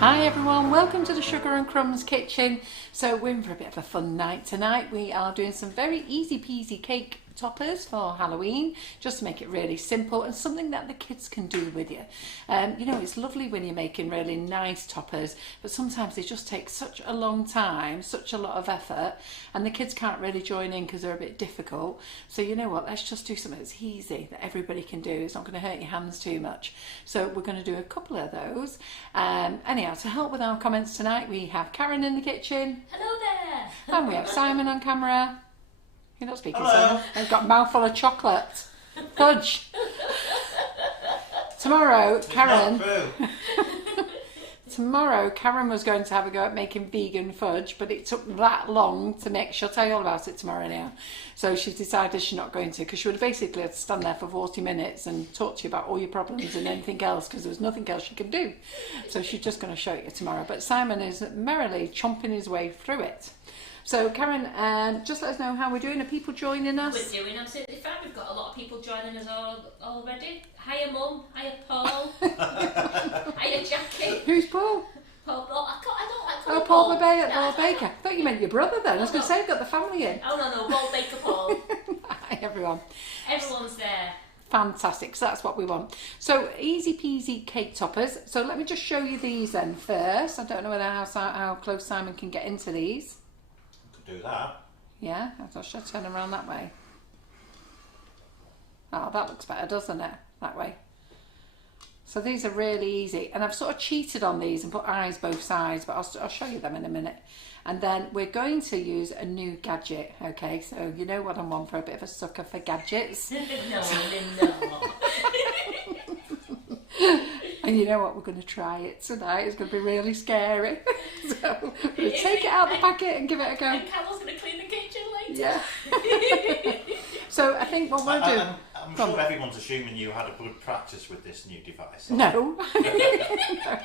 Hi everyone, welcome to the Sugar and Crumbs Kitchen. So we're in for a bit of a fun night tonight. We are doing some very easy peasy cake toppers for Halloween, just to make it really simple and something that the kids can do with you. You know, it's lovely when you're making really nice toppers, but sometimes they just take such a long time, such a lot of effort, and the kids can't really join in because they're a bit difficult. So you know what, let's just do something that's easy that everybody can do. It's not going to hurt your hands too much. So we're going to do a couple of those. Anyhow, to help with our comments tonight, we have Karen in the kitchen. Hello there. And we have Simon on camera. You're not speaking, Hello. Simon. He's got a mouthful of chocolate. Fudge. Tomorrow, Karen was going to have a go at making vegan fudge, but it took that long to make. She'll tell you all about it tomorrow now. So she's decided she's not going to, because she would have basically had to stand there for 40 minutes and talk to you about all your problems and anything else, because there was nothing else she could do. So she's just going to show it you tomorrow. But Simon is merrily chomping his way through it. So Karen, just let us know how we're doing. Are people joining us? We're doing absolutely fine. We've got a lot of people joining us already. Hiya Mum, hiya Paul, hiya Jackie. Who's Paul? Paul, I don't like Oh, Paul the Baker. I thought you meant your brother then. I was going to say, I've got the family in. Oh no, Paul Baker Paul. Hi everyone. Everyone's there. Fantastic, so that's what we want. So easy peasy cake toppers. So let me just show you these then first. I don't know whether how close Simon can get into these. Could do that. Yeah, I should turn them around that way. Oh, that looks better, doesn't it? That way. So these are really easy, and I've sort of cheated on these and put eyes both sides, but I'll show you them in a minute. And then we're going to use a new gadget, okay? So you know what I'm on for, a bit of a sucker for gadgets. No. And you know what, we're going to try it tonight. It's going to be really scary. So we're going to take it out of the packet and give it a go. And Carol's going to clean the kitchen later. Yeah. So I think what we'll do... I'm sure everyone's assuming you had a good practice with this new device. No. No.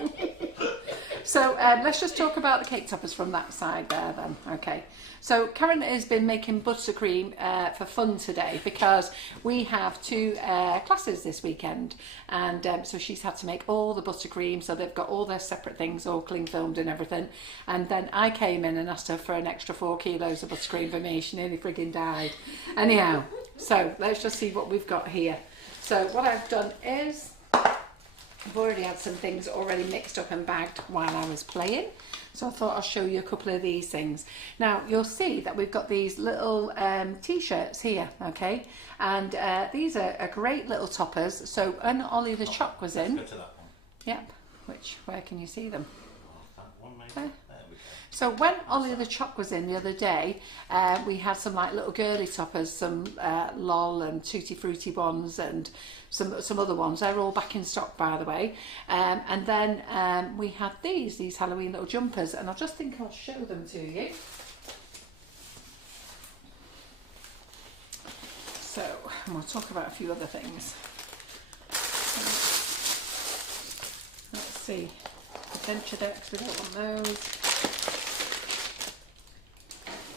So let's just talk about the cake toppers from that side there then. Okay. So Karen has been making buttercream for fun today, because we have two classes this weekend, and so she's had to make all the buttercream, so they've got all their separate things all clean filmed and everything. And then I came in and asked her for an extra 4 kilos of buttercream for me. She nearly frigging died. Anyhow, so let's just see what we've got here. So what I've done is I've already had some things already mixed up and bagged while I was playing. So I thought I'll show you a couple of these things. Now you'll see that we've got these little t-shirts here, okay? And these are great little toppers. So when Ollie the Choc was in... Let's go to that one. Yep. Where can you see them? That one maybe. There. There we go. So when Ollie the Choc was in the other day, we had some like little girly toppers, some LOL and Tutti Frutti ones, and some other ones. They're all back in stock, by the way. And then we had these Halloween little jumpers, and I just think I'll show them to you. So, and we'll talk about a few other things. Let's see. Adventure decks, we don't want those.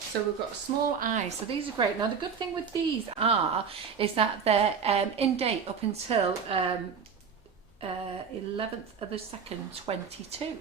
So we've got small eyes, so these are great. Now the good thing with these is that they're in date up until 11th of the 2nd, 22.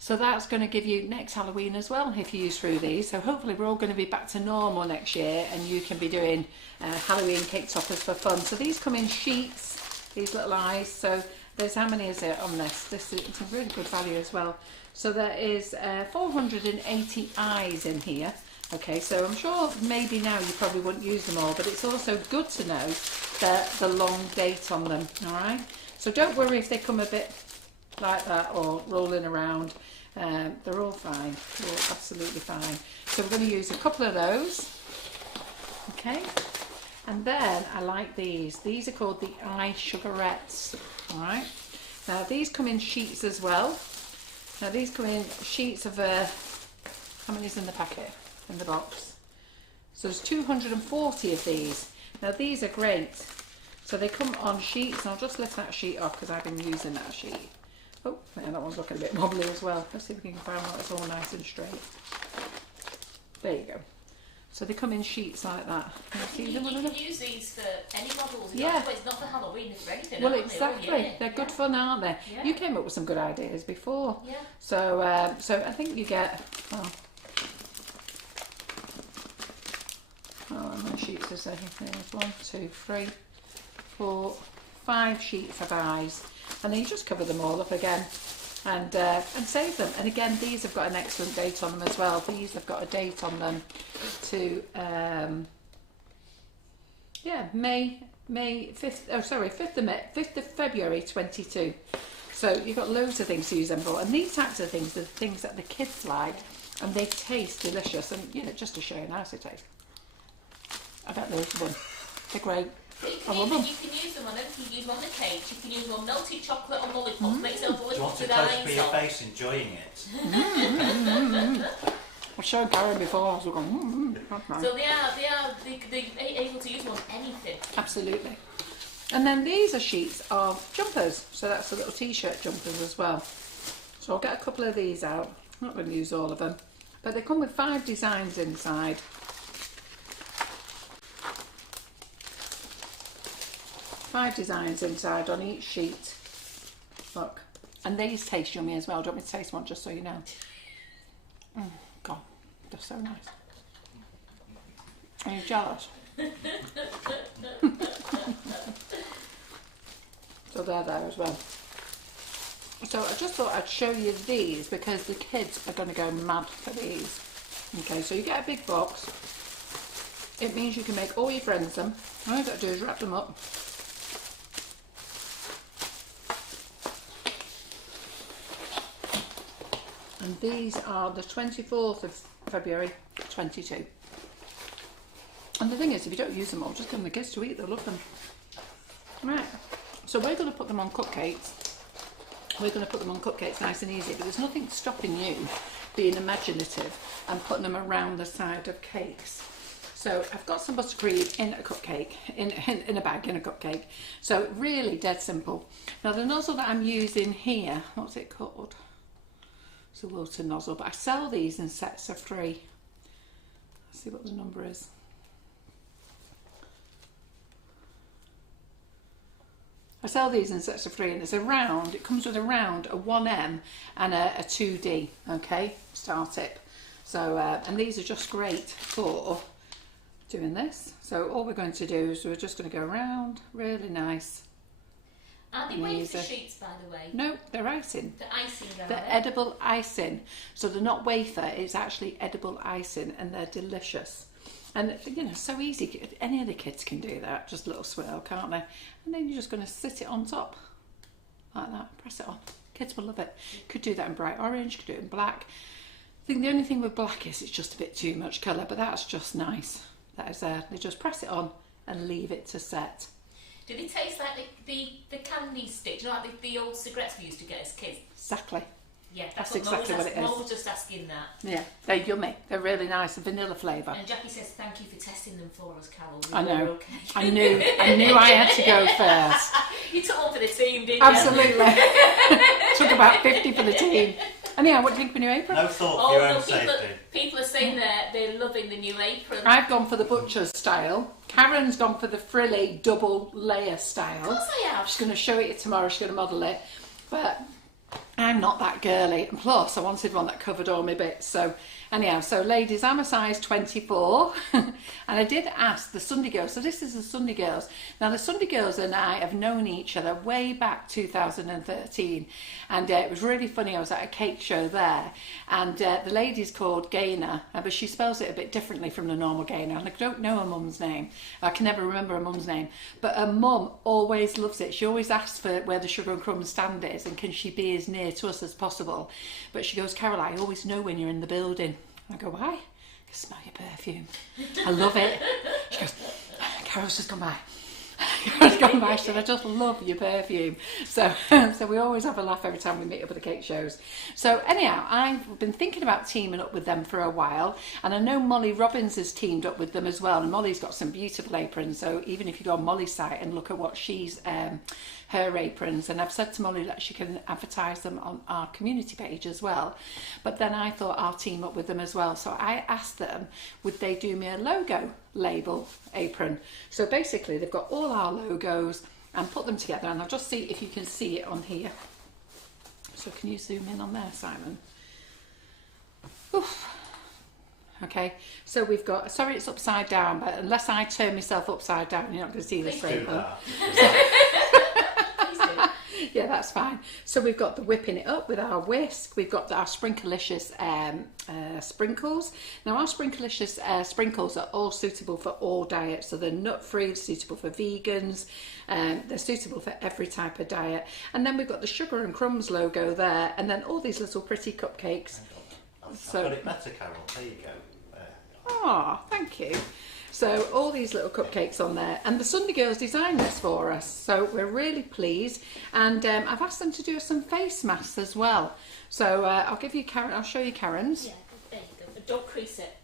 So that's going to give you next Halloween as well if you use through these. So hopefully we're all going to be back to normal next year, and you can be doing Halloween cake toppers for fun. So these come in sheets, these little eyes. So there's, how many is there on this? It's a really good value as well. So there is 480 eyes in here. Okay, so I'm sure maybe now you probably wouldn't use them all, but it's also good to know the long date on them, all right? So don't worry if they come a bit like that or rolling around. They're all fine. They're all absolutely fine. So we're going to use a couple of those. Okay, and then I like these. These are called the eye sugarettes. All right. Now these come in sheets as well. Now these come in sheets of how many's in the packet, in the box? So there's 240 of these. Now these are great. So they come on sheets, and I'll just lift that sheet off because I've been using that sheet. Oh, yeah, that one's looking a bit wobbly as well. Let's see if we can find one that's all nice and straight. There you go. So they come in sheets like that. Can you see them? You can use these for any models. Yeah. It's not for Halloween, it's for anything. Well, aren't they? exactly. Oh, yeah. They're good fun, aren't they? Yeah. You came up with some good ideas before. Yeah. So, so I think you get. How many sheets is there? There's 1, 2, 3, 4, 5 sheets of eyes, and then you just cover them all up again, and save them. And again, these have got an excellent date on them as well. These have got a date on them to May 5th. Oh, sorry, 5th of February 22. So you've got loads of things to use them for, and these types of things are the things that the kids like, and they taste delicious. And you know, just to show you how nice they taste. I bet those are them. They're great. I love them. You can use them on everything. You can use them on the cakes. You can use them on melted chocolate on lollipops. Make some Do you want lollipops to with close eyes to your on. face enjoying it? I've shown Karen before. I was going, that's nice. So they're able to use them on anything. Absolutely. And then these are sheets of jumpers. So that's the little t-shirt jumpers as well. So I'll get a couple of these out. I'm not going to use all of them. But they come with 5 designs inside. 5 designs inside on each sheet. Look. And these taste yummy as well. Do you want me to taste one just so you know? God, they're so nice. Are you jealous? So they're there as well. So I just thought I'd show you these because the kids are going to go mad for these. Okay, so you get a big box. It means you can make all your friends them. All you've got to do is wrap them up. And these are the 24th of February 22. And the thing is, if you don't use them all, just give them the kids to eat, they'll love them. Right, so we're going to put them on cupcakes. We're going to put them on cupcakes nice and easy, but there's nothing stopping you being imaginative and putting them around the side of cakes. So I've got some buttercream in a cupcake, in a bag, in a cupcake. So really dead simple. Now the nozzle that I'm using here, what's it called? It's a water nozzle, but I sell these in sets of 3. Let's see what the number is. I sell these in sets of 3, and it's a round. It comes with a round, a 1M and a 2D, okay, star tip. So, and these are just great for doing this. So all we're going to do is we're just going to go around, really nice. Are they wafer sheets, by the way? No, they're icing. The icing, they're edible icing. So they're not wafer, it's actually edible icing, and they're delicious. And you know, so easy. Any of the kids can do that. Just a little swirl, can't they? And then you're just going to sit it on top like that. Press it on. Kids will love it. Could do that in bright orange. Could do it in black. I think the only thing with black is it's just a bit too much colour, but that's just nice. That is there. They just press it on and leave it to set. Do they taste like the candy sticks, like the old cigarettes we used to get as kids? Exactly. Yeah, that's exactly what it is. Mum was just asking that. Yeah, they're yummy. They're really nice, a vanilla flavour. And Jackie says, "Thank you for testing them for us, Carol. I know. Okay. I knew I had to go first. You took one for the team, didn't you? Absolutely. Took about 50 for the team. Anyhow, what do you think of my new apron? No thought for your own people, safety. People are saying that they're loving the new apron. I've gone for the butcher's style. Karen's gone for the frilly double layer style. Of course I have. She's going to show it tomorrow. She's going to model it. But I'm not that girly. And plus, I wanted one that covered all my bits. So anyhow, so ladies, I'm a size 24. And I did ask the Sunday girls. So this is the Sunday girls. Now, the Sunday girls and I have known each other way back 2013. And it was really funny. I was at a cake show there. And the lady's called Gaynor. But she spells it a bit differently from the normal Gaynor. And I don't know her mum's name. I can never remember her mum's name. But her mum always loves it. She always asks for where the Sugar and Crumbs stand is. And can she be as near to us as possible? But she goes, Carol, I always know when you're in the building. I go, why? I can smell your perfume. I love it. She goes, Carol's just gone by. Karen's gone by, she said, I just love your perfume. So so we always have a laugh every time we meet up at the cake shows. So anyhow, I've been thinking about teaming up with them for a while, and I know Molly Robbins has teamed up with them as well, and Molly's got some beautiful aprons, so even if you go on Molly's site and look at what she's her aprons, and I've said to Molly that she can advertise them on our community page as well, but then I thought I'll team up with them as well. So I asked them, would they do me a logo label apron? So basically they've got all our logos and put them together, and I'll just see if you can see it on here. So can you zoom in on there, Simon? Oof. Okay, so we've got, sorry it's upside down, but unless I turn myself upside down you're not going to see this rainbow. Yeah, that's fine. So we've got the whipping it up with our whisk. We've got our Sprinklicious sprinkles. Now our Sprinklicious sprinkles are all suitable for all diets. So they're nut-free, suitable for vegans. They're suitable for every type of diet. And then we've got the Sugar and Crumbs logo there. And then all these little pretty cupcakes. I've got it better, Carol. There you go. Oh, thank you. So all these little cupcakes on there, and the Sunday Girls designed this for us, so we're really pleased. And I've asked them to do some face masks as well. So I'll give you Karen. I'll show you Karen's. Yeah, there you go. But don't crease it.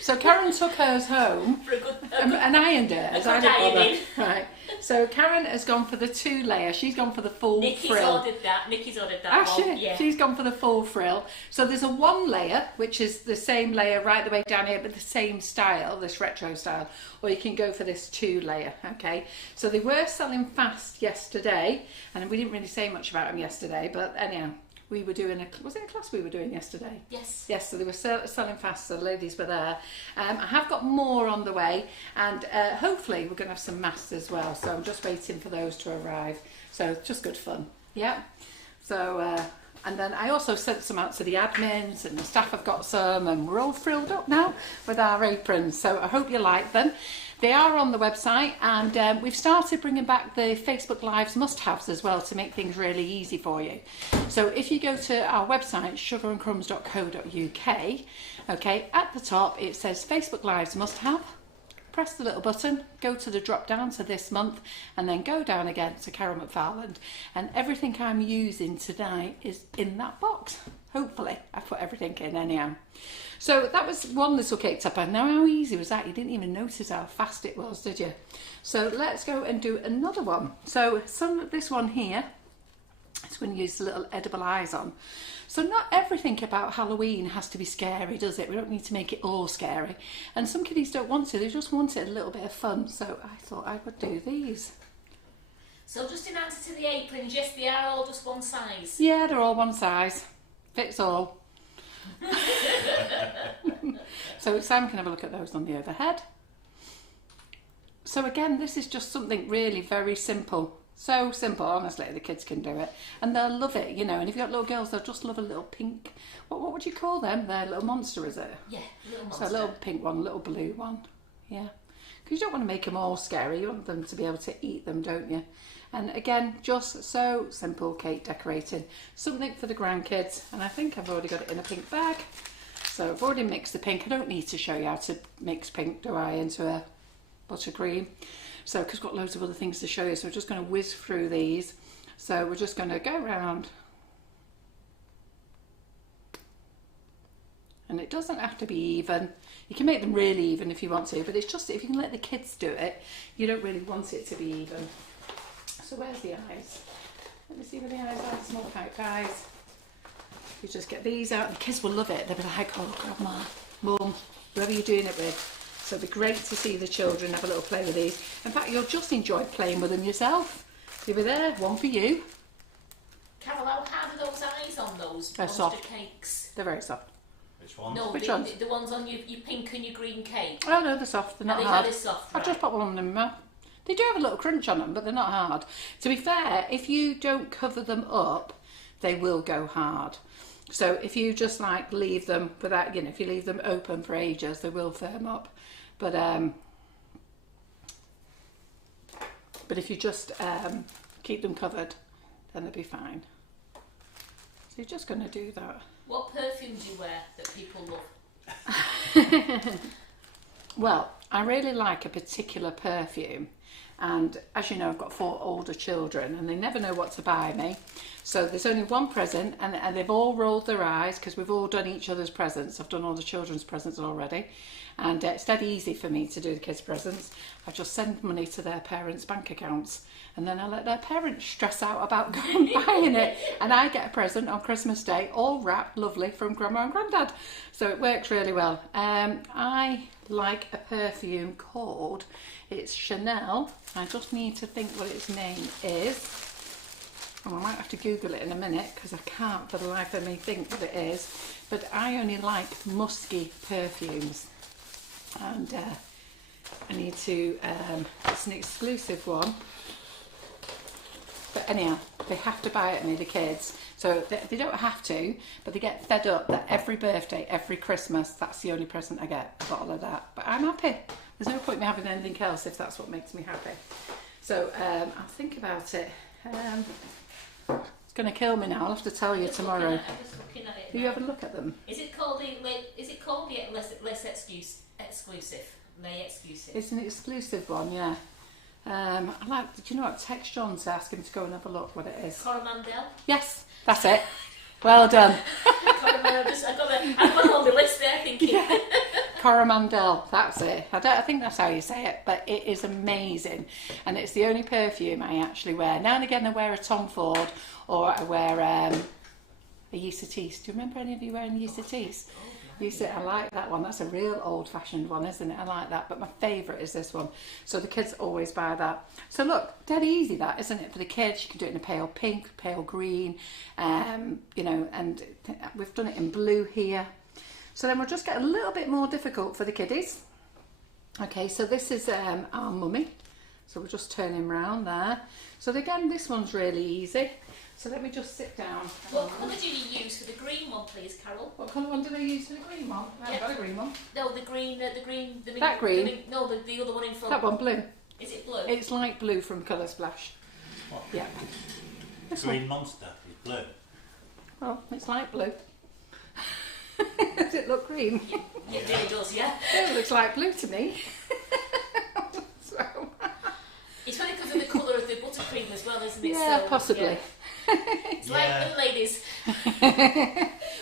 So Karen took hers home For a good and ironed it. As I good didn't bother. ironing. Right. So Karen has gone for the 2-layer. She's gone for the full Nikki's frill. ordered that. Nikki's ordered that Has one. she? Yeah. She's gone for the full frill. So there's a 1-layer, which is the same layer right the way down here, but the same style, this retro style. Or you can go for this 2-layer, okay? So they were selling fast yesterday, and we didn't really say much about them yesterday, but anyhow, we were doing was it a class we were doing yesterday? Yes. Yes, so they were selling fast, so the ladies were there. I have got more on the way, and hopefully we're going to have some masks as well, so I'm just waiting for those to arrive. So just good fun, yeah. So, and then I also sent some out to the admins, and the staff have got some, and we're all frilled up now with our aprons, so I hope you like them. They are on the website, and we've started bringing back the Facebook Lives must-haves as well to make things really easy for you. So if you go to our website, sugarandcrumbs.co.uk, okay, at the top it says Facebook Lives must-have. Press the little button, go to the drop down to this month, and then go down again to Carol McFarland, and everything I'm using tonight is in that box. Hopefully I've put everything in anyhow. So that was one little cake topper. Now how easy was that? You didn't even notice how fast it was, did you? So let's go and do another one. So this one here, it's going to use the little edible eyes on. So not everything about Halloween has to be scary, does it? We don't need to make it all scary. And some kiddies don't want to, they just want it a little bit of fun. So I thought I would do these. So just in answer to the aprons, yes, they are all just one size. Yeah, they're all one size. Fits all. So Sam can have a look at those on the overhead. So again, this is just something really very simple. So simple, honestly, the kids can do it. And they'll love it, you know. And if you've got little girls, they'll just love a little pink... What would you call them? They're little monster, is it? Yeah, little monster. So a little pink one, little blue one. Yeah. Because you don't want to make them all scary. You want them to be able to eat them, don't you? And again, just so simple cake decorating. Something for the grandkids. And I think I've already got it in a pink bag. So I've already mixed the pink. I don't need to show you how to mix pink, do I, into a buttercream. So, because I've got loads of other things to show you. So we're just going to whiz through these. So we're just going to go around. And it doesn't have to be even. You can make them really even if you want to. But it's just, if you can let the kids do it, you don't really want it to be even. So where's the eyes? Let me see where the eyes are, small pouch eyes. You just get these out, and the kids will love it. They'll be like, oh, Grandma, Mum, whoever you're doing it with. So it'll be great to see the children have a little play with these. In fact, you'll just enjoy playing with them yourself. You'll be there, one for you. Carol, how hard are those eyes on those They're monster soft. Cakes? They're very soft. Which one? No, Which the, ones? the ones on your pink and your green cake. Oh no, they're soft, they're not Are they hard. very soft, I right? just put one in my mouth. They do have a little crunch on them, but they're not hard. To be fair, if you don't cover them up, they will go hard. So if you just like leave them without, you know, if you leave them open for ages, they will firm up. But if you just keep them covered, then they'll be fine. So you're just going to do that. What perfume do you wear that people love? Well, I really like a particular perfume, and as you know, I've got 4 older children and they never know what to buy me. So there's only one present, and they've all rolled their eyes because we've all done each other's presents. I've done all the children's presents already, and it's dead easy for me to do the kids' presents. I just send money to their parents' bank accounts, and then I let their parents stress out about going and buying it, and I get a present on Christmas Day, all wrapped lovely from Grandma and Grandad. So it works really well. I like a perfume called, it's Chanel. I just need to think what its name is. Oh, I might have to Google it in a minute because I can't for the life of me think what it is. But I only like musky perfumes, and I need to, it's an exclusive one. But anyhow, they have to buy it me, the kids. So they don't have to, but they get fed up that every birthday, every Christmas, that's the only present I get, a bottle of that. But I'm happy. There's no point in me having anything else if that's what makes me happy. So I'll think about it. It's going to kill me now. I'll have to tell you tomorrow. I'm just looking at it. Do you have a look at them? Is it called the less exclusive? Les exclusive. It's an exclusive one, yeah. I like. Do you know what? Text John to ask him to go and have a look what it is. Coromandel. Yes, that's it. Well done. Coromandel. I've got all the list there thinking. Yeah. Coromandel, that's it. I think that's how you say it, but it is amazing, and it's the only perfume I actually wear. Now and again I wear a Tom Ford, or I wear a Yeast Batiste. Do you remember any of you wearing Yeast Batiste? I like that one. That's a real old-fashioned one, isn't it? I like that, but my favourite is this one. So the kids always buy that. So look, dead easy that, isn't it? For the kids, you can do it in a pale pink, pale green, you know, and we've done it in blue here. So then we'll just get a little bit more difficult for the kiddies. Okay, so this is our mummy. So we'll just turn him round there. So again, this one's really easy. So let me just sit down. What colour do you use for the green one, please, Carol? What colour one did I use for the green one? I haven't got a green one. No, the green. That green? The other one in front. That one, blue. Is it blue? It's light blue from Colour Splash. What? Yeah. This Green one. Monster is blue. Well, it's light blue. Does it look green? It really does, yeah. It looks like blue to me. So. It's funny because of the colour of the buttercream as well, isn't it? Yeah, so, possibly. Yeah. It's like little ladies.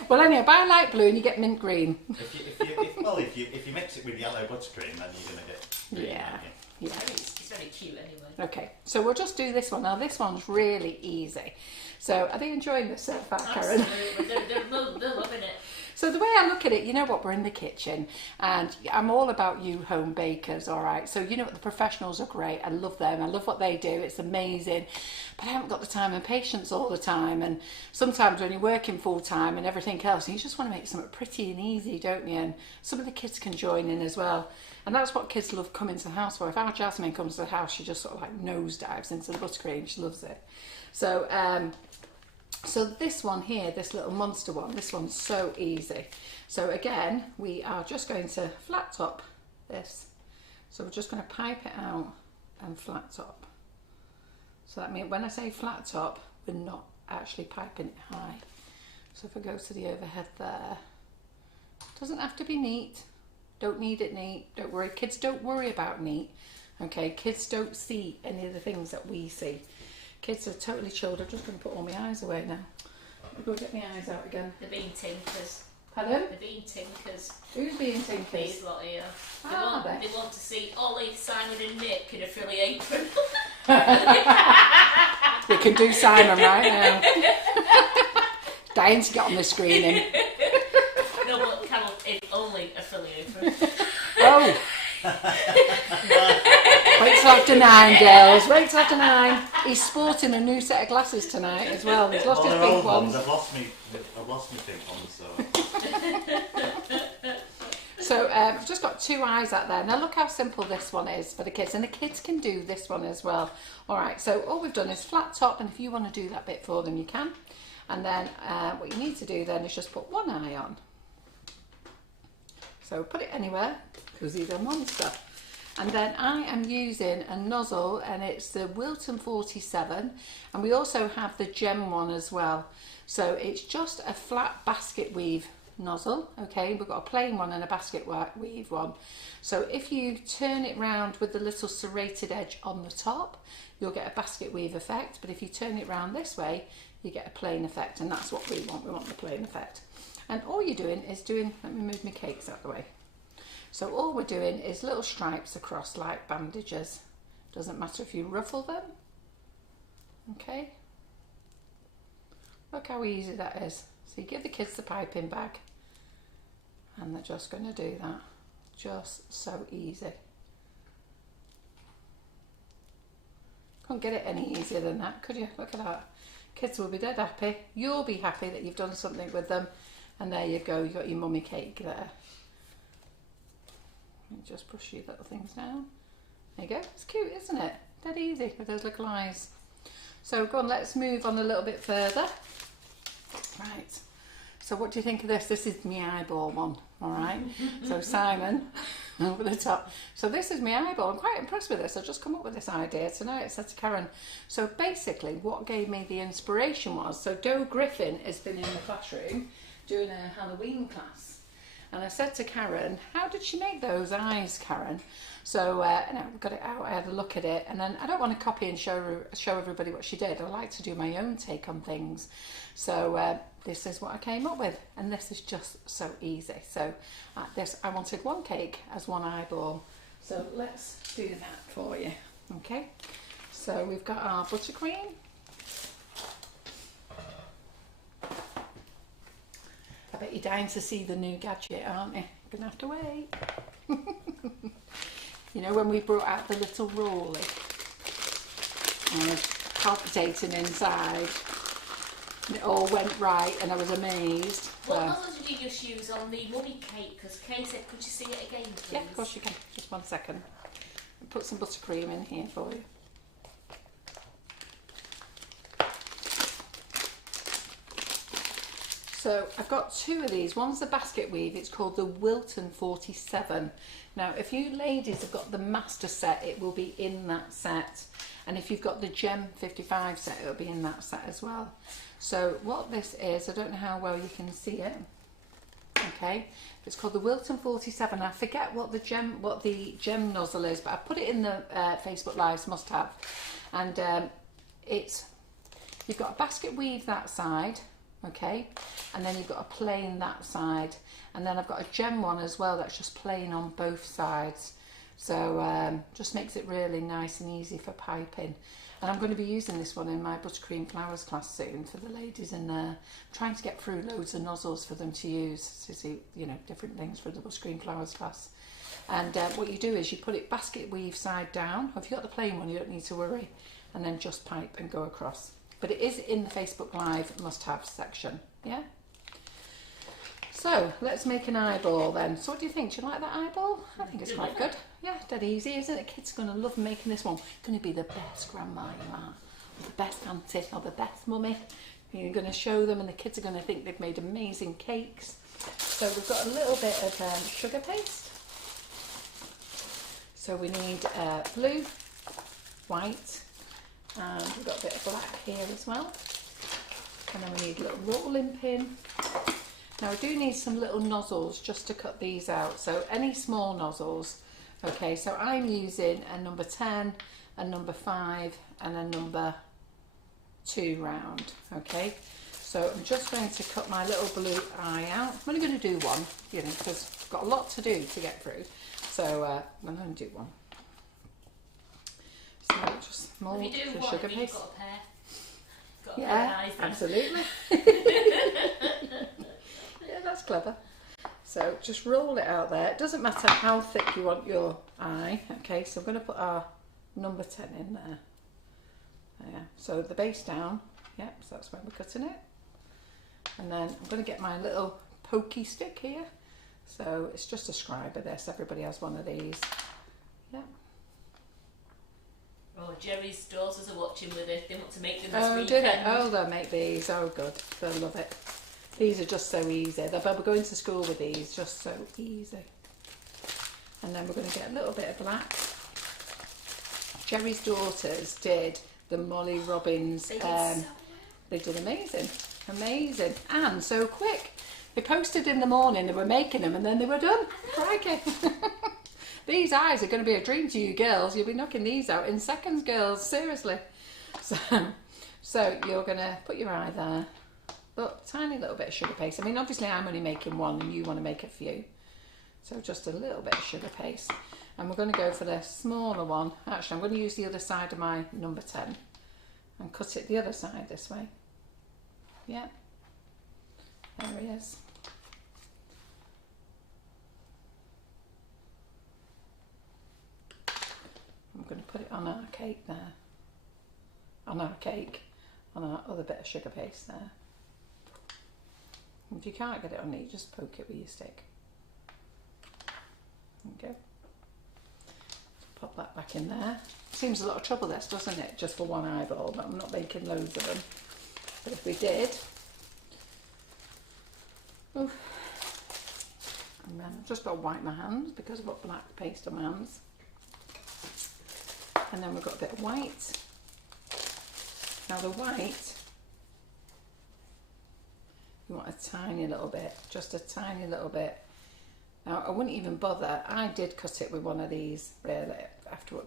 Well, anyway, buy light blue and you get mint green. If you mix it with yellow buttercream, then you're going to get green, Yeah. aren't you? Yeah. It's very cute anyway. Okay, so we'll just do this one. Now, this one's really easy. So, are they enjoying this so far, Karen? Absolutely. They're loving it. So the way I look at it, you know what, we're in the kitchen, and I'm all about you home bakers, all right? So you know what, the professionals are great. I love them. I love what they do. It's amazing. But I haven't got the time and patience all the time. And sometimes when you're working full time and everything else, you just want to make something pretty and easy, don't you? And some of the kids can join in as well. And that's what kids love coming to the house for. If our Jasmine comes to the house, she just sort of like nosedives into the buttercream. She loves it. So this one here, this little monster one, this one's so easy. So again, we are just going to flat top this. So we're just going to pipe it out and flat top. So that means when I say flat top, we're not actually piping it high. So if I go to the overhead there, it doesn't have to be neat. Don't need it neat. Don't worry. Kids don't worry about neat. Okay, kids don't see any of the things that we see. Kids are totally chilled. I'm just going to put all my eyes away now. I'll go get my eyes out again. They're being tinkers. Pardon? They're being tinkers. Who's being tinkers? These lot here. They They want to see Ollie, Simon and Nick in a frilly apron. We can do Simon right now. Dying to get on the screening. No, but Carol, it's only a frilly apron. Oh! Wait till after 9, girls. Wait till after 9. He's sporting a new set of glasses tonight as well. He's lost his they're pink old ones. I've lost my pink ones, so. So I've just got 2 eyes out there. Now look how simple this one is for the kids. And the kids can do this one as well. Alright, so all we've done is flat top. And if you want to do that bit for them, you can. And then what you need to do then is just put 1 eye on. So put it anywhere, because he's a monster. And then I am using a nozzle, and it's the Wilton 47, and we also have the gem one as well. So it's just a flat basket weave nozzle. Okay, we've got a plain one and a basket weave one. So if you turn it round with the little serrated edge on the top, you'll get a basket weave effect, but if you turn it round this way, you get a plain effect, and that's what we want the plain effect. And all you're doing is let me move my cakes out of the way. So all we're doing is little stripes across like bandages. Doesn't matter if you ruffle them. Okay. Look how easy that is. So you give the kids the piping bag and they're just going to do that. Just so easy. Couldn't get it any easier than that, could you? Look at that. Kids will be dead happy. You'll be happy that you've done something with them. And there you go, you've got your mummy cake there. And just push your little things down. There you go. It's cute, isn't it? Dead easy with those little eyes. So go on, let's move on a little bit further. Right. So what do you think of this? This is my eyeball one, all right? So Simon, over the top. So this is my eyeball. I'm quite impressed with this. I've just come up with this idea tonight. I said to Karen. So basically what gave me the inspiration was, so Doe Griffin has been in the classroom doing a Halloween class. And I said to Karen, how did she make those eyes, Karen? So and I got it out, I had a look at it, and then I don't want to copy and show everybody what she did. I like to do my own take on things. So this is what I came up with, and this is just so easy. So I wanted one cake as one eyeball. So let's do that for you, okay? So we've got our buttercream. I bet you're dying to see the new gadget, aren't you? Gonna have to wait. You know when we brought out the little rolly and I was palpitating inside and it all went right and I was amazed. What nozzles did you just use on the mummy cake? Because Kay said, could you see it again, please? Yeah, of course you can. Just 1 second. I'll put some buttercream in here for you. So I've got two of these. One's the basket weave. It's called the Wilton 47. Now, if you ladies have got the master set, it will be in that set. And if you've got the Gem 55 set, it'll be in that set as well. So what this is, I don't know how well you can see it. Okay, it's called the Wilton 47. I forget what the gem nozzle is, but I put it in the Facebook Lives must have. And you've got a basket weave that side. Okay, and then you've got a plain that side, and then I've got a gem one as well that's just plain on both sides, so just makes it really nice and easy for piping. And I'm going to be using this one in my buttercream flowers class soon for the ladies in there. I'm trying to get through loads of nozzles for them to use to see, you know, different things for the buttercream flowers class. And what you do is you put it basket weave side down. If you've got the plain one, you don't need to worry, and then just pipe and go across. But it is in the Facebook Live must-have section, yeah? So, let's make an eyeball then. So what do you think? Do you like that eyeball? I think it's quite good. Yeah, dead easy, isn't it? Kids are going to love making this one. Going to be the best grandma you are, or the best auntie, or the best mummy. You're going to show them and the kids are going to think they've made amazing cakes. So we've got a little bit of sugar paste. So we need blue, white, and we've got a bit of black here as well. And then we need a little rolling pin. Now I do need some little nozzles just to cut these out. So any small nozzles. Okay, so I'm using a number 10, a number 5 and a number 2 round. Okay, so I'm just going to cut my little blue eye out. I'm only going to do one, you know, because I've got a lot to do to get through. So I'm going to do one. So just mould the sugar paste. You've got a pair. Got a Yeah, pair of eyes then. absolutely. Yeah, that's clever. So just roll it out there. It doesn't matter how thick you want your eye. Okay, so I'm going to put our number 10 in there. Yeah, so the base down. Yep, so that's where we're cutting it. And then I'm going to get my little pokey stick here. So it's just a scriber this. Everybody has one of these. Yep. Oh, Jerry's daughters are watching with it. They want to make them this Oh, weekend. did it? Oh, they'll make these. Oh, good. They'll love it. These are just so easy. They'll be going to school with these. Just so easy. And then we're going to get a little bit of black. Jerry's daughters did the Molly Robbins. They did so well. They did amazing. Amazing. And so quick. They posted in the morning, they were making them and then they were done. Crikey. These eyes are going to be a dream to you girls. You'll be knocking these out in seconds, girls. Seriously. So you're going to put your eye there. Look, tiny little bit of sugar paste. I mean, obviously I'm only making one and you want to make a few. So just a little bit of sugar paste. And we're going to go for the smaller one. Actually, I'm going to use the other side of my number 10 and cut it the other side this way. Yeah. There he is. I'm going to put it on our cake there. On our cake. On our other bit of sugar paste there. If you can't get it on it, you just poke it with your stick. There you go. Pop that back in there. Seems a lot of trouble this, doesn't it? Just for one eyeball, but I'm not making loads of them. But if we did... Oof. And then I've just got to wipe my hands because I've got black paste on my hands. And then we've got a bit of white. Now the white, you want a tiny little bit, just a tiny little bit. Now I wouldn't even bother, I did cut it with one of these really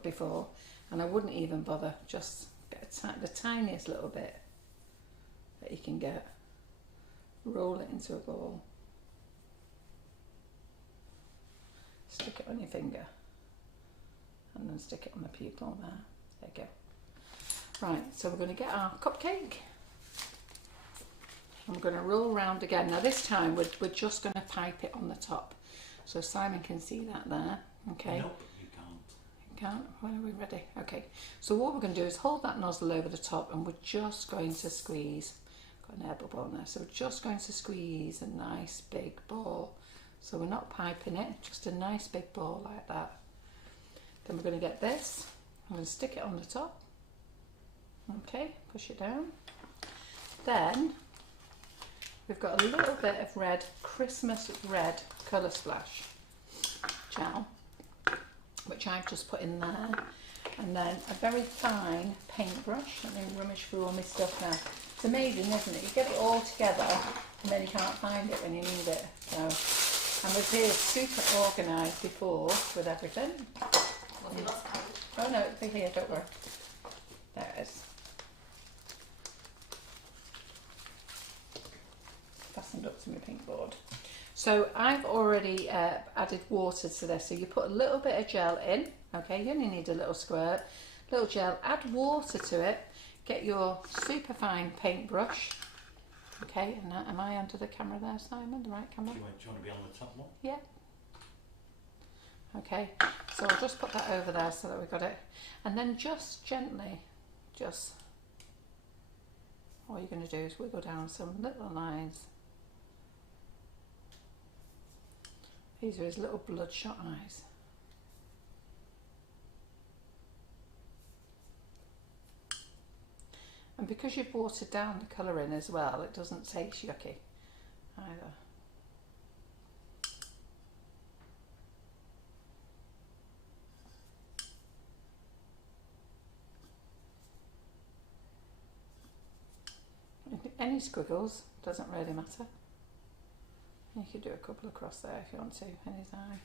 before, and I wouldn't even bother, just get the tiniest little bit that you can get. Roll it into a ball. Stick it on your finger. And then stick it on the pupil there. There you go. Right, so we're going to get our cupcake. And we're going to roll round again. Now this time we're just going to pipe it on the top. So Simon can see that there. Okay. Nope, you can't. You can't? When are we ready? Okay. So what we're going to do is hold that nozzle over the top and we're just going to squeeze. Got an air bubble on there. So we're just going to squeeze a nice big ball. So we're not piping it, just a nice big ball like that. Then we're going to get this, I'm going to stick it on the top, okay, push it down. Then we've got a little bit of red, Christmas red colour splash gel, which I've just put in there, and then a very fine paintbrush. Let me rummage through all my stuff now. It's amazing, isn't it? You get it all together and then you can't find it when you need it. So, and we've been super organised before with everything. Oh no, it'll be here, don't worry. There it is. Fastened up to my pink board. So I've already added water to this. So you put a little bit of gel in, okay, you only need a little squirt, little gel, add water to it, get your super fine paintbrush, okay, and am I under the camera there, Simon, the right camera? Do you want to be on the top one? Yeah. Okay, so I'll just put that over there so that we've got it. And then just gently, all you're going to do is wiggle down some little lines. These are his little bloodshot eyes. And because you've watered down the colouring as well, it doesn't taste yucky either. Any squiggles, doesn't really matter. You could do a couple across there if you want to, in his eye.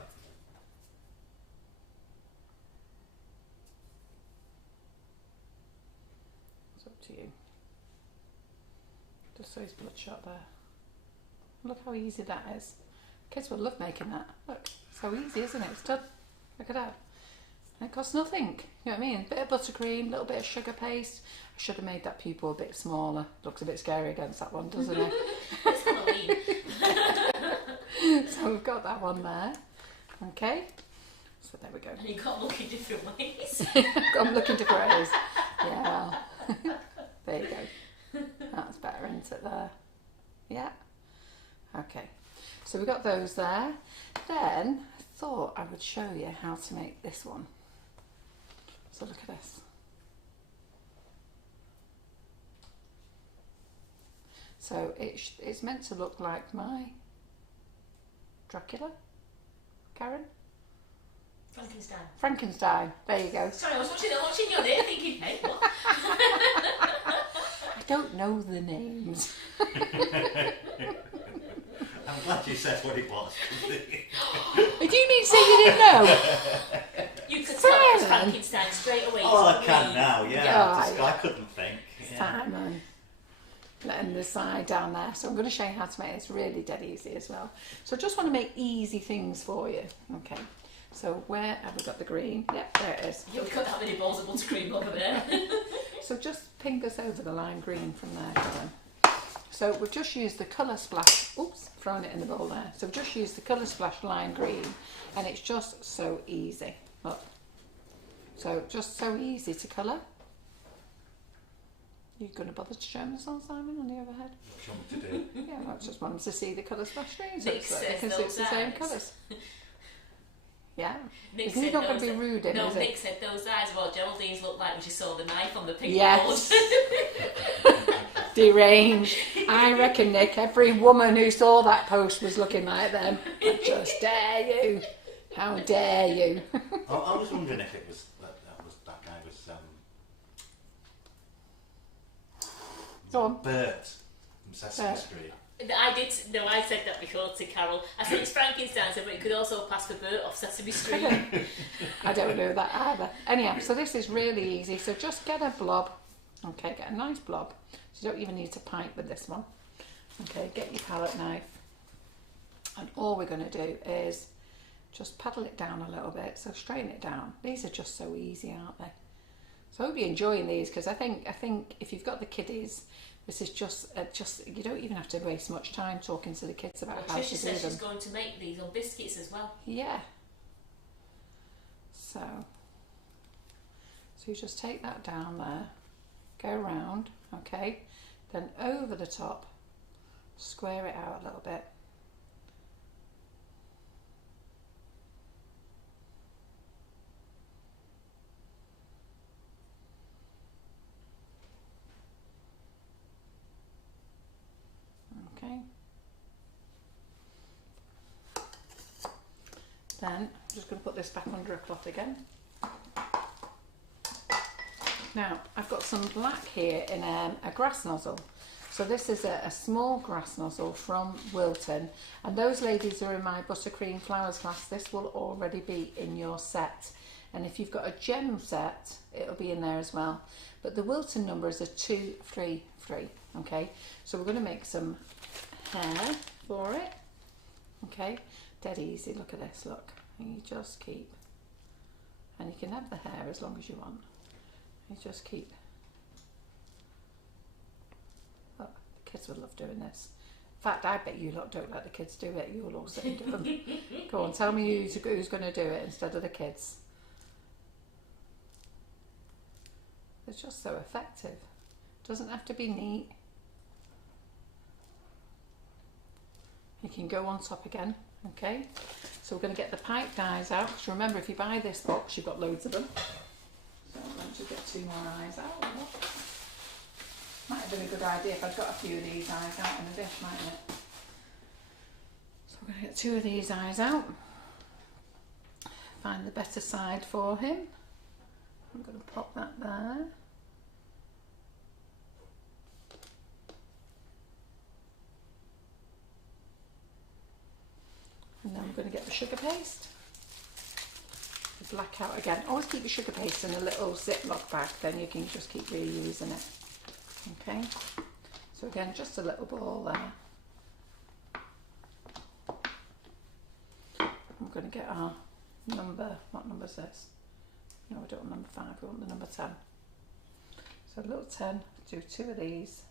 It's up to you. Just so he's bloodshot there. Look how easy that is. Kids will love making that. Look, so easy, isn't it? It's done. Look at that. And it costs nothing. You know what I mean? A bit of buttercream, a little bit of sugar paste. I should have made that pupil a bit smaller. Looks a bit scary against that one, doesn't it? It's Halloween. So we've got that one there. Okay. So there we go. And you can't look in different ways. I'm looking different ways. Yeah, well. There you go. That's better, isn't it, there? Yeah. Okay. So we've got those there. Then I thought I would show you how to make this one. So look at this. So it's meant to look like my Dracula, Karen? Frankenstein. Frankenstein, there you go. Sorry, I was watching you there thinking, hey, what? I don't know the names. I'm glad you said what it was. Do you mean to say you didn't know? You could tell it was Frankenstein straight away. Oh, I can now, yeah. I couldn't think. Yeah. Simon. Letting the side down there. So I'm going to show you how to make this really dead easy as well. So I just want to make easy things for you. Okay. So where have we got the green? Yep, there it is. You've got that many balls of buttercream over there. So just ping us over the lime green from there, Karen. So we've just used the colour splash, oops, thrown it in the bowl there. So we've just used the colour splash lime green, and it's just so easy. Look. So just so easy to colour. You going to bother to show them this on, Simon, on the overhead? What do you want me to do? Yeah, I just want them to see the colour splash green, so Nick it's like they can says see the same those colours. Yeah. Nick He's not going to be rude in, no, is Nick it? said those eyes, well, Geraldine's looked like when she saw the knife on the pink Yes. board. Deranged. I reckon, Nick, every woman who saw that post was looking like them. I just dare you. How dare you? I was wondering if it was that guy was Go on. Bert from Sesame Street. I said that before to Carol. I said it's Frankenstein, but it could also pass for Bert off Sesame Street. I don't know that either. Anyhow, so this is really easy. So just get a blob. Okay, get a nice blob. So you don't even need to pipe with this one. Okay, get your palette knife. And all we're going to do is just paddle it down a little bit. So straighten it down. These are just so easy, aren't they? So I hope you're enjoying these, because I think if you've got the kiddies, this is just you don't even have to waste much time talking to the kids about how to Tricia do says them. she's going to make these on biscuits as well. Yeah. So you just take that down there, go round, okay, then over the top, square it out a little bit. Okay. Then I'm just going to put this back under a cloth again. Now I've got some black here in a grass nozzle. So this is a small grass nozzle from Wilton, and those ladies who are in my buttercream flowers class, this will already be in your set. And if you've got a gem set, it'll be in there as well. But the Wilton number is a 233. Okay, so we're going to make some hair for it. Okay, dead easy. Look at this, look. And you just keep, and you can have the hair as long as you want. You just keep. Look, the kids would love doing this. In fact, I bet you lot don't let the kids do it. You'll all sit and do them. Go on, tell me who's going to do it instead of the kids. It's just so effective. Doesn't have to be neat. You can go on top again. Okay, so we're going to get the pipe dies out, because remember, if you buy this box, you've got loads of them. So let's just get 2 more eyes out. Might have been a good idea if I'd got a few of these eyes out in a dish, mightn't it? So we're going to get 2 of these eyes out. Find the better side for him. I'm going to pop that there. And then I'm going to get the sugar paste. The black out again. Always keep your sugar paste in a little Ziploc bag, then you can just keep reusing it. Okay, so again, just a little ball there. I'm going to get our number, what number is this? No, we don't want number 5, we want the number 10. So a little 10, do 2 of these.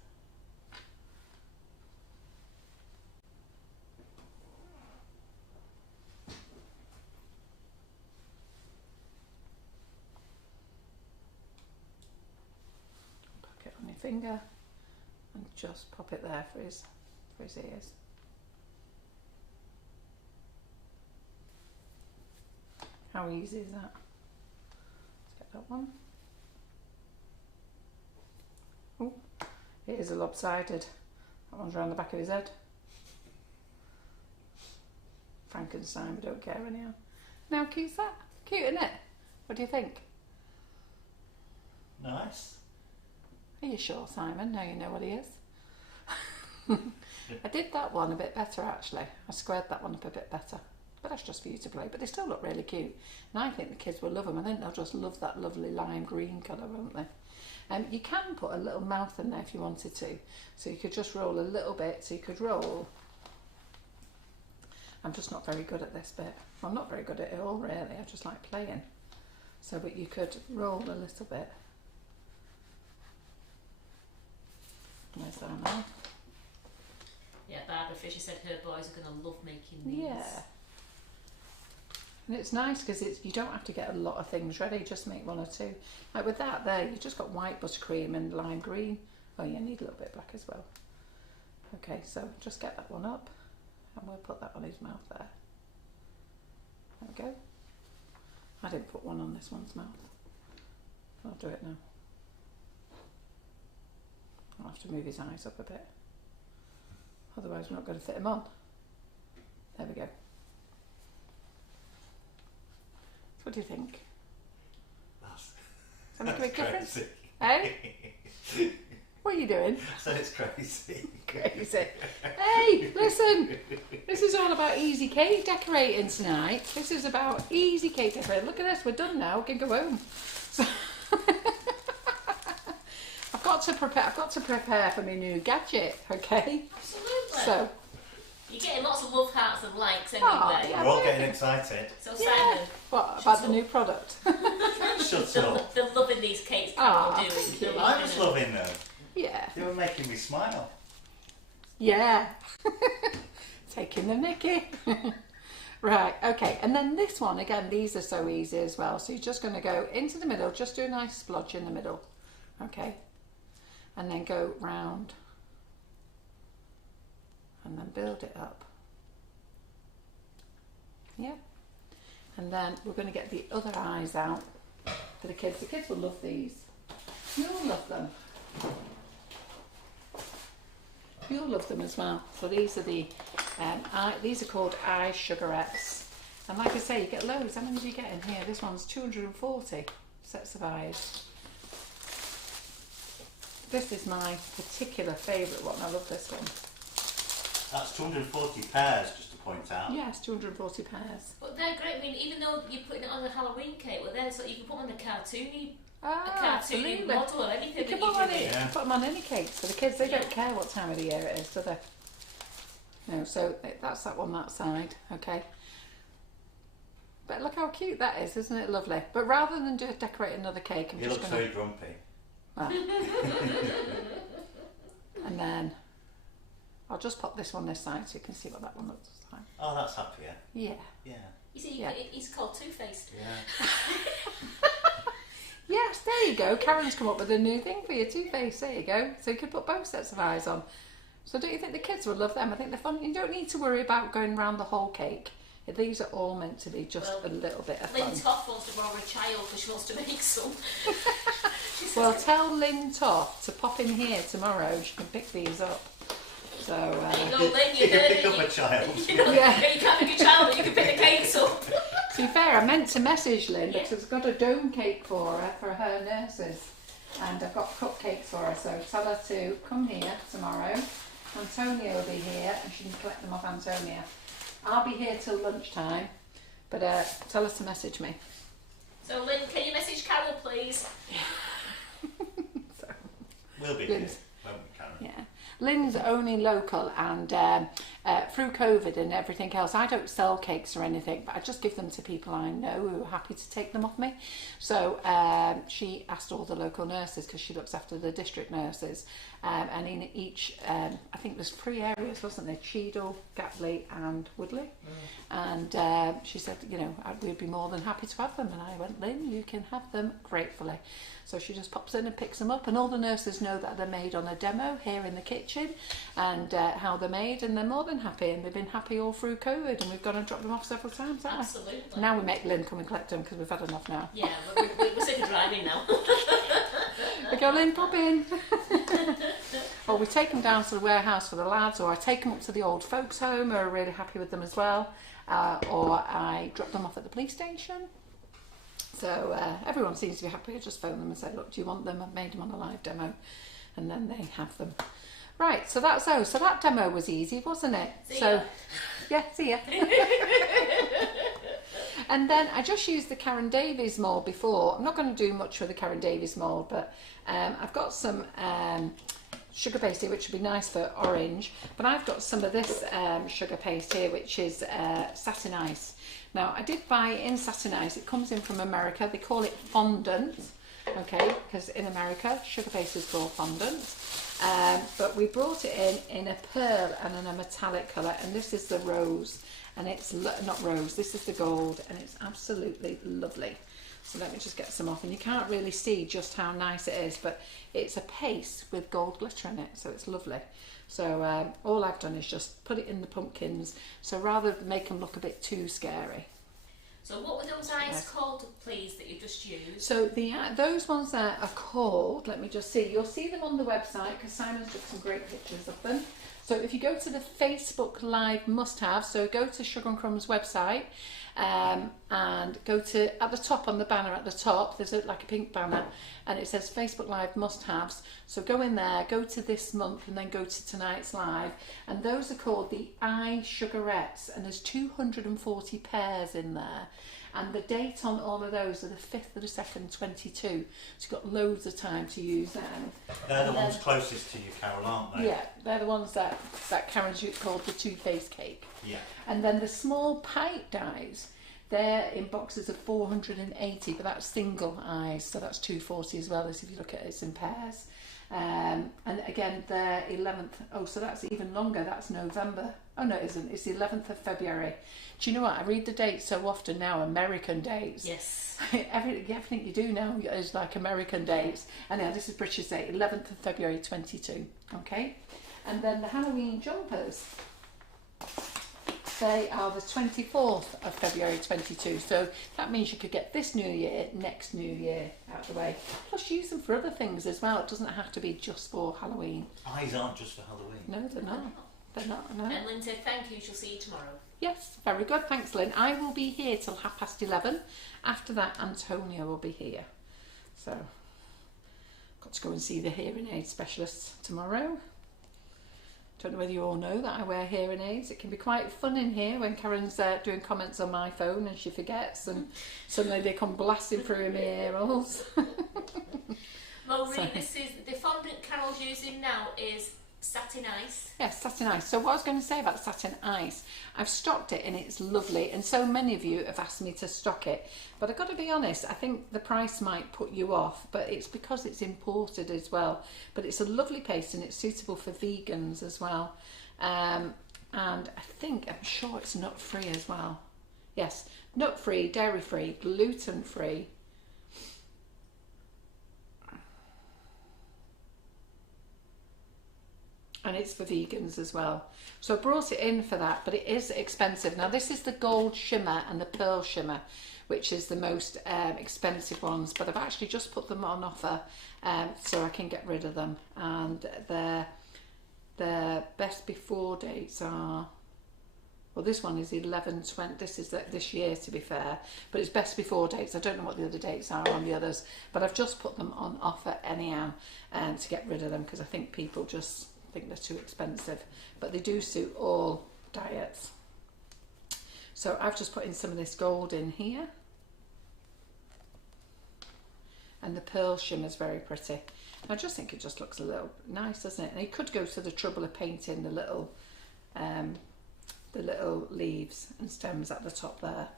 Finger and just pop it there for his ears. How easy is that? Let's get that one. Oh, it is a lopsided. That one's around the back of his head. Frankenstein, we don't care anyhow. Now, cute's that? Cute, isn't it? What do you think? Nice. Are you sure, Simon? Now you know what he is. I did that one a bit better actually. I squared that one up a bit better. But that's just for you to play. But they still look really cute. And I think the kids will love them. I think they'll just love that lovely lime green colour, won't they? You can put a little mouth in there if you wanted to. So you could just roll a little bit. So you could roll. I'm just not very good at this bit. Well, I'm not very good at it all really. I just like playing. So, but you could roll a little bit. There's our mouth. Yeah, Barbara Fisher said her boys are going to love making these. Yeah. And it's nice because you don't have to get a lot of things ready, just make one or two. Like with that there, you've just got white buttercream and lime green. Oh, you need a little bit black as well. Okay, so just get that one up and we'll put that on his mouth there. There we go. I didn't put one on this one's mouth. I'll do it now. I'll have to move his eyes up a bit. Otherwise we're not going to fit him on. There we go. What do you think? Does that make a big difference? Eh? What are you doing? I said it's crazy. Crazy. Hey, listen. This is all about easy cake decorating tonight. This is about easy cake decorating. Look at this. We're done now. We can go home. So I've got to prepare for my new gadget. Okay. Absolutely. So. You're getting lots of love hearts and likes anyway. Oh, yeah, We're all getting excited. So Simon, what about the new product? Shut up. they're loving these cakes Oh, Carol thank doing. you. I was loving them. Yeah. They were making me smile. Yeah. Taking the mickey. Right, okay. And then this one, again, these are so easy as well. So you're just going to go into the middle, just do a nice splodge in the middle. Okay. And then go round. And then build it up. Yeah. And then we're going to get the other eyes out for the kids. The kids will love these. You'll love them. You'll love them as well. So these are the, these are called eye sugarettes. And like I say, you get loads. How many do you get in here? This one's 240 sets of eyes. This is my particular favourite one. I love this one. That's 240 pairs, just to point out. Yes, 240 pairs. But they're great. I mean, even though you're putting it on a Halloween cake, well, then so you can put them on a cartoony Absolutely. model or anything. You can that put, on do. put them on any cakes for the kids. They don't care what time of the year it is, do they? No, so that's that one that side, okay. But look how cute that is, isn't it lovely? But rather than just decorate another cake, I'm He just looks going very grumpy. and then I'll just pop this one this side so you can see what that one looks like. Oh, that's happier. Yeah. Yeah. You see, Yeah. he's called Two-Faced. Yeah. Yes, there you go. Karen's come up with a new thing for you, Two-Face. There you go. So you could put both sets of eyes on. So don't you think the kids would love them? I think they're fun. You don't need to worry about going around the whole cake. These are all meant to be just a little bit of Lynn fun. Toff wants to borrow a child because she wants to make some. Well, tell Lynn Toff to pop in here tomorrow. She can pick these up. So, there you go, Lynn, You you can heard pick it. up a child. You know, Yeah. you can't pick a child, but you can pick the cakes up. to be fair, I meant to message Lynn because I've got a dome cake for her nurses. And I've got cupcakes for her. So tell her to come here tomorrow. Antonia will be here and she can collect them off Antonia. I'll be here till lunchtime. But tell her to message me. So, Lynn, can you message Carol, please? So, We'll be here, Lynn's- won't we, Karen? yeah. Lynn's only local and through COVID and everything else, I don't sell cakes or anything, but I just give them to people I know who are happy to take them off me. So she asked all the local nurses, because she looks after the district nurses, and in each, I think there's 3 areas, wasn't there? Cheadle, Gatley and Woodley. And she said, you know, we'd be more than happy to have them. And I went, Lynn, you can have them gratefully. So she just pops in and picks them up, and all the nurses know that they're made on a demo here in the kitchen and how they're made, and they're more than happy, and they've been happy all through COVID, and we've gone and dropped them off several times, haven't Absolutely. we? Now we make Lynn come and collect them because we've had enough now. Yeah, we're sick of driving now. I go, Lynn, pop in. Or we take them down to the warehouse for the lads, or I take them up to the old folks home who are really happy with them as well, or I drop them off at the police station. So everyone seems to be happy. I just phone them and say, look, do you want them? I've made them on a live demo. and then they have them. Right, so that's those. So that demo was easy, wasn't it? See so ya. yeah, see ya. And then I just used the Karen Davies mould before. I'm not going to do much with the Karen Davies mould, but I've got some sugar paste here, which would be nice for orange. But I've got some of this sugar paste here, which is satin ice. Now, I did buy in satin ice. It comes in from America. They call it fondant, okay, because in America, sugar paste is called fondant. But we brought it in a pearl and in a metallic colour, and this is the rose. And it's not rose, this is the gold, and it's absolutely lovely. So let me just get some off, and you can't really see just how nice it is, but it's a paste with gold glitter in it, so it's lovely. So all I've done is just put it in the pumpkins, so rather than make them look a bit too scary. So what were those eyes called, please, that you just used? So those ones there are called, let me just see, you'll see them on the website, because Simon's took some great pictures of them. So if you go to the Facebook Live must-have, so go to Sugar and Crumbs website and go to, at the top on the banner at the top, there's like a pink banner and it says Facebook Live must-haves. So go in there, go to this month and then go to tonight's live. And those are called the Eye Sugarettes, and there's 240 pairs in there. And the date on all of those are the 5th of the 2nd, 22. So you've got loads of time to use them. They're the ones closest to you, Carol, aren't they? Yeah, they're the ones that Karen's called the two-faced cake. Yeah. And then the small pipe dies, they're in boxes of 480, but that's single eyes, so that's 240 as well as if you look at it, it's in pairs. And again, they're 11th. Oh, so that's even longer. That's November. Oh no, it isn't. It's the 11th of February. Do you know what? I read the dates so often now, American dates. Yes. Everything you do now is like American dates. And now this is British date, 11th of February 22. Okay. And then the Halloween jumpers, they are the 24th of February 22. So that means you could get this new year, next new year out of the way. Plus use them for other things as well. It doesn't have to be just for Halloween. Eyes aren't just for Halloween. No, they're not. They're not, no. And Lynn said, thank you, shall see you tomorrow. Yes, very good. Thanks, Lynn. I will be here till 11:30. After that, Antonia will be here. So, got to go and see the hearing aid specialist tomorrow. Don't know whether you all know that I wear hearing aids. It can be quite fun in here when Karen's doing comments on my phone and she forgets, and suddenly they come blasting through my ear holes. Maureen, this is the fondant Carol's using now is satin ice. Yes, satin ice. So what I was going to say about satin ice, I've stocked it and it's lovely, and so many of you have asked me to stock it, but I've got to be honest, I think the price might put you off, but it's because it's imported as well. But it's a lovely paste and it's suitable for vegans as well, and I'm sure it's nut free as well. Yes, nut free, dairy free, gluten free. And it's for vegans as well. So I brought it in for that, but it is expensive. Now this is the gold shimmer and the pearl shimmer, which is the most expensive ones, but I've actually just put them on offer so I can get rid of them. And their best before dates are, well, this one is 11/20, this is this year to be fair, but it's best before dates. I don't know what the other dates are on the others, but I've just put them on offer anyhow to get rid of them, because I think people just think they're too expensive, but they do suit all diets. So I've just put in some of this gold in here, and the pearl shimmer is very pretty. I just think it just looks a little nice, doesn't it? And you could go to the trouble of painting the little leaves and stems at the top there,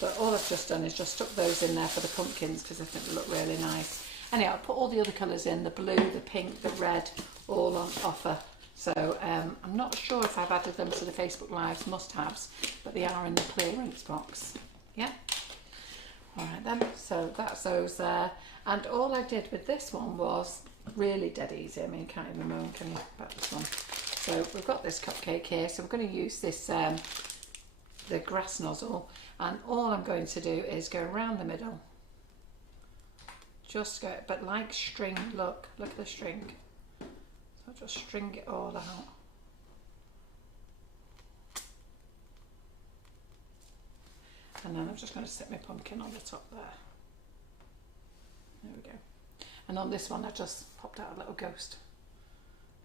but all I've just done is just stuck those in there for the pumpkins because I think they look really nice. Anyway, I'll put all the other colours in, the blue, the pink, the red, all on offer. So I'm not sure if I've added them to the Facebook Lives must-haves, but they are in the clearance box. Yeah? Alright then, so that's those there. And all I did with this one was really dead easy. I mean, you can't even moan, can you, about this one? So we've got this cupcake here, so we're going to use this, the grass nozzle, and all I'm going to do is go around the middle. Just go, but like string, look at the string. So just string it all out. And then I'm just going to set my pumpkin on the top there. There we go. And on this one I just popped out a little ghost.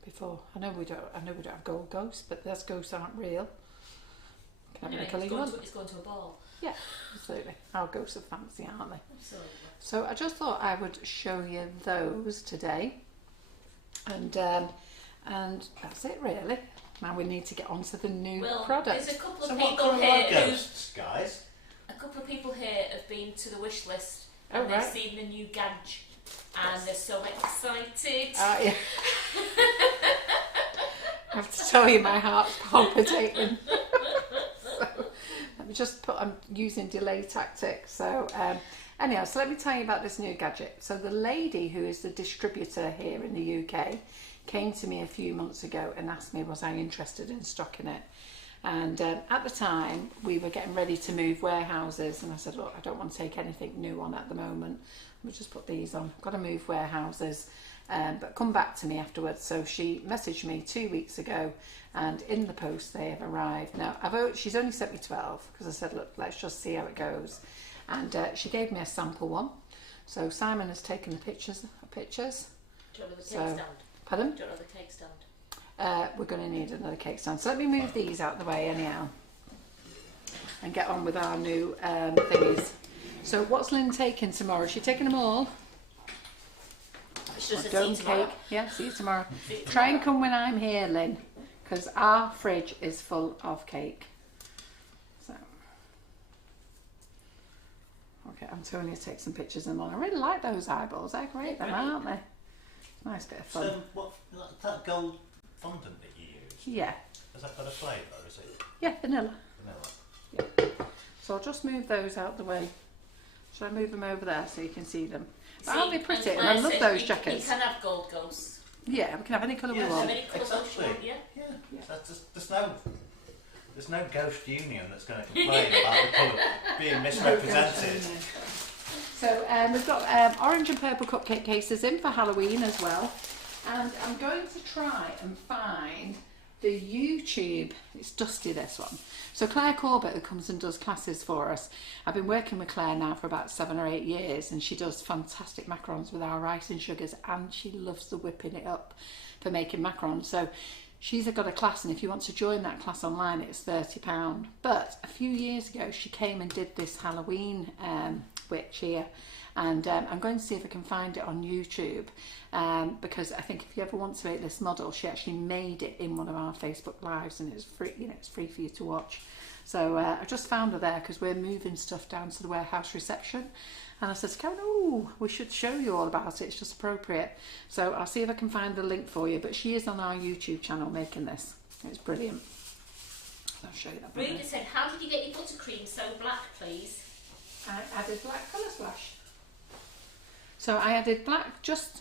before. I know we don't have gold ghosts, but those ghosts aren't real. Can have any colour you want. It's going to a ball. Yeah, absolutely. Our ghosts are fancy, aren't they? Absolutely. So I just thought I would show you those today, and that's it really. Now we need to get on to the new product. There's a couple of So people what here. ghosts, guys? A couple of people here have been to the wish list and they've seen the new gadget, and they're so excited. Yeah. I have to tell you, my heart's palpitating. So, let me just I'm using delay tactics. So anyhow, so let me tell you about this new gadget. So the lady who is the distributor here in the UK came to me a few months ago and asked me was I interested in stocking it. And at the time we were getting ready to move warehouses, and I said, look, I don't want to take anything new on at the moment. We'll just put these on. I've got to move warehouses, but come back to me afterwards. So she messaged me 2 weeks ago, and in the post they have arrived. Now she's only sent me 12 because I said, look, let's just see how it goes. And she gave me a sample one. So Simon has taken the pictures. Do you want the cake stand? Pardon? Do you want the cake stand? We're going to need another cake stand. So let me move these out the way anyhow and get on with our new thingies. So what's Lynn taking tomorrow? Is she taking them all? It's just a Dome cake. Yeah, see you tomorrow. Try and come when I'm here, Lynn, because our fridge is full of cake. So, okay, Antonia take some pictures of them on. I really like those eyeballs. They're great, then, aren't they? Nice bit of fun. So what, that gold fondant that you use? Yeah. Has that got a flavour? Is it Yeah, vanilla. vanilla? Yeah. So I'll just move those out the way. Shall I move them over there so you can see them? But aren't they pretty? And I love those jackets. You can have gold ghosts. Yeah, we can have any colour we Yeah, want. Any colour ghosts you want, yeah? Yeah. There's no ghost union that's going to complain about the colour being misrepresented. So we've got orange and purple cupcake cases in for Halloween as well. And I'm going to try and find the YouTube. It's dusty, this one. So Claire Corbett, who comes and does classes for us, I've been working with Claire now for about 7 or 8 years, and she does fantastic macarons with our rice and sugars, and she loves the whipping it up for making macarons. So she's got a class, and if you want to join that class online, it's £30. But a few years ago she came and did this Halloween witch here, and I'm going to see if I can find it on YouTube, because I think if you ever want to make this model, she actually made it in one of our Facebook lives, and it's free, you know, it's free for you to watch. So I just found her there because we're moving stuff down to the warehouse reception, and I said to Karen, oh, we should show you all about it, it's just appropriate. So I'll see if I can find the link for you, but she is on our YouTube channel making this. It's brilliant. So I'll show you that. Rita said, how did you get your buttercream so black, please? I added black colour splash. So I added black,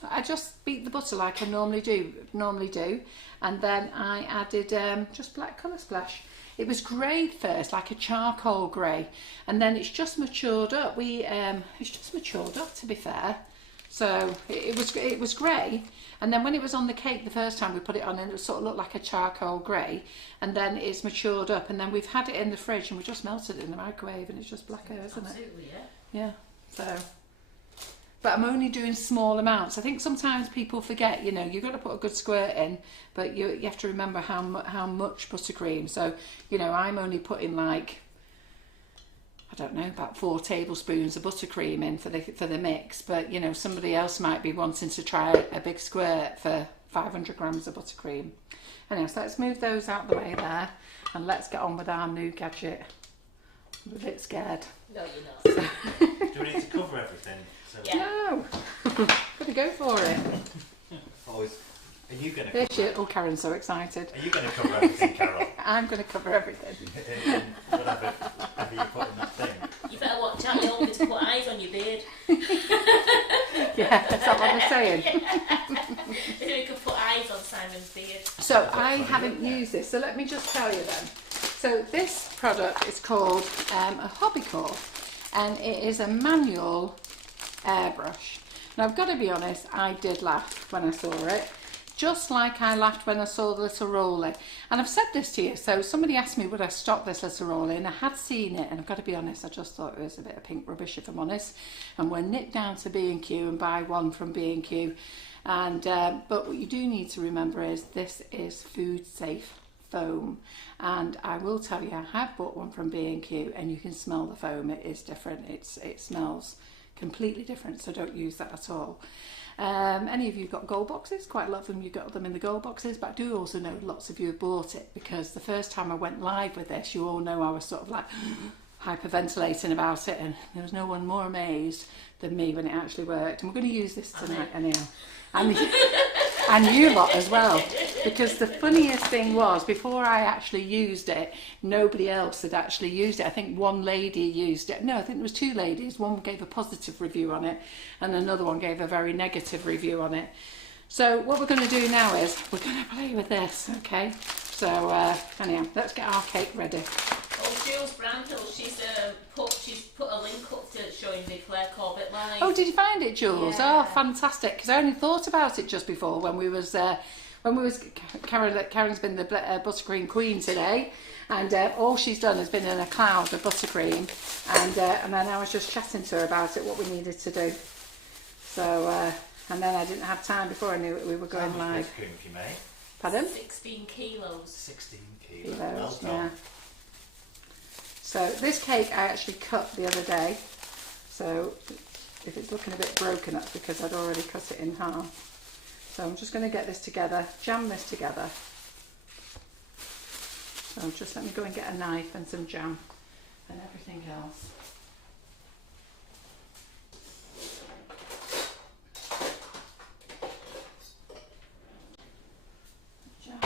I just beat the butter like I normally do, and then I added just black colour splash. It was grey first, like a charcoal grey, and then it's just matured up. It's just matured up, to be fair. So it was grey, and then when it was on the cake the first time we put it on, and it sort of looked like a charcoal grey, and then it's matured up, and then we've had it in the fridge and we just melted it in the microwave, and it's just blacker, isn't it? Absolutely, yeah. Yeah. So. But I'm only doing small amounts. I think sometimes people forget, you know, you've got to put a good squirt in, but you have to remember how much buttercream. So, you know, I'm only putting like, I don't know, about 4 tablespoons of buttercream in for the mix. But, you know, somebody else might be wanting to try a big squirt for 500 grams of buttercream. Anyway, so let's move those out the way there, and let's get on with our new gadget. I'm a bit scared. No, you're not. Do we need to cover everything? So Yeah. No! Gotta go for it. always, are you going to There cover she is. Oh, Karen's so excited. Are you going to cover everything, Carol? I'm going to cover everything. in whatever you put in that thing? You better watch out, you're going to put eyes on your beard. Yeah, is that what they're saying? You could put eyes on Simon's beard. So I haven't used this, so let me just tell you then. So this product is called a hobby core, and it is a manual airbrush. Now I've got to be honest, I did laugh when I saw it, just like I laughed when I saw the little roller. And I've said this to you, so somebody asked me would I stock this little roller, and I had seen it, and I've got to be honest, I just thought it was a bit of pink rubbish, if I'm honest. And we'll nip down to B&Q and buy one from B&Q. And but what you do need to remember is this is food safe foam, and I will tell you, I have bought one from B&Q, and you can smell the foam. It is different. It smells completely different, so don't use that at all. Any of you got gold boxes? Quite a lot of them, you got them in the gold boxes, but I do also know lots of you have bought it, because the first time I went live with this, you all know I was sort of like hyperventilating about it, and there was no one more amazed than me when it actually worked. And we're going to use this tonight anyhow. And you lot as well, because the funniest thing was, before I actually used it, nobody else had actually used it. I think one lady used it. No, I think there was two ladies. One gave a positive review on it, and another one gave a very negative review on it. So what we're going to do now is we're going to play with this, okay? So anyhow, let's get our cake ready. Oh, Jules Brownhill, she's put a link up to showing the Claire Corbett live. Oh, did you find it, Jules? Yeah. Oh, fantastic! Because I only thought about it just before when we was Karen's been the buttercream queen today, and all she's done has been in a cloud of buttercream, and then I was just chatting to her about it, what we needed to do. So and then I didn't have time before I knew it, we were going live. Buttercream have you made? Pardon? 16 kilos. 16 kilos. Kilos, Well done. yeah. So this cake I actually cut the other day, so if it's looking a bit broken, that's because I'd already cut it in half. So I'm just going to get this together, jam this together. So just let me go and get a knife and some jam and everything else. Jam.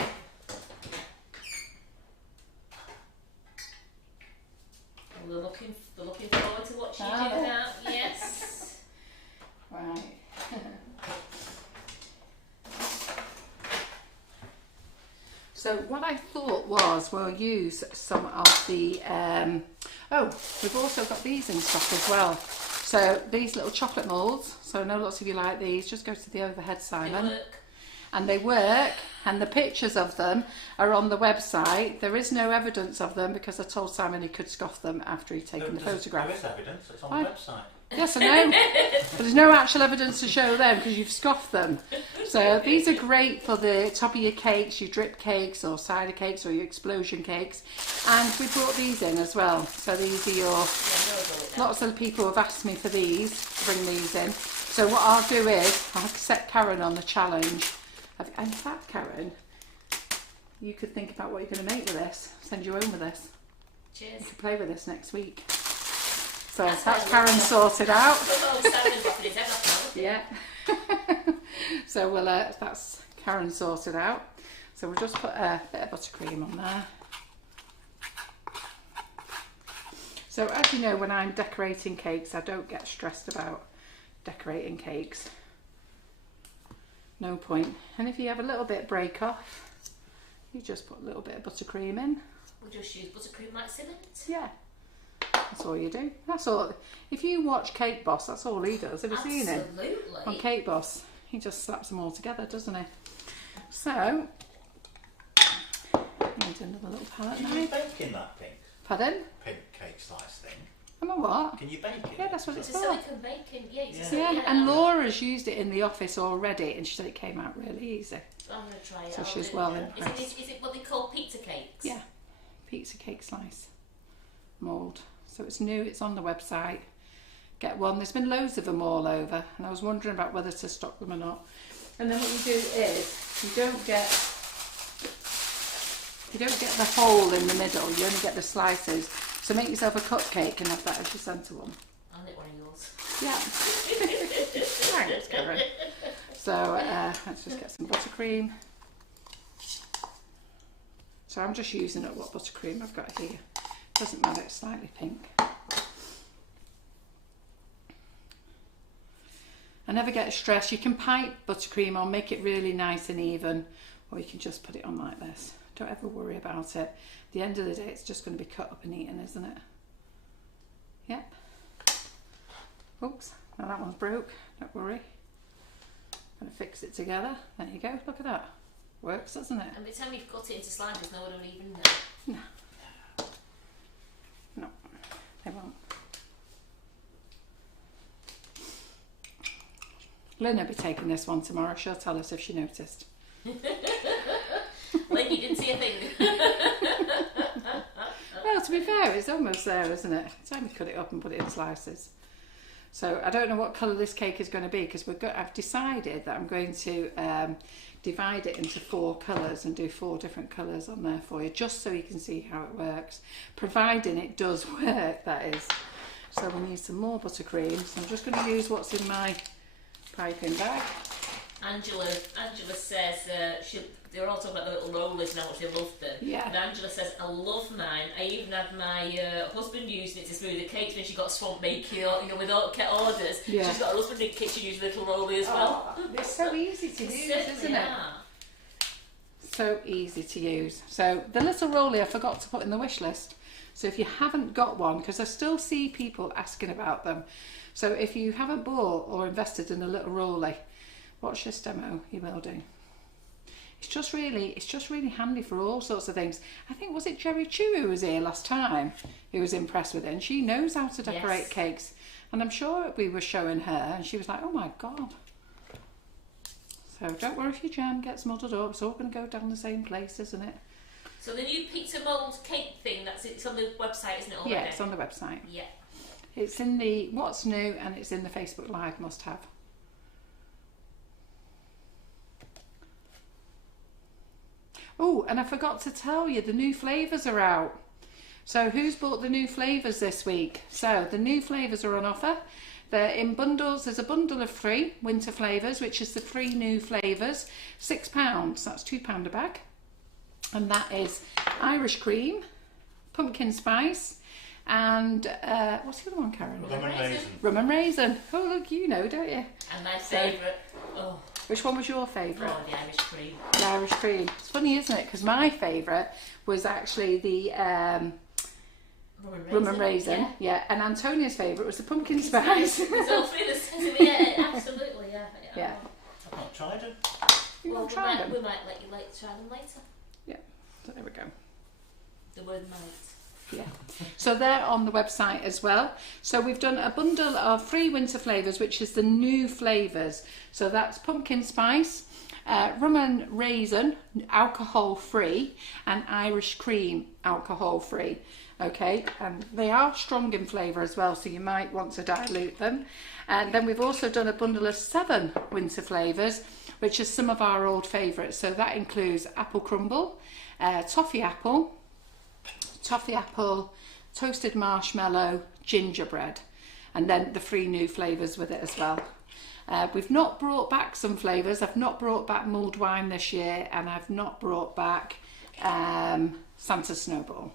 Well, they're looking forward to watching you do that. Yes. Right. So what I thought was we'll use some of the, we've also got these in stock as well. So these little chocolate moulds, so I know lots of you like these, just go to the overhead, Simon. They work. And they work, and the pictures of them are on the website. There is no evidence of them because I told Simon he could scoff them after he'd taken the photograph. There is evidence, it's on the website. Yes, I know, but there's no actual evidence to show them because you've scoffed them. So these are great for the top of your cakes, your drip cakes or cider cakes or your explosion cakes. And we brought these in as well. So these are your, lots of people have asked me for these, to bring these in. So what I'll do is, I'll set Karen on the challenge. In fact, Karen, you could think about what you're going to make with this. Send you home with this. Cheers. You can play with this next week. So that's Karen sorted out. Yeah. So we'll that's Karen sorted out. So we'll just put a bit of buttercream on there. So as you know, when I'm decorating cakes, I don't get stressed about decorating cakes. No point. And if you have a little bit break off, you just put a little bit of buttercream in. We'll just use buttercream like cement. Yeah. That's all you do. That's all. If you watch Cake Boss, that's all he does. Have you seen him? Absolutely. On Cake Boss, he just slaps them all together, doesn't he? So, need another little palette Can you knife. bake in that pink? Pardon? Pink cake slice thing? Am I what? Can you bake it? Yeah, that's what It's it's a for. silicone bacon, yeah. It's a Yeah. silicone, Yeah, and Laura's used it in the office already, and she said it came out really easy. I'm going to try it. So I'll she's do well it. impressed. Is it what they call pizza cakes? Yeah, pizza cake slice mould. So it's new, it's on the website. Get one. There's been loads of them all over, and I was wondering about whether to stock them or not. And then what you do is you don't get the hole in the middle. You only get the slices. So make yourself a cupcake and have that as your centre one. I'll knit one of yours. Yeah. Thanks, Karen. So let's just get some buttercream. So I'm just using up what buttercream I've got here. Doesn't matter, it's slightly pink. I never get stressed. You can pipe buttercream on, make it really nice and even, or you can just put it on like this. Don't ever worry about it. At the end of the day, it's just going to be cut up and eaten, isn't it? Yep. Oops, now that one's broke. Don't worry. Gonna fix it together. There you go. Look at that. Works, doesn't it? And by the time you've cut it into slices, no one will even know. No. No, they won't. Lynn will be taking this one tomorrow. She'll tell us if she noticed. Lynn, you didn't see a thing. Well, to be fair, it's almost there, isn't it? Time we cut it up and put it in slices. So I don't know what colour this cake is going to be because I've decided that I'm going to divide it into 4 colours and do 4 different colours on there for you, just so you can see how it works. Providing it does work, that is. So we need some more buttercream. So I'm just going to use what's in my piping bag. Angela says they're all talking about the little rollers and how much they loved them. Yeah. And Angela says, I love mine. I even had my husband using it to smooth the cakes when she got swamp making, with all orders. Yeah. She's got her husband in the kitchen using little rolly as well. Oh, they're so easy to use, isn't it? So easy to use. So the little rolly I forgot to put in the wish list. So if you haven't got one, because I still see people asking about them. So if you haven't bought or invested in a little rolly, watch this demo, you will do. It's just really handy for all sorts of things. I think, was it Jerry Chew who was here last time who was impressed with it, and she knows how to decorate cakes, and I'm sure we were showing her and she was like, oh my god. So don't worry if your jam gets muddled up, it's all going to go down the same place, isn't it? So the new pizza mould cake thing, it's on the website, isn't it, already? Yeah, it's on the website. Yeah. It's in the What's New and it's in the Facebook Live must have. Oh, and I forgot to tell you, the new flavours are out. So who's bought the new flavours this week? So the new flavours are on offer. They're in bundles. There's a bundle of 3 winter flavours, which is the 3 new flavours. £6, that's £2 a bag. And that is Irish cream, pumpkin spice, and what's the other one, Karen? Rum and raisin. Rum and raisin. Oh, look, you know, don't you? And my favourite, Which one was your favourite? Oh, the Irish cream. The Irish cream. It's funny, isn't it? Because my favourite was actually the rum and raisin. Yeah. And Antonia's favourite was the pumpkin spice. It's all 3 the same. Yeah, absolutely, yeah. Yeah. I've not tried it. You've Well, not tried them? we might let you try them later. Yeah. So there we go. The word might. Yeah. So they're on the website as well. So we've done a bundle of 3 winter flavours, which is the new flavours. So that's pumpkin spice, rum and raisin, alcohol free, and Irish cream, alcohol free. Okay, and they are strong in flavour as well, so you might want to dilute them. And then we've also done a bundle of 7 winter flavours, which is some of our old favourites. So that includes apple crumble, toffee apple, toasted marshmallow, gingerbread, and then the 3 new flavours with it as well. We've not brought back some flavours. I've not brought back mulled wine this year, and I've not brought back Santa Snowball.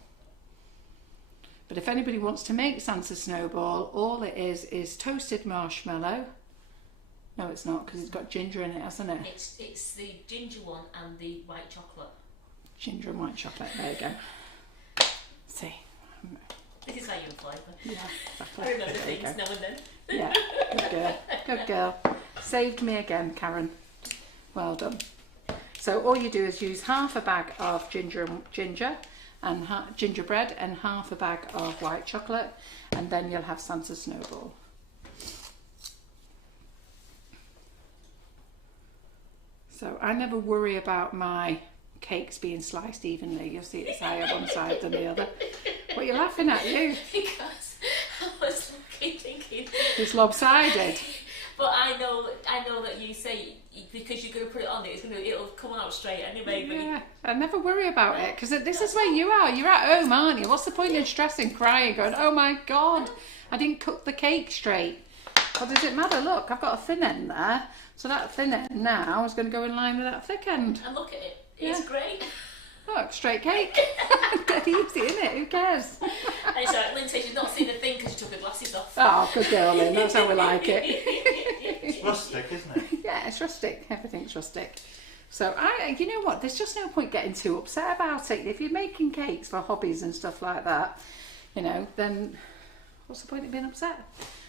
But if anybody wants to make Santa Snowball, all it is toasted marshmallow. No, it's not, because it's got ginger in it, hasn't it? It's the ginger one and the white chocolate. Ginger and white chocolate, there you go. See. This is how you apply them. Yeah, exactly. I remember There you things go. now and then. Yeah, good girl. Good girl. Saved me again, Karen. Well done. So all you do is use half a bag of ginger and gingerbread and half a bag of white chocolate, and then you'll have Santa Snowball. So I never worry about my cakes being sliced evenly. You'll see it's higher one side than the other. What are you laughing at, you? Because I was thinking. It's lopsided. But I know that you say because you're going to put it on it'll come out straight anyway. Yeah, I never worry about it because this is where you are. You're at home, aren't you? What's the point in stressing, crying, going, oh my God, I didn't cook the cake straight. What does it matter? Look, I've got a thin end there. So that thin end now is going to go in line with that thick end. And look at it. It's great. Look, straight cake. Dead easy, isn't it? Who cares? And it's like Lynn says she's not seen a thing because she took her glasses off. Oh, good girl, Lynn. That's how we like it. It's rustic, isn't it? Yeah, it's rustic. Everything's rustic. So, you know what? There's just no point getting too upset about it. If you're making cakes for hobbies and stuff like that, you know, then what's the point of being upset?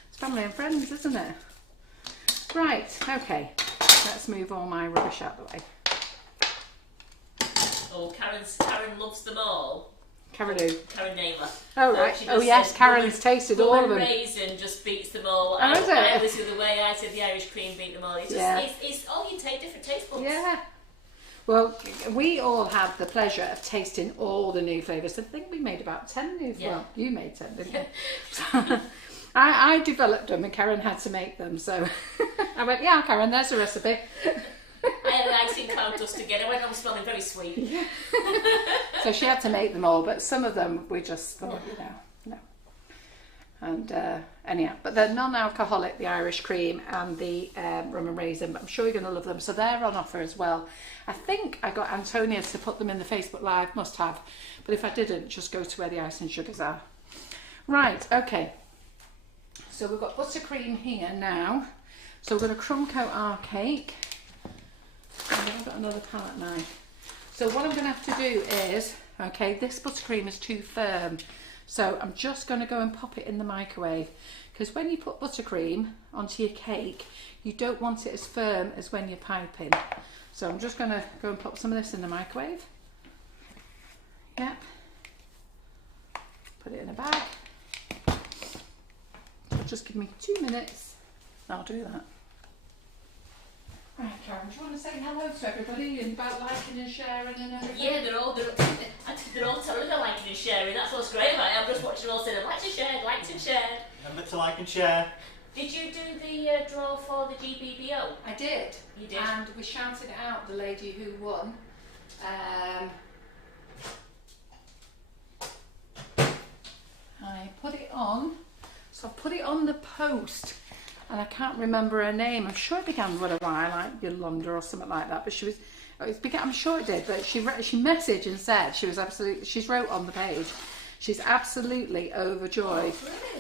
It's family and friends, isn't it? Right, okay. let's move all my rubbish out of the way. Oh, Karen loves them all. Karen who? Karen Naylor. Oh, right. Oh, yes, Karen's tasted all of them. Raisin just beats them all. Oh, is it? I was the other way. I said the Irish cream beat them all. It's just, it's all you take, different taste buds. Yeah. Well, we all had the pleasure of tasting all the new flavours. I think we made about 10 new. Yeah. Well, you made 10, didn't you? So, I developed them and Karen had to make them. So I went, yeah, Karen, there's a recipe. I had an icing cloud dust again. I went home smelling very sweet. Yeah. So she had to make them all, but some of them we just thought, no. And anyhow, but they're non-alcoholic, the Irish cream and the rum and raisin, but I'm sure you're going to love them. So they're on offer as well. I think I got Antonia to put them in the Facebook Live, must have. But if I didn't, just go to where the ice and sugars are. Right, okay. So we've got buttercream here now. So we're going to crumb coat our cake. And then I've got another palette knife. So what I'm going to have to do is, okay, this buttercream is too firm. So I'm just going to go and pop it in the microwave. Because when you put buttercream onto your cake, you don't want it as firm as when you're piping. So I'm just going to go and pop some of this in the microwave. Yep. Put it in a bag. So just give me 2 minutes. I'll do that. Right, Karen, do you want to say hello to everybody and about liking and sharing and everything? Yeah, they're all telling they're liking and sharing. That's what's great about it. I'm just watching them all saying, liked and shared. Remember to like and share. Did you do the draw for the GBBO? I did. You did? And we shouted out the lady who won. I put it on. So I put it on the post. And I can't remember her name. I'm sure it began with a Y, like Yolanda or something like that. But I'm sure it did. But she messaged and said she's wrote on the page, she's absolutely overjoyed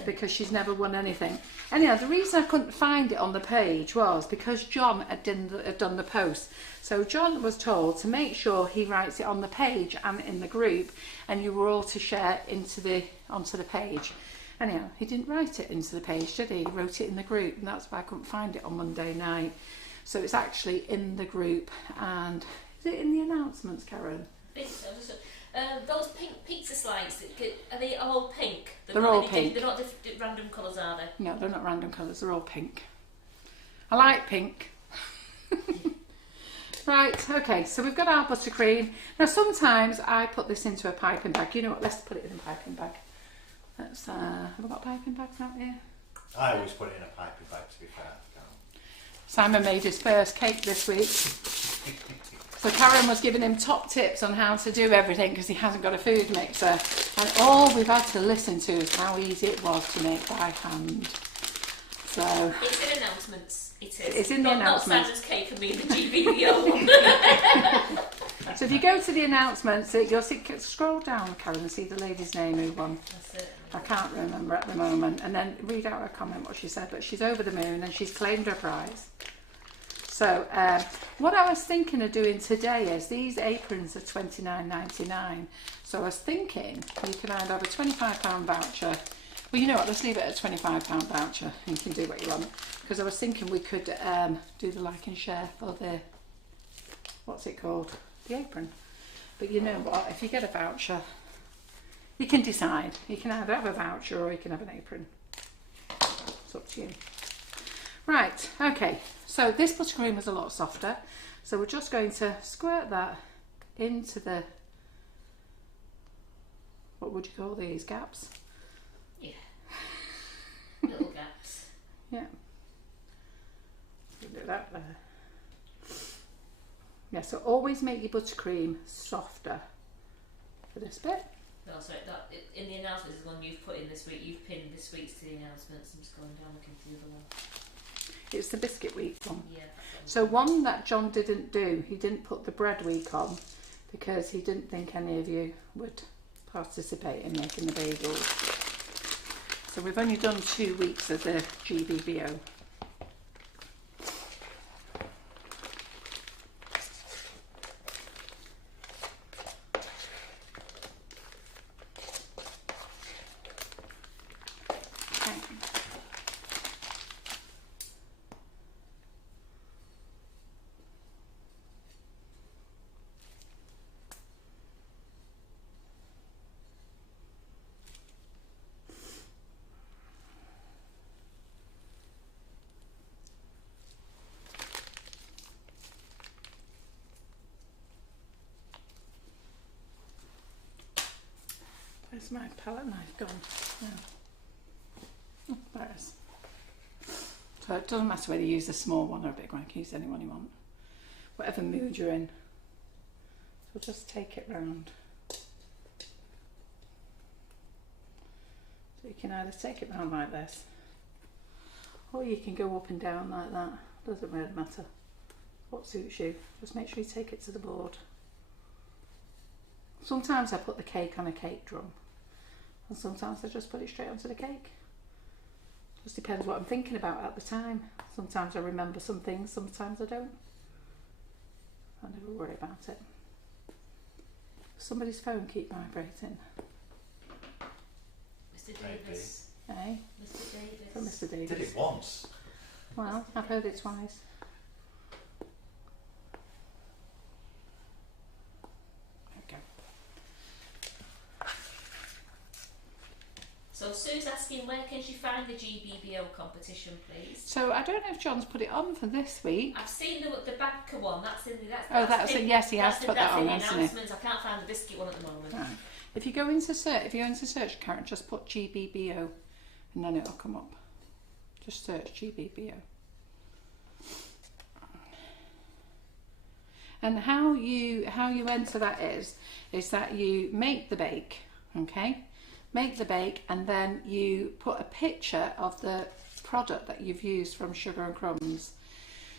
because she's never won anything. Anyhow, the reason I couldn't find it on the page was because John had done the post. So John was told to make sure he writes it on the page and in the group, and you were all to share onto the page. Anyhow, he didn't write it into the page, did he? He wrote it in the group, and that's why I couldn't find it on Monday night. So it's actually in the group, and is it in the announcements, Karen? I think so. Those pink pizza slides, are they all pink? They're all pink. They're not random colours, are they? No, they're not random colours, they're all pink. I like pink. Right, okay, so we've got our buttercream. Now sometimes I put this into a piping bag. You know what, let's put it in a piping bag. Let's, have we got piping bags out here? I always put it in a piping bag, to be fair. Simon made his first cake this week. So Karen was giving him top tips on how to do everything because he hasn't got a food mixer. And all we've had to listen to is how easy it was to make by hand. So it's in announcements. It is. It's in the announcements. Not Santa's cake and me the GBBO one. So if you go to the announcements, you'll see, scroll down, Karen, and see the lady's name who won. That's it. I can't remember at the moment. And then read out her comment, what she said. But she's over the moon and she's claimed her prize. So what I was thinking of doing today is these aprons are $29.99. So I was thinking you can either have a £25 voucher. Well, you know what, let's leave it at a £25 voucher and you can do what you want. Because I was thinking we could do the like and share for the, what's it called? The apron. But you know what, if you get a voucher, you can decide. You can either have a voucher or you can have an apron. It's up to you. Right, okay, so this buttercream was a lot softer. So we're just going to squirt that into the, what would you call these, gaps? Yeah. Little gaps. Yeah. Do that there. Yeah, so always make your buttercream softer for this bit. No, sorry, in the announcements is the one you've put in this week. You've pinned the sweets to the announcements. I'm just going down looking for the other one. It's the biscuit week one. Yeah. So one that John didn't do, he didn't put the bread week on because he didn't think any of you would participate in making the bagels. So we've only done 2 weeks of the GBBO. Where's my palette knife gone? Yeah. Oh, there it is. So it doesn't matter whether you use a small one or a big one, you can use any one you want. Whatever mood you're in. So just take it round. So you can either take it round like this, or you can go up and down like that. Doesn't really matter what suits you. Just make sure you take it to the board. Sometimes I put the cake on a cake drum, and sometimes I just put it straight onto the cake. Just depends what I'm thinking about at the time. Sometimes I remember some things, sometimes I don't. I never worry about it. Somebody's phone keep vibrating. Mr. Davis. Eh? Mr. Davis. From Mr. Davis. Did it once. Well, I've heard it twice. There we go. So Sue's asking, where can she find the GBBO competition, please? So I don't know if John's put it on for this week. I've seen the Badker one. That's in the. That's it. Yes, he has put that on, hasn't he? Announcements. I can't find the biscuit one at the moment. Right. If you go into search, Karen, just put GBBO, and then it'll come up. Just search GBBO. And how you enter that is that you make the bake, okay? Make the bake, and then you put a picture of the product that you've used from Sugar and Crumbs.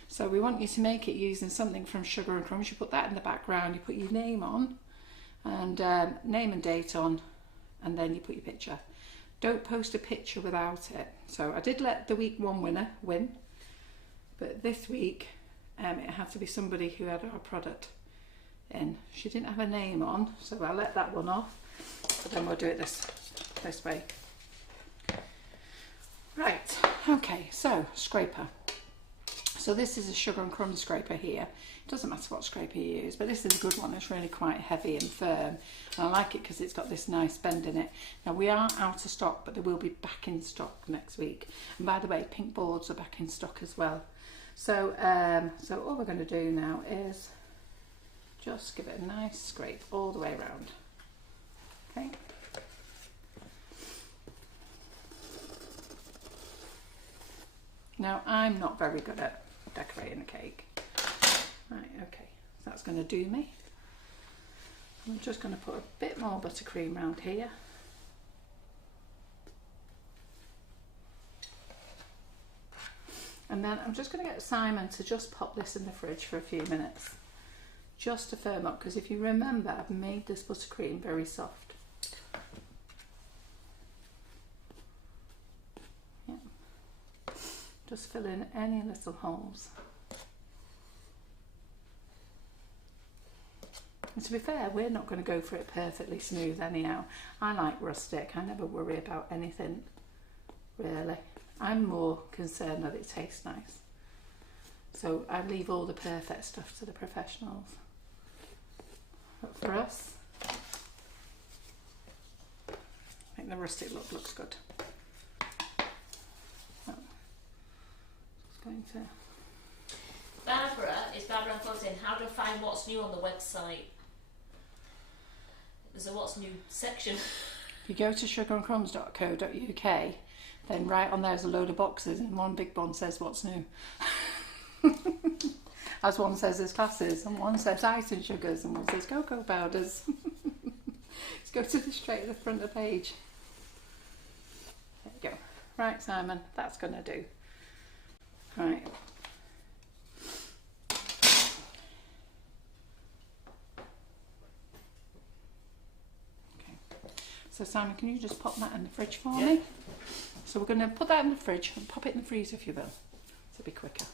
So we want you to make it using something from Sugar and Crumbs. You put that in the background, you put your name on, and name and date on, and then you put your picture. Don't post a picture without it. So I did let the week one winner win, but this week it had to be somebody who had our product in. She didn't have a name on, so I let that one off, but then we'll do it this way. Right, okay, so scraper. So this is a Sugar and Crumbs scraper here. It doesn't matter what scraper you use, but this is a good one. It's really quite heavy and firm, and I like it because it's got this nice bend in it. Now we are out of stock, but they will be back in stock next week. And by the way, pink boards are back in stock as well. So so all we're going to do now is just give it a nice scrape all the way around. Okay. Now I'm not very good at decorating a cake. Right, okay, so that's going to do me. I'm just going to put a bit more buttercream around here. And then I'm just going to get Simon to just pop this in the fridge for a few minutes, just to firm up, because if you remember, I've made this buttercream very soft. Yeah. Just fill in any little holes. And to be fair, we're not going to go for it perfectly smooth anyhow. I like rustic. I never worry about anything, really. I'm more concerned that it tastes nice. So I leave all the perfect stuff to the professionals. But for us, I think the rustic look looks good. So, just going to... Barbara puts in, how do I find what's new on the website? There's a what's new section. If you go to sugarandcrumbs.co.uk, then right on there's a load of boxes, and one big one says what's new. As one says there's classes, and one says ice and sugars, and one says cocoa powders. Let's go to straight to the front of the page. There you go. Right, Simon, that's going to do. Right. So Simon, can you just pop that in the fridge for me? So we're going to put that in the fridge and pop it in the freezer if you will. It'll be quicker.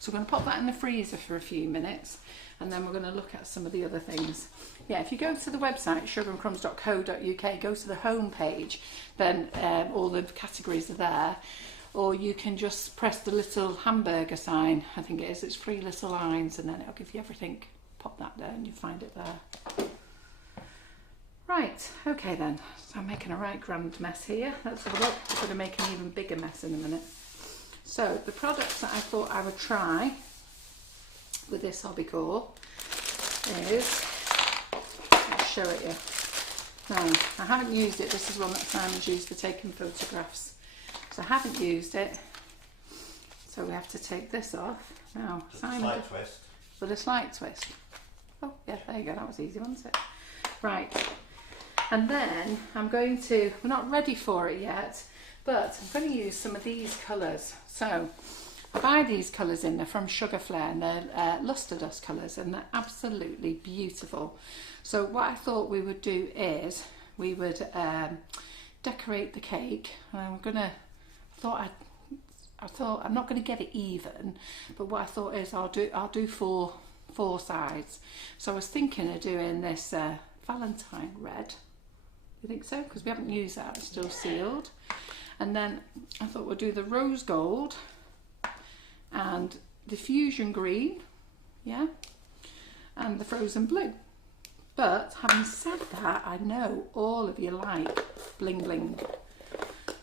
So we're going to pop that in the freezer for a few minutes, and then we're going to look at some of the other things. Yeah, if you go to the website sugarandcrumbs.co.uk, go to the home page, then all the categories are there. Or you can just press the little hamburger sign, I think it is. It's 3 little lines, and then it'll give you everything. Pop that there and you find it there. Right, okay then, so I'm making a right grand mess here. Let's have a look. I'm going to make an even bigger mess in a minute. So the products that I thought I would try with this hobby core is, I'll show it you. No, I haven't used it. This is one that Simon's used for taking photographs. So I haven't used it. So we have to take this off. Now, Just Simon, a slight twist. with a slight twist. Oh, yeah, there you go. That was easy, wasn't it? Right. And then I'm going to, we're not ready for it yet, but I'm going to use some of these colours. So I buy these colours in, they're from Sugar Flare, and they're luster dust colours, and they're absolutely beautiful. So what I thought we would do is we would decorate the cake. And I'm gonna, I thought I'm not going to get it even, but what I thought is I'll do four sides. So I was thinking of doing this Valentine red. You think so? Because we haven't used that, it's still sealed. And then I thought we'll do the rose gold and the fusion green, yeah, and the frozen blue. But having said that, I know all of you like bling bling.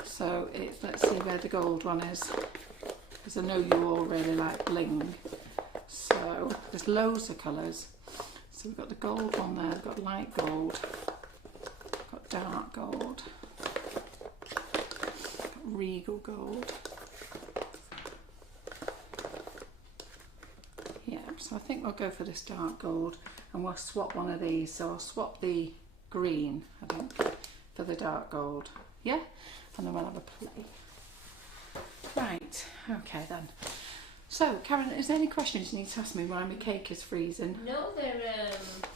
So let's see where the gold one is, because I know you all really like bling. So there's loads of colours. So we've got the gold one there, we've got light gold, got dark gold, got regal gold. Yeah, so I think we'll go for this dark gold and we'll swap one of these. So I'll swap the green, I think, for the dark gold. Yeah? And then we'll have a play. Right, okay then. So, Karen, is there any questions you need to ask me while my cake is freezing? No, they're...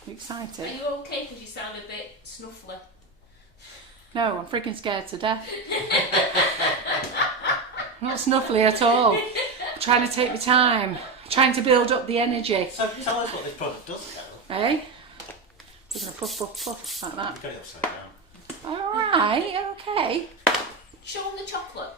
You excited? Are you okay because you sound a bit snuffly? No, I'm freaking scared to death. I'm not snuffly at all. I'm trying to take my time. Trying to build up the energy. So tell us what this product does, Carol. Eh? We're going to puff, puff, puff like that. You've got it upside down. Alright, okay. Show them the chocolate.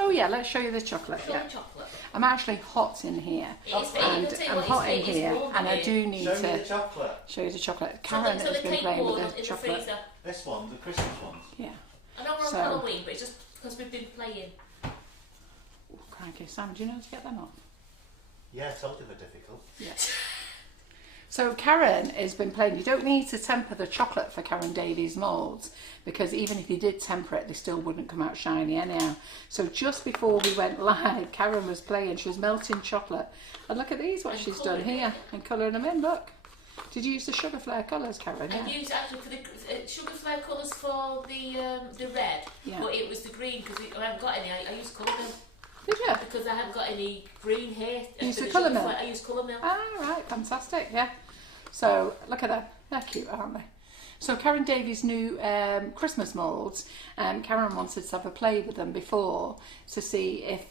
Oh yeah, let's show you the chocolate. Show Yeah. the chocolate. I'm actually hot in here. It is And I'm hot in here, and I do need Show me the to chocolate. show you the chocolate. So Karen the has been cake playing board with in the the chocolate. freezer. This one, the Christmas one. Yeah. I know we're on So- Halloween, but it's just because we've been playing. Oh, crikey, Sam, do you know how to get them off? Yeah, I told you they're difficult. Yeah. So Karen has been playing. You don't need to temper the chocolate for Karen Davies moulds, because even if you did temper it, they still wouldn't come out shiny anyhow. So just before we went live, Karen was playing. She was melting chocolate. And look at these, what And she's done colouring here. And colouring them in, look. Did you use the Sugar Flare colours, Karen? I Yeah. used actually for the Sugar Flare colours for the red, Yeah. but it was the green because I haven't got any. I used colour mill Did you? because I haven't got any green here. Use for the the colour Sugar mill? Flare, I used colour mill. Ah, right, fantastic, yeah. So, look at them. They're cute, aren't they? So, Karen Davies' new Christmas moulds, Karen wanted to have a play with them before to see if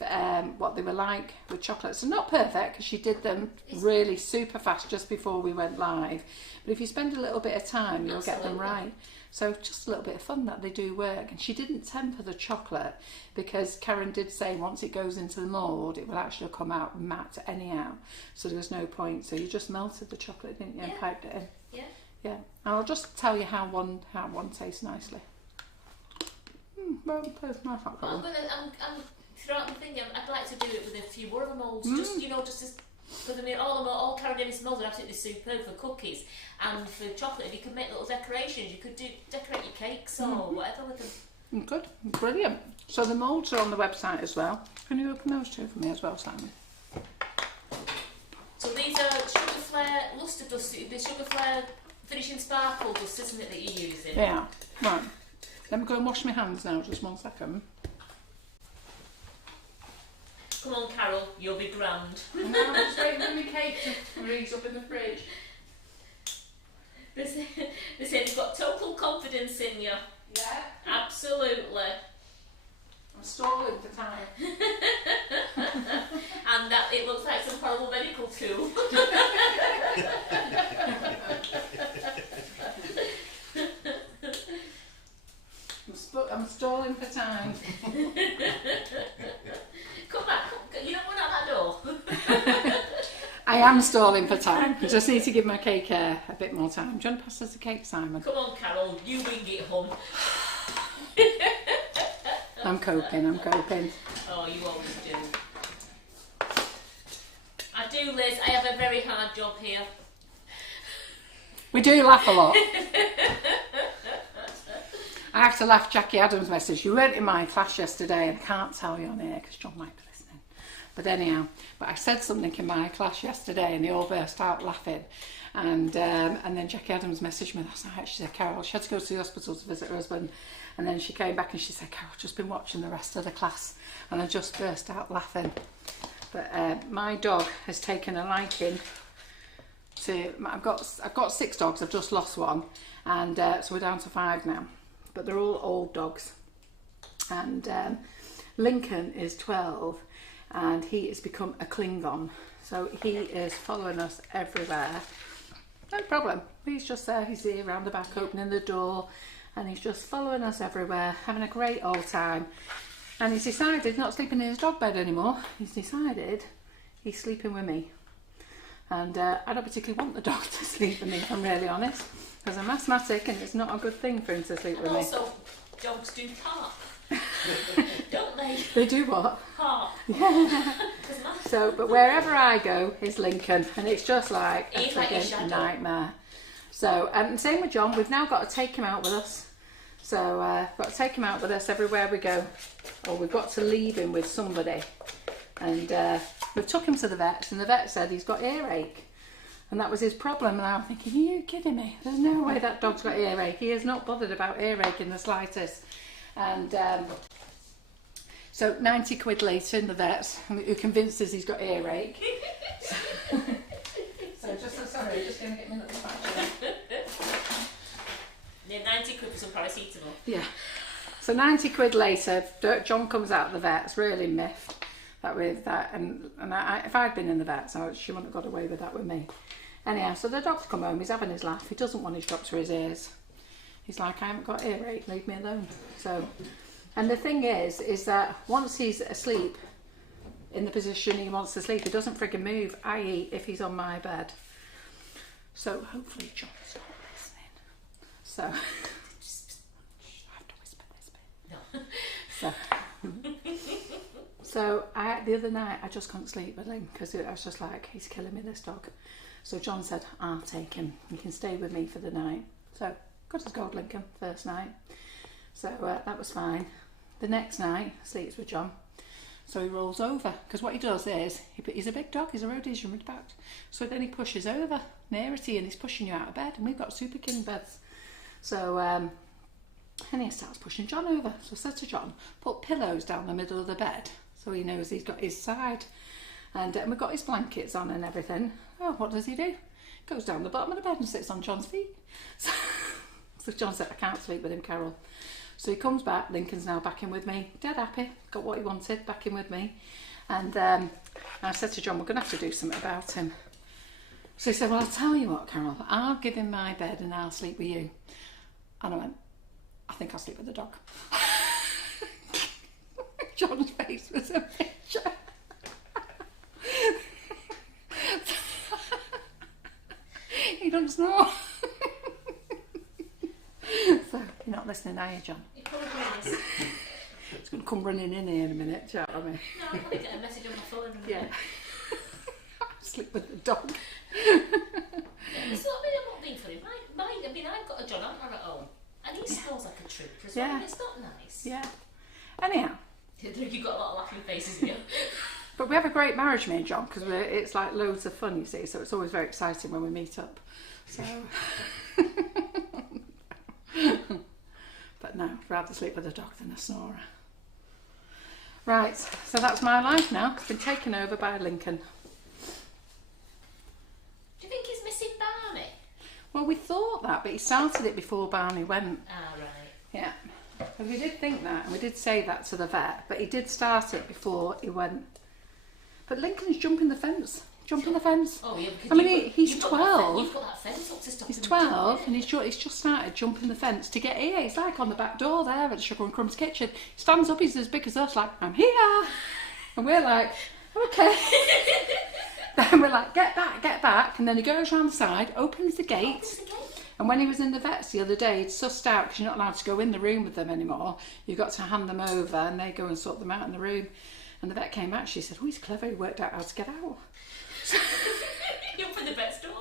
what they were like with chocolate. So, not perfect, because she did them really super fast just before we went live. But if you spend a little bit of time, you'll get them Absolutely. right. So, just a little bit of fun that they do work. And she didn't temper the chocolate, because Karen did say once it goes into the mould, it will actually come out matte anyhow. So, there was no point. So, you just melted the chocolate, didn't you, and Yeah. piped it in. Yeah. Yeah, and I'll just tell you how one tastes nicely. Well, tastes nice, that Well, one. I'm throughout the thing. I'd like to do it with a few more of the moulds, just as because I mean all Karen Davies moulds are absolutely superb for cookies and for chocolate. If you could make little decorations, you could decorate your cakes or whatever with them. Good, brilliant. So the moulds are on the website as well. Can you open those two for me as well, Simon? So these are Sugar Flare luster dust. The Sugar Flare finishing sparkle dust, isn't it, that you're using? Yeah, right. Let me go and wash my hands now, just 1 second. Come on, Carol, you'll be grand. And now I'm just waiting for my cake to freeze up in the fridge. They say they've got total confidence in you. Yeah, Absolutely. I'm stalling for time. And that it looks like some horrible medical tool. I'm stalling for time. Come back, you don't run out that door. I am stalling for time. I just need to give my cake a bit more time. Do you want to pass us the cake, Simon? Come on, Carol, you wing it home. I'm coping. Oh, you always do. I do, Liz. I have a very hard job here. We do laugh a lot. I have to laugh Jackie Adams' message. You weren't in my class yesterday, and I can't tell you on air because John might be listening. But anyhow, I said something in my class yesterday, and they all burst out laughing. And then Jackie Adams messaged me last night. She said, Carol, she had to go to the hospital to visit her husband. And then she came back and she said, Carol, I've just been watching the rest of the class. And I just burst out laughing. But my dog has taken a liking to... I've got 6 dogs. I've just lost one. And so we're down to 5 now. But they're all old dogs. And Lincoln is 12. And he has become a Klingon. So he is following us everywhere. No problem. He's just there. He's here round the back, opening the door, and he's just following us everywhere, having a great old time. And he's decided he's not sleeping in his dog bed anymore. He's decided he's sleeping with me. And I don't particularly want the dog to sleep with me, if I'm really honest, because I'm asthmatic and it's not a good thing for him to sleep with me. Also, dogs do carp. Don't they? They do what? Carp. Yeah. So, but wherever I go is Lincoln, and it's just like a freaking nightmare. So, same with John. We've now got to take him out with us. So, got to take him out with us everywhere we go, or we've got to leave him with somebody. And we've took him to the vet, and the vet said he's got earache, and that was his problem. And I'm thinking, are you kidding me? There's no way that dog's got earache. He is not bothered about earache in the slightest. And so 90 quid later in the vet, who convinced us he's got earache. So just going to get me another spatula. Yeah, 90 quid for some paracetamol. Yeah. So 90 quid later, John comes out of the vet. It's really miffed that with that, and if I'd been in the vet, so she wouldn't have got away with that with me. Anyhow, so the dog's come home. He's having his laugh. He doesn't want his drops for his ears. He's like, I haven't got earache, leave me alone. So, and the thing is that once he's asleep in the position he wants to sleep, he doesn't frigging move, i.e. if he's on my bed. So hopefully John's not listening. So, I have to whisper this bit. No. So the other night I just couldn't sleep with him because I was just like, he's killing me, this dog. So John said, I'll take him. You can stay with me for the night. So good as gold, Lincoln, first night. So that was fine. The next night, sleeps with John. So he rolls over, because what he does is, he's a big dog, he's a Rhodesian Ridgeback. So then he pushes over nearer to you and he's pushing you out of bed. And we've got super king beds. So, and he starts pushing John over. So I said to John, put pillows down the middle of the bed so he knows he's got his side. And we've got his blankets on and everything. Oh, what does he do? Goes down the bottom of the bed and sits on John's feet. So John said, I can't sleep with him, Carol. So he comes back, Lincoln's now back in with me, dead happy, got what he wanted, back in with me. And I said to John, we're going to have to do something about him. So he said, well, I'll tell you what, Carol, I'll give him my bed and I'll sleep with you. And I went, I think I'll sleep with the dog. John's face was a picture. He doesn't snore. So, you're not listening, are you, John? It probably is. It's going to come running in here in a minute, do you know what I mean? No, I'll probably get a message on my phone. Yeah. Sleep with the dog. Yeah, it's not, I'm not being funny. I've got a John Antler at home, and he snores like a trooper as well, and it's not nice. Yeah. Anyhow. You've got a lot of laughing faces here. But we have a great marriage, me and John, because it's like loads of fun, you see, so it's always very exciting when we meet up. So... But no, I'd rather sleep with a dog than a snorer. Right, so that's my life now. It's been taken over by Lincoln. Do you think he's missing Barney? Well, we thought that, but he started it before Barney went. Ah, right. Yeah, because we did think that, and we did say that to the vet, but he did start it before he went. But Lincoln's jumping the fence. Jumping the fence. Oh, yeah, I mean, he's 12. You've got that fence up to stop He's him 12 and he's just started jumping the fence to get here. He's like on the back door there at Sugar and Crumbs Kitchen. He stands up, he's as big as us, like, I'm here. And we're like, okay. Then we're like, get back. And then he goes round the side, opens the gate. And when he was in the vets the other day, he'd sussed out, because you're not allowed to go in the room with them anymore. You've got to hand them over and they go and sort them out in the room. And the vet came back, she said, oh, he's clever, he worked out how to get out. You opened the vet's door.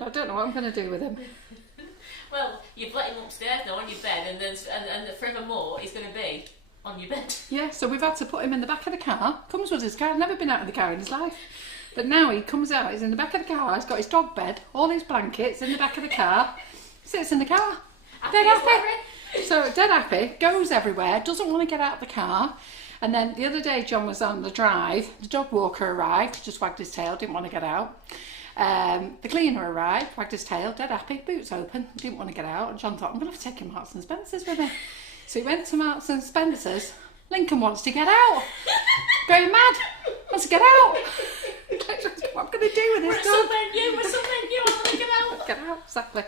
I don't know what I'm going to do with him. Well, you've let him upstairs now on your bed, and then and forevermore he's going to be on your bed. Yeah, so we've had to put him in the back of the car. Comes with his car, never been out of the car in his life. But now he comes out, he's in the back of the car, he's got his dog bed, all his blankets in the back of the car, sits in the car, dead happy. So dead happy, goes everywhere, doesn't want to get out of the car. And then the other day John was on the drive, the dog walker arrived, just wagged his tail, didn't want to get out. The cleaner arrived, wagged his tail, dead happy, boots open, didn't want to get out. And John thought, I'm going to have to take him to Marks and Spencer's with me. So he went to Marks and Spencer's. Lincoln wants to get out. Going mad. Wants to get out. What can I do with this dog? We're somewhere new, I'm going to get out. Get out, exactly.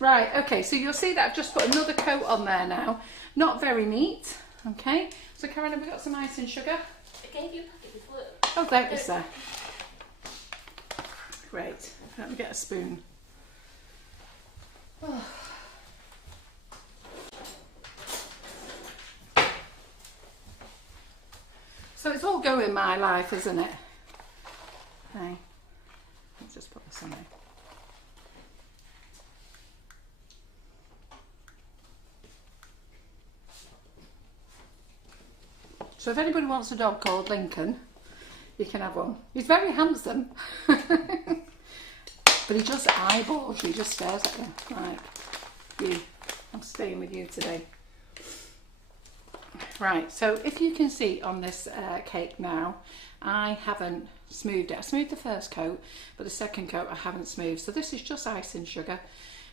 Right, okay, so you'll see that I've just put another coat on there now. Not very neat, okay. So Karen, have we got some ice and sugar? I gave you a packet before. Oh, thank you, sir. Great. Let me get a spoon. Oh. So it's all go in my life, isn't it? Okay. Let's just put this on there. So if anybody wants a dog called Lincoln, you can have one. He's very handsome. But he just eyeballs you, he just stares at you. Right, you, I'm staying with you today. Right, so if you can see on this cake now, I haven't smoothed it. I smoothed the first coat, but the second coat I haven't smoothed. So this is just ice and sugar.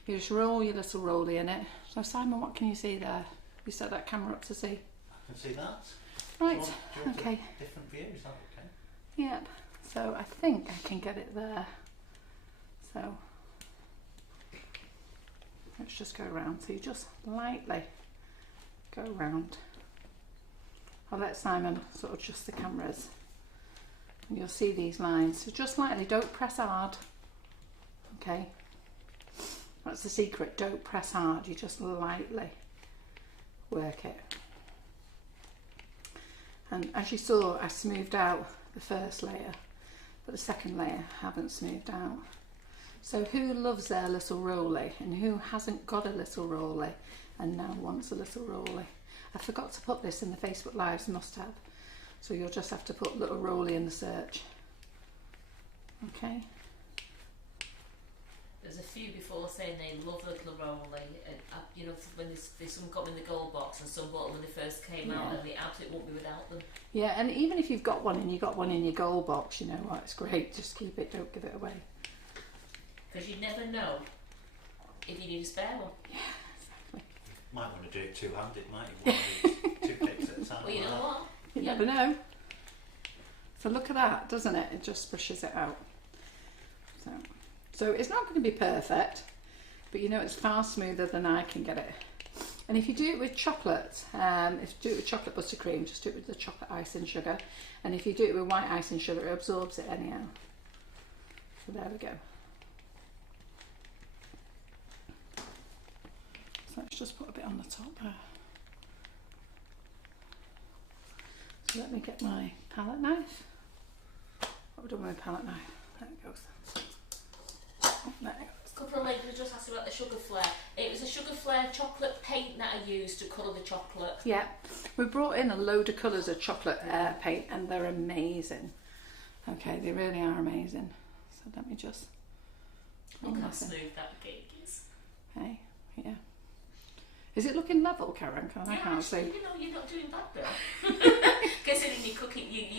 You just roll your little rollie in it. So Simon, what can you see there? You set that camera up to see. I can see that. Right, Do you want okay. a different view, is that okay? Yep, so I think I can get it there. So let's just go around. So you just lightly go around. I'll let Simon sort of adjust the cameras and you'll see these lines. So just lightly, don't press hard. Okay, that's the secret, don't press hard, you just lightly work it. And as you saw, I smoothed out the first layer, but the second layer I haven't smoothed out. So who loves their little rollie and who hasn't got a little rollie and now wants a little rollie? I forgot to put this in the Facebook Lives must have, so you'll just have to put little rollie in the search. Okay. There's a few before saying they love the little rollie, and you know, when some got them in the gold box and some bought them when they first came out, and they absolutely won't be without them. Yeah, and even if you've got one and you got one in your gold box, you know what, it's great, just keep it, don't give it away. Because you never know if you need a spare one. Yeah, exactly. Might want to do it two-handed, might you? Two cakes at a time. Well, you know what? You never know. So look at that, doesn't it? It just pushes it out. So it's not going to be perfect, but you know it's far smoother than I can get it. And if you do it with chocolate, if you do it with chocolate buttercream, just do it with the chocolate ice and sugar. And if you do it with white ice and sugar, it absorbs it anyhow. So there we go. So let's just put a bit on the top there. So let me get my palette knife. What have we done with my palette knife? There it goes. Oh, there it goes. A couple of ladies just asked about the Sugar Flare. It was a Sugar Flare chocolate paint that I used to colour the chocolate. Yeah, we brought in a load of colours of chocolate paint and they're amazing. Okay, they really are amazing. So let me just... Look how smooth that cake is. Okay, yeah. Is it looking level, Karen? I can't see. You know, you're not doing bad though. Considering you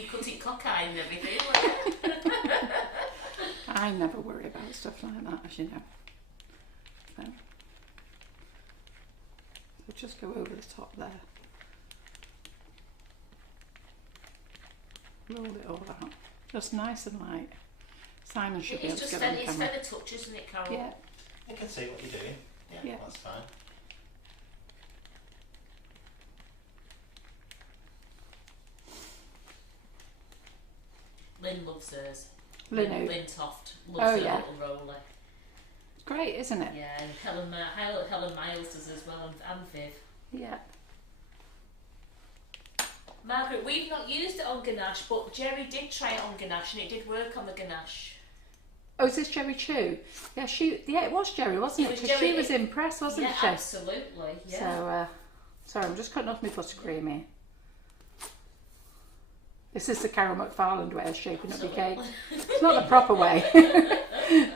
cut it cockeye and everything. I never worry about stuff like that, as you know. So we'll just go over the top there. Roll it all out. Just nice and light. Simon should be able to get on the camera. It's feather touch, isn't it, Carol? Yeah. I can see what you're doing. Yeah, that's fine. Lynn loves hers. Lynn Toft loves her yeah. little roller. It's great, isn't it? Yeah, and Helen Miles does as well, and Viv. Yeah. Margaret, we've not used it on ganache, but Jerry did try it on ganache and it did work on the ganache. Oh, is this Jerry Chew? Yeah, yeah, it was Jerry, wasn't it? Because she was impressed, wasn't she? Yeah, absolutely. Yeah. So, sorry, I'm just cutting off my buttercream here. This is the Carol McFarland way of shaping up your cake. It's not the proper way.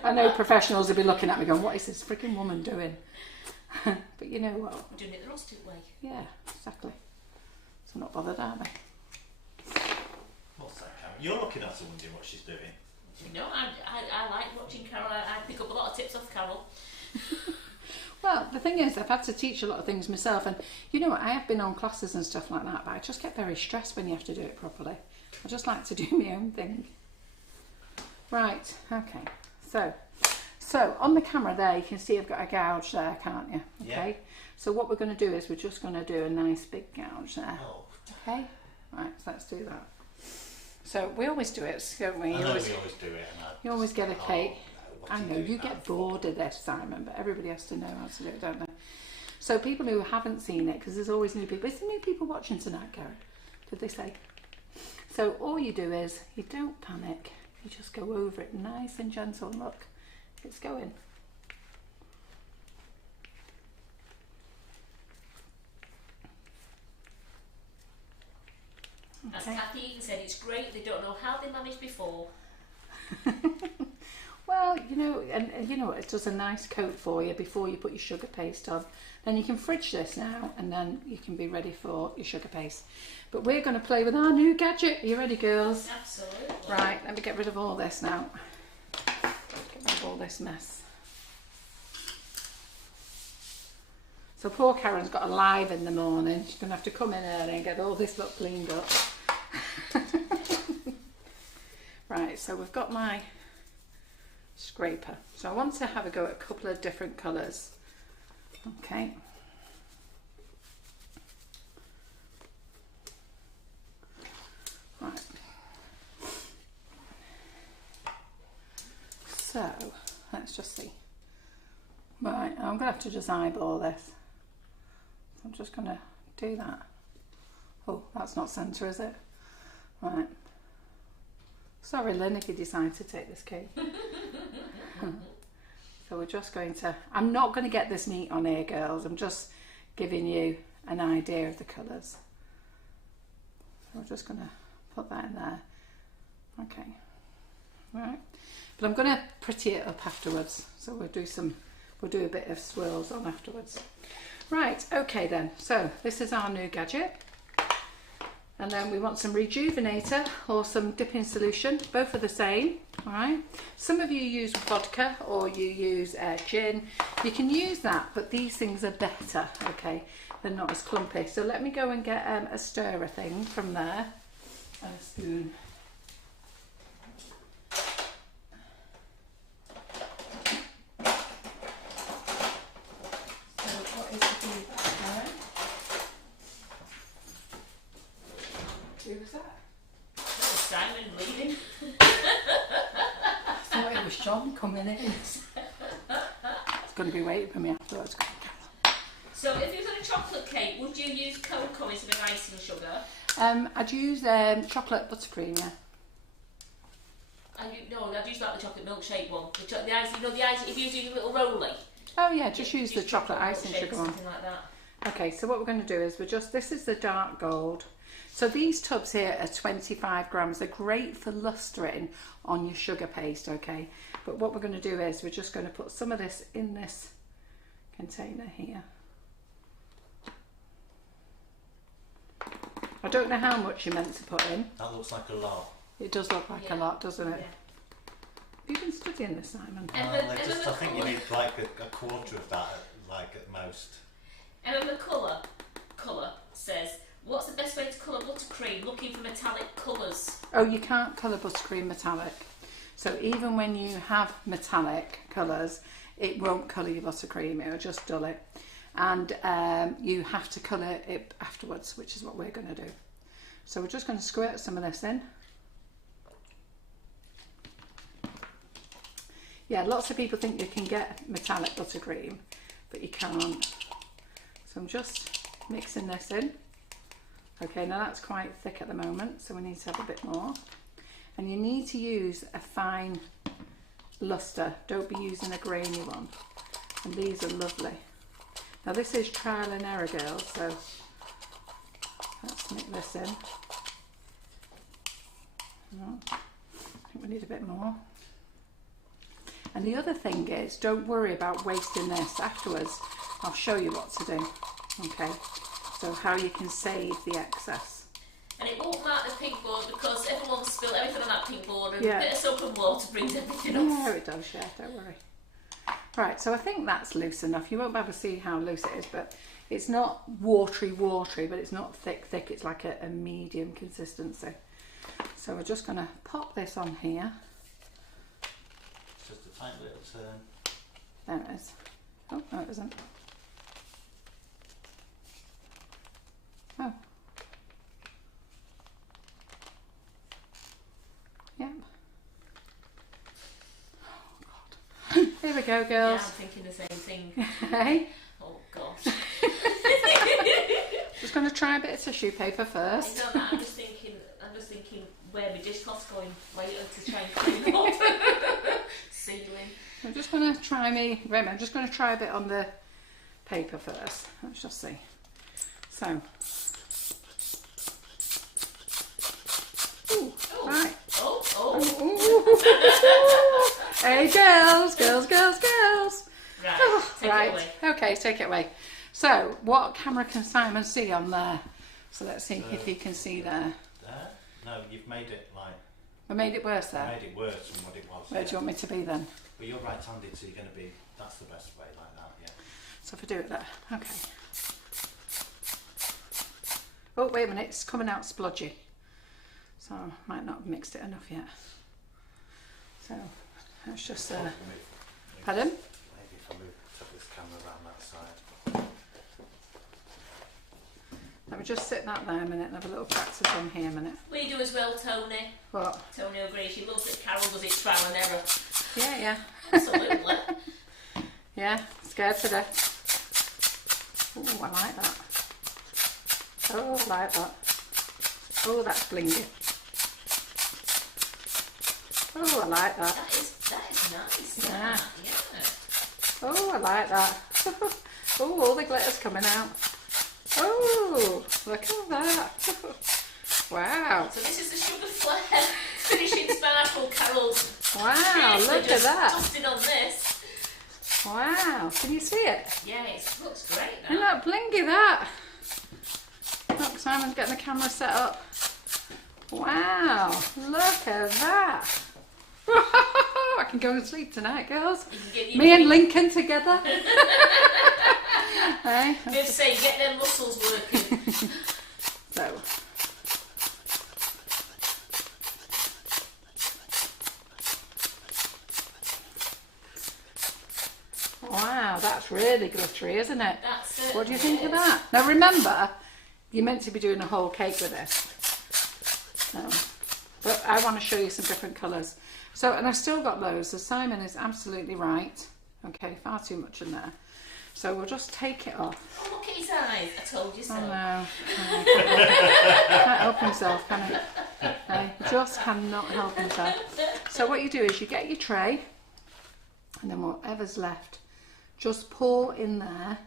I know professionals will be looking at me going, what is this freaking woman doing? But you know what? We're doing it the rustic way. Yeah, exactly. So not bothered, are they? What's that, Carol? You're looking at her wondering what she's doing. No, I like watching Carol. I pick up a lot of tips off Carol. Well, the thing is, I've had to teach a lot of things myself, and you know what, I have been on classes and stuff like that, but I just get very stressed when you have to do it properly. I just like to do my own thing. Right, okay, so on the camera there, you can see I've got a gouge there, can't you? Okay, yeah. So what we're going to do is we're just going to do a nice big gouge there. Oh. Okay, right, so let's do that. So we always do it, don't we? I know we always do it. You always get a cake. I know you get bored of this, Simon, but everybody has to know how to do it, don't they? So people who haven't seen it, because there's always new people. Is there new people watching tonight, Gary? Did they say? So all you do is, you don't panic. You just go over it nice and gentle. Look, it's going. As Kathy even said, it's great. They don't know how they managed before. Well, you know, and you know, it does a nice coat for you before you put your sugar paste on. Then you can fridge this now, and then you can be ready for your sugar paste. But we're going to play with our new gadget. Are you ready, girls? Absolutely. Right, let me get rid of all this now. Get rid of all this mess. So poor Karen's got a live in the morning. She's going to have to come in early and get all this lot cleaned up. Right, so we've got my scraper. So I want to have a go at a couple of different colours. Okay. Right. So, let's just see. Right, I'm going to have to just eyeball this. So I'm just going to do that. Oh, that's not centre, is it? Right. Sorry, Lynn, if you decide to take this cake. So we're just going to... I'm not going to get this neat on here, girls. I'm just giving you an idea of the colours. So we're just going to put that in there. Okay. Right. But I'm going to pretty it up afterwards. So we'll do a bit of swirls on afterwards. Right, okay then. So this is our new gadget. And then we want some rejuvenator or some dipping solution. Both are the same, all right? Some of you use vodka or you use gin. You can use that, but these things are better, okay? They're not as clumpy. So let me go and get a stirrer thing from there and a spoon. Who was that? That was Simon leaving. I thought it was John coming in. It's going to be waiting for me afterwards. So if you was on a chocolate cake, would you use cocoa instead of icing sugar? I'd use chocolate buttercream, yeah. No, I'd use like the chocolate milkshake one. The ice, you know, the ice, if you're doing a little rolly. Oh yeah, just use the chocolate icing sugar one. Something like that. Okay, so what we're going to do is this is the dark gold. So these tubs here are 25 grams. They're great for lustering on your sugar paste, okay? But what we're going to do is we're just going to put some of this in this container here. I don't know how much you're meant to put in. That looks like a lot. It does look like a lot, doesn't it? Yeah. Have you been studying this, Simon? I think you need like a quarter of that, like at most. Emma McCullough says, what's the best way to colour buttercream? Looking for metallic colours. Oh, you can't colour buttercream metallic. So even when you have metallic colours, it won't colour your buttercream, it'll just dull it. And you have to colour it afterwards, which is what we're going to do. So we're just going to squirt some of this in. Yeah, lots of people think you can get metallic buttercream, but you can't. So I'm just mixing this in. Okay, now that's quite thick at the moment, so we need to have a bit more. And you need to use a fine luster. Don't be using a grainy one. And these are lovely. Now this is trial and error, girls, so let's mix this in. Oh, I think we need a bit more. And the other thing is, don't worry about wasting this afterwards. I'll show you what to do. Okay, so how you can save the excess. And it won't mark the pink board because everyone will spill everything on that pink board, and Yeah. a bit of soap and water brings everything off. Yeah, it does, yeah, don't worry. Right, so I think that's loose enough. You won't be able to see how loose it is, but it's not watery, but it's not thick. It's like a medium consistency. So we're just going to pop this on here. It's just a tiny little turn. There it is. Oh, no it isn't. Oh. Yep. Here we go, girls. Yeah, I'm thinking the same thing. Hey, Oh gosh. just going to try a bit of tissue paper first. I know that. I'm just thinking where my dishcloth's going later to try and clean up ceiling. I'm just going to try I'm just going to try a bit on the paper first. Let's just see. So, ooh, Oh. right. Oh. Ooh. Hey, girls. Right. Oh, Take right. it away. Okay, take it away. So, what camera can Simon see on there? So let's see if he can see there. There? No, you've made it like. We made it worse You there. made it worse than what it was. Where do you want me to be then? But you're right-handed, so you're going to be. That's the best way, like that. Yeah. So if I do it there, okay. Oh, wait a minute, it's coming out splodgy. So I might not have mixed it enough yet. So let's just, pardon? Maybe if I take this camera around that side. Let me just sit that there a minute and have a little practice on here a minute. We do as well, Tony. What? Tony O'Grady, she loves it. Carol does it trial and error. Yeah. Absolutely. Yeah, scared to death. Oh, I like that. Oh, I like that. Oh, that's blingy. Oh, I like that. That is nice. Yeah. Yeah. Oh, I like that. Oh, all the glitter's coming out. Oh, look at that. Wow. So this is the Sugar Flare finishing sparkle, Carol's. Wow, Seriously, look at just that. dusted on this. Wow, can you see it? Yeah, it looks great. Isn't that blingy, that? Look, Simon's getting the camera set up. Wow, look at that. I can go and sleep tonight, girls. Me and Lincoln together. Hey, Just say, get them muscles working. so. Wow, that's really glittery, isn't it? That's it. What do you think of that? Now remember, you're meant to be doing a whole cake with this. But I want to show you some different colours. So, and I've still got loads, so Simon is absolutely right. Okay, far too much in there. So we'll just take it off. Oh, look at his eyes. I told you so. Oh no. Can't help himself, can he? No, just cannot help himself. So what you do is you get your tray, and then whatever's left, just pour in there.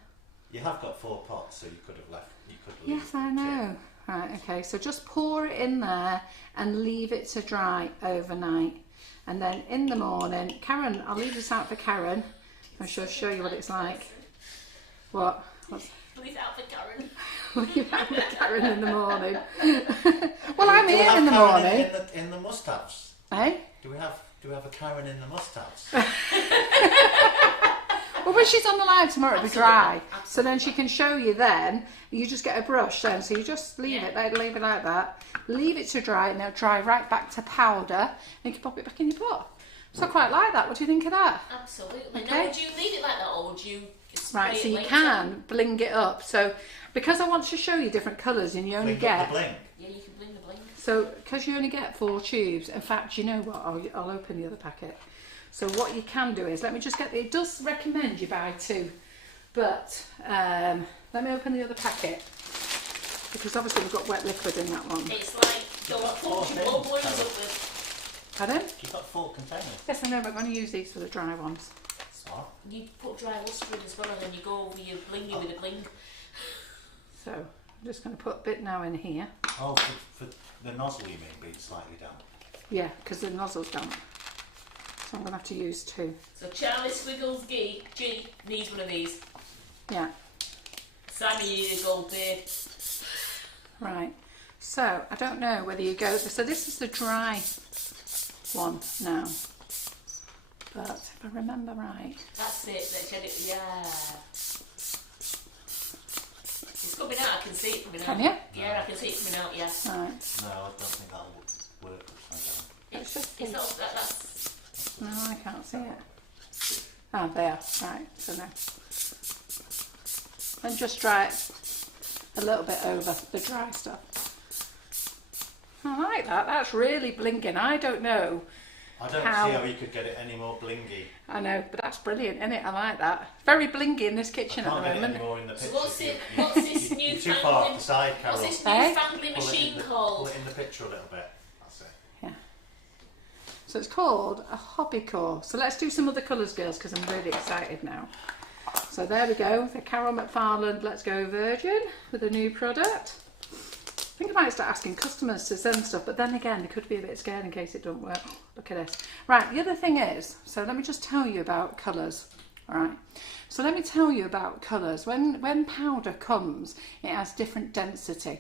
You have got 4 pots, so you could have left. You could leave. Yes, I know. Right, okay, so just pour it in there and leave it to dry overnight. And then in the morning, Karen, I'll leave this out for Karen. I shall show you what it's like. What? Leave it out for Karen. Leave it out for Karen in the morning. Well, I'm Do we here have in the Karen morning. In the must-haves. Eh? Do we have a Karen in the must-haves? Well, when she's on the live tomorrow, it'll be Absolutely. dry. So then she can show you then. You just get a brush then. So you just leave Yeah. it, leave it like that. Leave it to dry and it'll dry right back to powder. And you can pop it back in your pot. So I quite like that. What do you think of that? Absolutely. Okay. Now, would you leave it like that, or would you spray Right, so it you later? can bling it up. So because I want to show you different colours and you only Bling up get... the bling. Yeah, you can bling the bling. So because you only get 4 tubes, in fact, you know what? I'll open the other packet. So what you can do is, let me just get it does recommend you buy 2, but let me open the other packet because obviously we've got wet liquid in that one. It's like, don't put your blow boils up with. Pardon? You've got full containers. Yes, I know, but I'm going to use these for the dry ones. Smart. You put dry luster in as well, and then you go over your blingy with a bling. So I'm just going to put a bit now in here. Oh, for the nozzle you mean being slightly damp? Yeah, because the nozzle's damp. So I'm going to have to use 2. So Charlie Squiggles G needs one of these. Yeah. Sammy, you need a gold beard. Right. So I don't know whether you go. So this is the dry one now. But if I remember right. That's it. Let's get it. Yeah. It's coming out. I can see it coming out. Can you? Yeah, I can see it coming out. Yeah. Right. No, I don't think that'll work. It's not that's. No, I can't see it. Oh, there. Right. So now. And just dry it a little bit over the dry stuff. I like that. That's really blinking. I don't know. I don't see how you could get it any more blingy. I know, but that's brilliant, isn't it? I like that. Very blingy in this kitchen at the Can't get it moment. any more in the picture. So what's this new? You're too far off the side, Carol. What's this newfangled machine Pull called? it in the picture a little bit. That's it. Yeah. So it's called a hobby core. So let's do some other colours, girls, because I'm really excited now. So there we go. The Carol McFarland Let's Go Virgin with a new product. I think I might start asking customers to send stuff, but then again, they could be a bit scared in case it don't work. Look at this. Right, the other thing is, so let me just tell you about colours. All right. So let me tell you about colours. When powder comes, it has different density.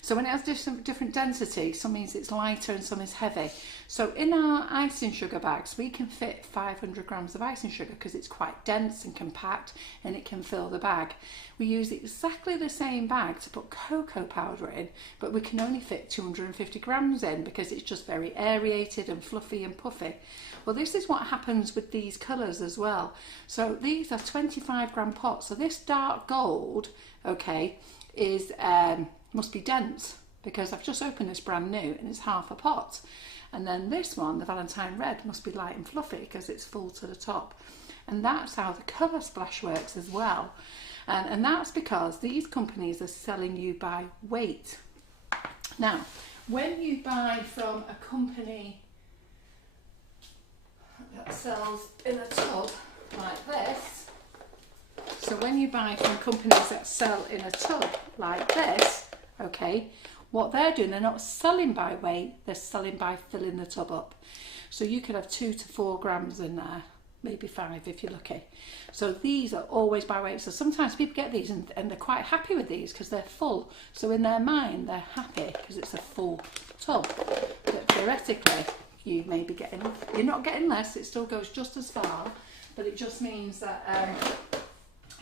So when it has different density, some means it's lighter and some is heavy. So in our icing sugar bags, we can fit 500 grams of icing sugar because it's quite dense and compact and it can fill the bag. We use exactly the same bag to put cocoa powder in, but we can only fit 250 grams in because it's just very aerated and fluffy and puffy. Well, this is what happens with these colours as well. So these are 25 gram pots. So this dark gold, okay, is must be dense because I've just opened this brand new and it's half a pot. And then this one, the Valentine Red, must be light and fluffy because it's full to the top. And that's how the colour splash works as well. And that's because these companies are selling you by weight. Now, when you buy from a company that sells in a tub like this, so when you buy from companies that sell in a tub like this, okay, what they're doing, they're not selling by weight, they're selling by filling the tub up. So you could have 2 to 4 grams in there, maybe 5 if you're lucky. So these are always by weight. So sometimes people get these and they're quite happy with these because they're full. So in their mind, they're happy because it's a full tub. But theoretically, you may be getting, you're not getting less, it still goes just as far, but it just means that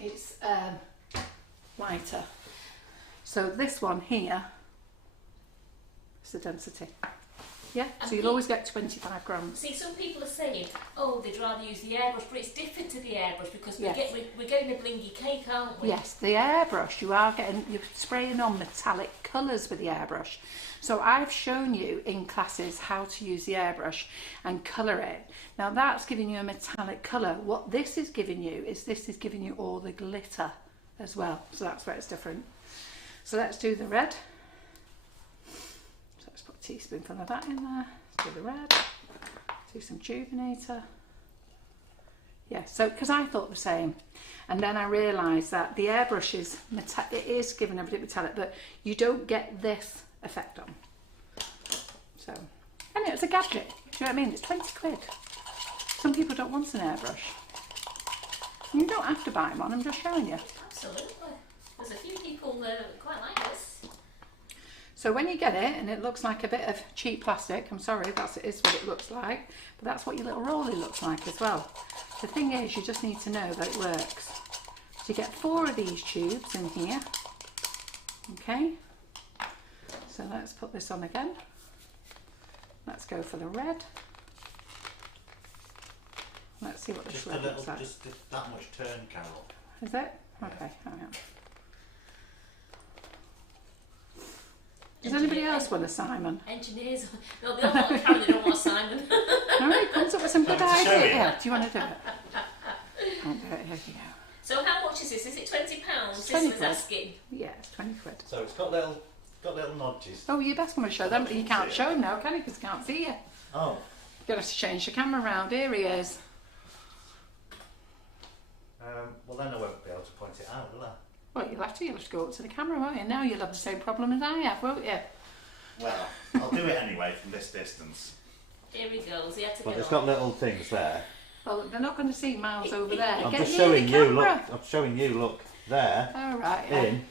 it's lighter. So this one here is the density. Yeah, so you'll always get 25 grams. See, some people are saying, oh, they'd rather use the airbrush, but it's different to the airbrush because Yes. we're getting a blingy cake, aren't we? Yes, the airbrush, you're spraying on metallic colours with the airbrush. So I've shown you in classes how to use the airbrush and colour it. Now that's giving you a metallic colour. What this is giving you is all the glitter as well. So that's where it's different. So let's do the red. So let's put a teaspoonful of that in there. Let's do the red. Do some Juvenator. Yeah, so because I thought the same, and then I realised that the airbrush is it is giving everything metallic, but you don't get this effect on. So, and it's a gadget. Do you know what I mean? It's 20 quid. Some people don't want an airbrush. And you don't have to buy one. I'm just showing you. Absolutely. There's a few people that quite like this. So when you get it and it looks like a bit of cheap plastic, I'm sorry, it is what it looks like, but that's what your little rollie looks like as well. The thing is, you just need to know that it works. So you get 4 of these tubes in here. Okay. So let's put this on again. Let's go for the red. Let's see what this red looks like. Just that much turn, Carol. Is it? Okay, hang on. Does anybody else want a Simon? Engineers. No, they don't want Karen, they don't want a Simon. Alright, comes up with some good Want me to show ideas. you? Yeah, do you want to do it? I'll do it, here you go. So how much is this? Is it £20? It's This 20 was quid. asking. Yeah, it's 20 quid. So it's got little nodges. Oh, you best want to show them, but you can't show them now, can you? Because I can't see you. Oh, You're going to have to change the camera around. Here he is. Well, then I won't be able to point it out, will I? Well, you'll have to go up to the camera, won't you? Now you'll have the same problem as I have, won't you? Well, I'll do it anyway from this distance. Here he goes. He had to But get it's on. got little things there. Well, they're not going to see Miles over there. I'm Get just near showing the you. Look, camera. I'm showing you. Look there. Oh, right, yeah. In.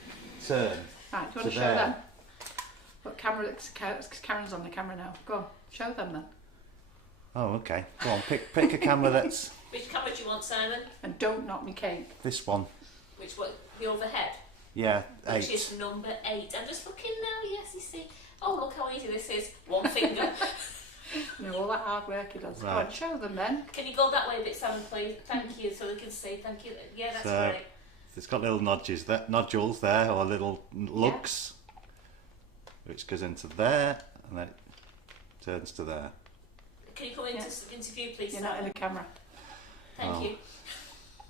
Turn. Right, do you want to to show there. them? What camera? Karen's on the camera now. Go on, show them then. Oh, okay. Go on. Pick a camera that's Which camera do you want, Simon? And don't knock me cake. this one. Which one? The overhead? Yeah, Which 8. is number 8. I'm just looking now. Yes, you see. Oh, look how easy this is. One finger. You know, all that hard work he does. Go Right. on, show them then. Can you go that way a bit, Simon, please? Thank you, so they can see. Thank you. Yeah, that's So- great. It's got little nodules there, or little lugs, which goes into there, and then it turns to there. Can you come into view, please, You're not in Simon? the camera. Thank you.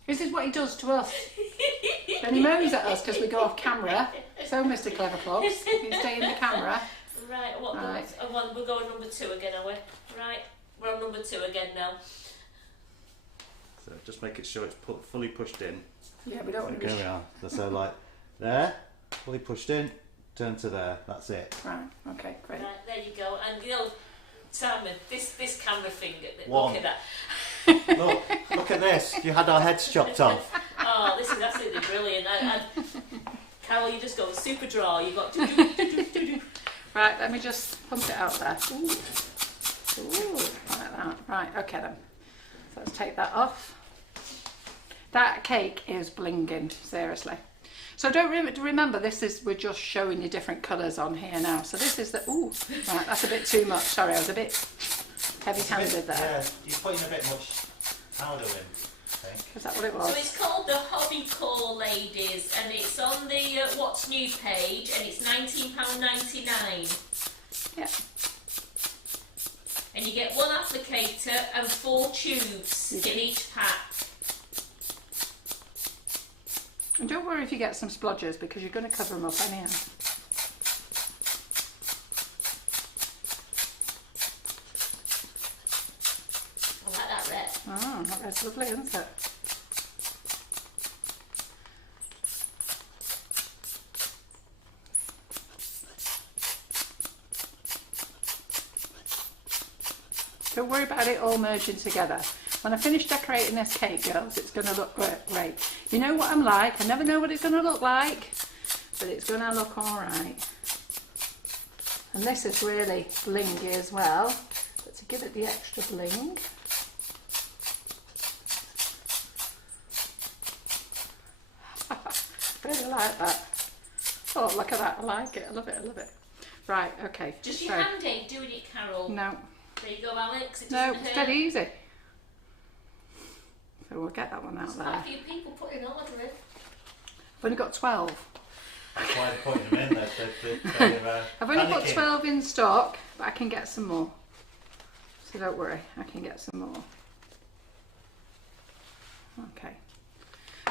This is what he does to us. Then he moans at us because we go off camera. So, Mr. Clever Clogs, you can stay in the camera. Right, Right. we're going number 2 again, are we? Right, we're on number 2 again now. So just make it sure it's fully pushed in. Yeah, we don't want to There be... we are. So like there, fully pushed in, turn to there. That's it. Right, okay, great. Right, there you go. And you know, Simon, this camera finger, One. look at that. Look at this. You had our heads chopped off. Oh, this is absolutely brilliant. And Carol, you just go super draw. You got to do. Right, let me just pump it out there. Ooh. Ooh, like that. Right, okay then. So let's take that off. That cake is blinging, seriously. So don't remember, we're just showing you different colours on here now. So this is the, ooh, right, that's a bit too much. Sorry, I was a bit heavy-handed there. Yeah, you're putting a bit much powder in, I think. Is that what it So was? it's called the Hobby Core, ladies, and it's on the What's New page, and it's £19.99. Yeah. And you get 1 applicator and 4 tubes in each pack. And don't worry if you get some splodgers because you're going to cover them up anyhow. I like that red. Oh, that's lovely, isn't it? Don't worry about it all merging together. When I finish decorating this cake, girls, it's going to look great. You know what I'm like. I never know what it's going to look like, but it's going to look all right. And this is really blingy as well. But to give it the extra bling, really like that. Oh, look at that. I like it. I love it. I love it. Right, okay. Just your hand ain't doing it, Carol. No. There you go, Alex. It No, doesn't it's hurt. dead easy. So we'll get that one out There's quite a there. few people putting order in. I've only got 12. That's why I'm putting them in. They're I've only got panicking. 12 in stock, but I can get some more. So don't worry, I can get some more. Okay.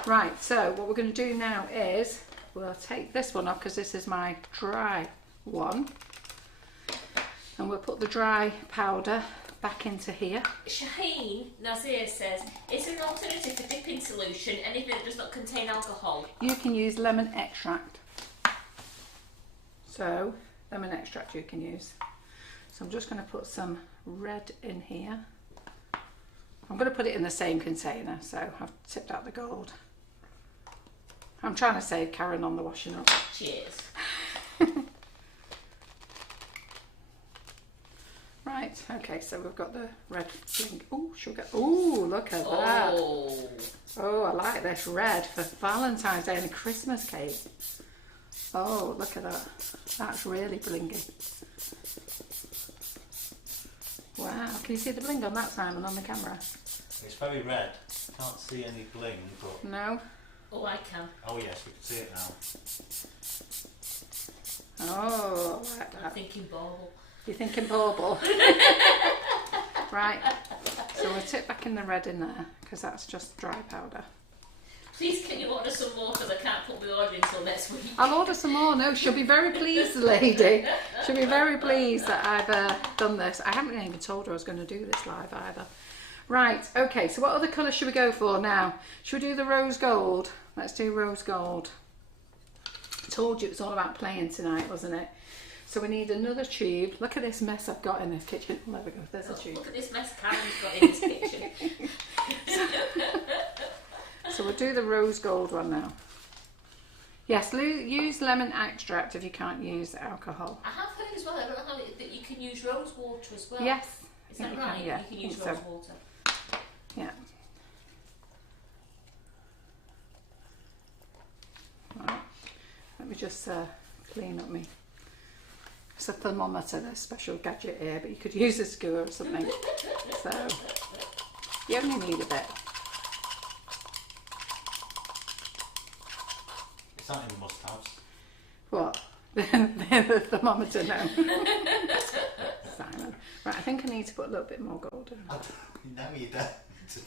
Right, so what we're going to do now is we'll take this one off because this is my dry one. And we'll put the dry powder back into here. Shaheen Nazir says, is there an alternative for dipping solution, anything that does not contain alcohol? You can use lemon extract. So, lemon extract you can use. So I'm just going to put some red in here. I'm going to put it in the same container, so I've tipped out the gold. I'm trying to save Karen on the washing up. Cheers. Right, okay, so we've got the red bling. Oh, sugar. Oh, look at that. Oh. Oh, I like this red for Valentine's Day and a Christmas cake. Oh, look at that. That's really blingy. Wow, can you see the bling on that, Simon, on the camera? It's very red. Can't see any bling, but No? Oh, I can. oh yes, we can see it now. Oh, I like I'm that. thinking bauble. You're thinking bauble. Right, so we'll tip back in the red in there because that's just dry powder. Please can you order some more because I can't put the order until next week. I'll order some more. No, she'll be very pleased, the lady. She'll be very pleased that I've done this. I haven't even told her I was going to do this live either. Right, okay, so what other colour should we go for now? Should we do the rose gold? Let's do rose gold. I told you it was all about playing tonight, wasn't it? So we need another tube. Look at this mess I've got in this kitchen. Oh, there we go, there's a tube. Look at this mess Karen's got in this kitchen. So we'll do the rose gold one now. Yes, use lemon extract if you can't use alcohol. I have heard as well, I don't know how that you can use rose water as well. Yes. Is that you right? Can, yeah. You can use so. rose water. Yeah. Right. Let me just clean up me. It's a thermometer, this special gadget here, but you could use a skewer or something. So you only need a bit. Is that in the must-haves? What? The thermometer, no. Simon. Right, I think I need to put a little bit more gold in. No, you don't.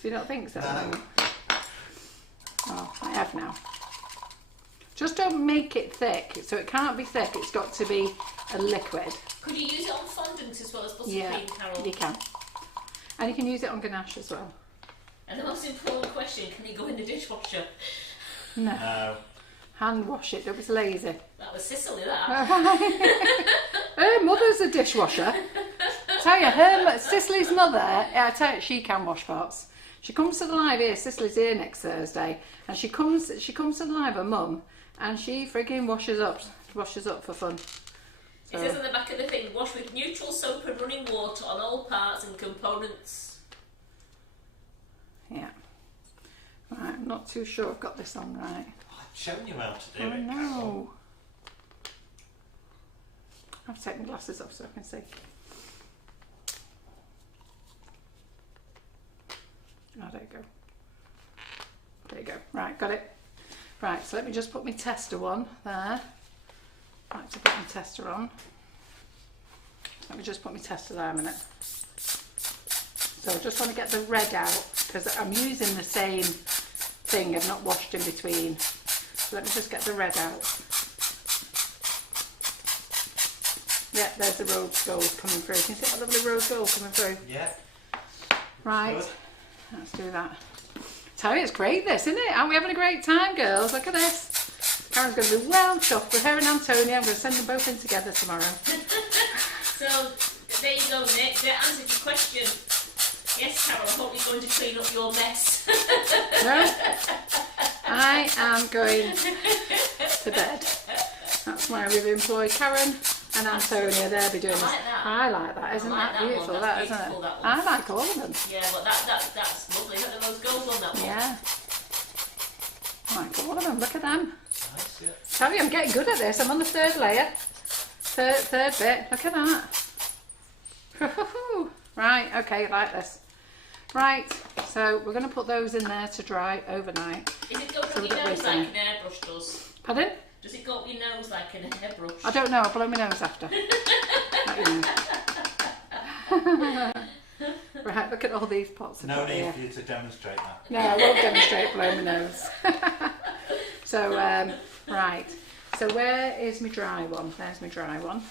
Do you not think so? No. Oh, I have now. Just don't make it thick. So it can't be thick. It's got to be a liquid. Could you use it on fondant as well as buttercream, Yeah, Carol? you can. And you can use it on ganache as well. And the most important question, can it go in the dishwasher? No. No. Hand wash it. Don't be lazy. That was Cicely, that. Her mother's a dishwasher. Tell you, Cicely's mother, I tell you, she can wash pots. She comes to the live here, Cicely's here next Thursday, and she comes to the live, her mum, and she frigging washes up for fun. So. It says on the back of the thing, wash with neutral soap and running water on all parts and components. Yeah. Right, I'm not too sure I've got this on right. I've shown you how to do Oh it. no. I have to take my glasses off so I can see. Oh, there you go. There you go. Right, got it. Right, so let me just put my tester on there. Right, to put my tester on. Let me just put my tester there a minute. So I just want to get the red out because I'm using the same thing. I've not washed in between. So let me just get the red out. Yeah, there's the rose gold coming through. Can you see that lovely rose gold coming through? Yeah. Right, Good. let's do that. Tell you, it's great this, isn't it? Aren't we having a great time, girls? Look at this. Karen's going to be well chuffed with her and Antonia. I'm going to send them both in together tomorrow. So, there you go, Nick. That answered your question. Yes, Carol, I hope you're going to clean up your mess. No, I am going to bed. That's why we've employed Karen and Antonia. They'll be doing this. I like that. Isn't that beautiful? That, isn't it? I like all of them. Yeah, but that's lovely. Isn't it? The rose gold on that one. Yeah. I like all of them. Look at them. Nice, yeah. Tell you, I'm getting good at this. I'm on the third layer. Third bit. Look at that. Right, okay, like this. Right, so we're going to put those in there to dry overnight. Is it going up your nose like an airbrush does? Pardon? Does it go up your nose like an airbrush? I don't know, I'll blow my nose after. Right, look at all these pots. No need here. for you to demonstrate that. No, I won't demonstrate blowing my nose. So, right. So where is my dry one? There's my dry one.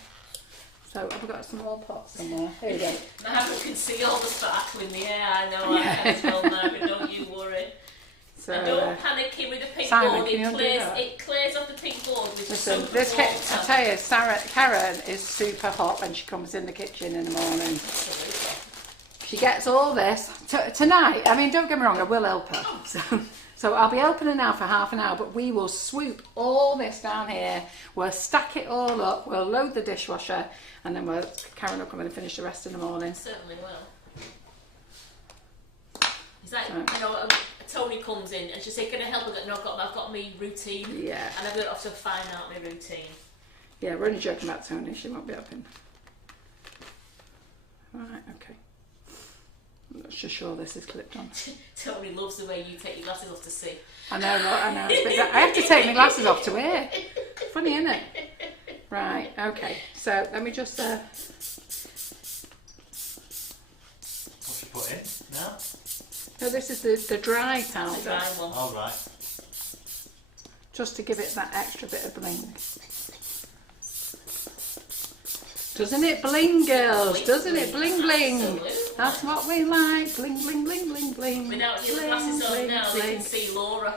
So I've got some more pots in there. Here we go. My husband can see all the sparkle in the air. I know I can as well now, but don't you worry. So, and don't panic with the pink Simon, board. can you undo that? It clears off the pink board with listen, super this water. I tell you, Karen is super hot when she comes in the kitchen in the morning. Absolutely. She gets all this tonight. I mean, don't get me wrong, I will help her. So I'll be helping her now for half an hour, but we will swoop all this down here. We'll stack it all up. We'll load the dishwasher, and then Karen will come in and finish the rest in the morning. Certainly will. It's like, you know, Tony comes in and she'll say, can I help? No, I've got my routine. Yeah. And I'm going to have to find out my routine. Yeah, we're only joking about Tony. She won't be up in. Right, okay. I'm not sure this is clipped on. Tony loves the way you take your glasses off to see. I know. I have to take my glasses off to wear. Funny, isn't it? Right, okay. So let me just... What's you put in now? No, this is the dry towel. The dry one. All right. just to give it that extra bit of bling. Doesn't it bling, girls? Doesn't it bling bling? Absolutely. That's what we like. Bling bling bling bling bling. Without your Bling, glasses on bling, now, they bling. can see Laura.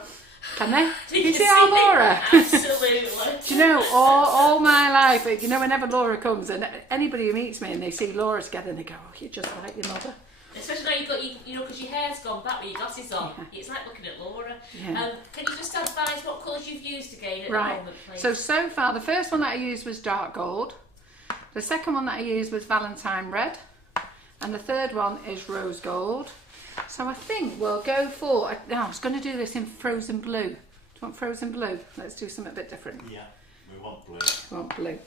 Can they? You You can see our Laura? Absolutely. Do you know, all my life, you know, whenever Laura comes and anybody who meets me and they see Laura together and they go, oh, you're just like your mother. Especially now you've got, you know, because your hair's gone back with your glasses on. Yeah. It's like looking at Laura. Yeah. Can you just advise what colours you've used again at Right. the moment, please? So far, the first one that I used was dark gold. The second one that I used was Valentine red. And the third one is rose gold. So I think we'll go for, no, I was going to do this in frozen blue. Do you want frozen blue? Let's do something a bit different. Yeah, we want blue. We want blue.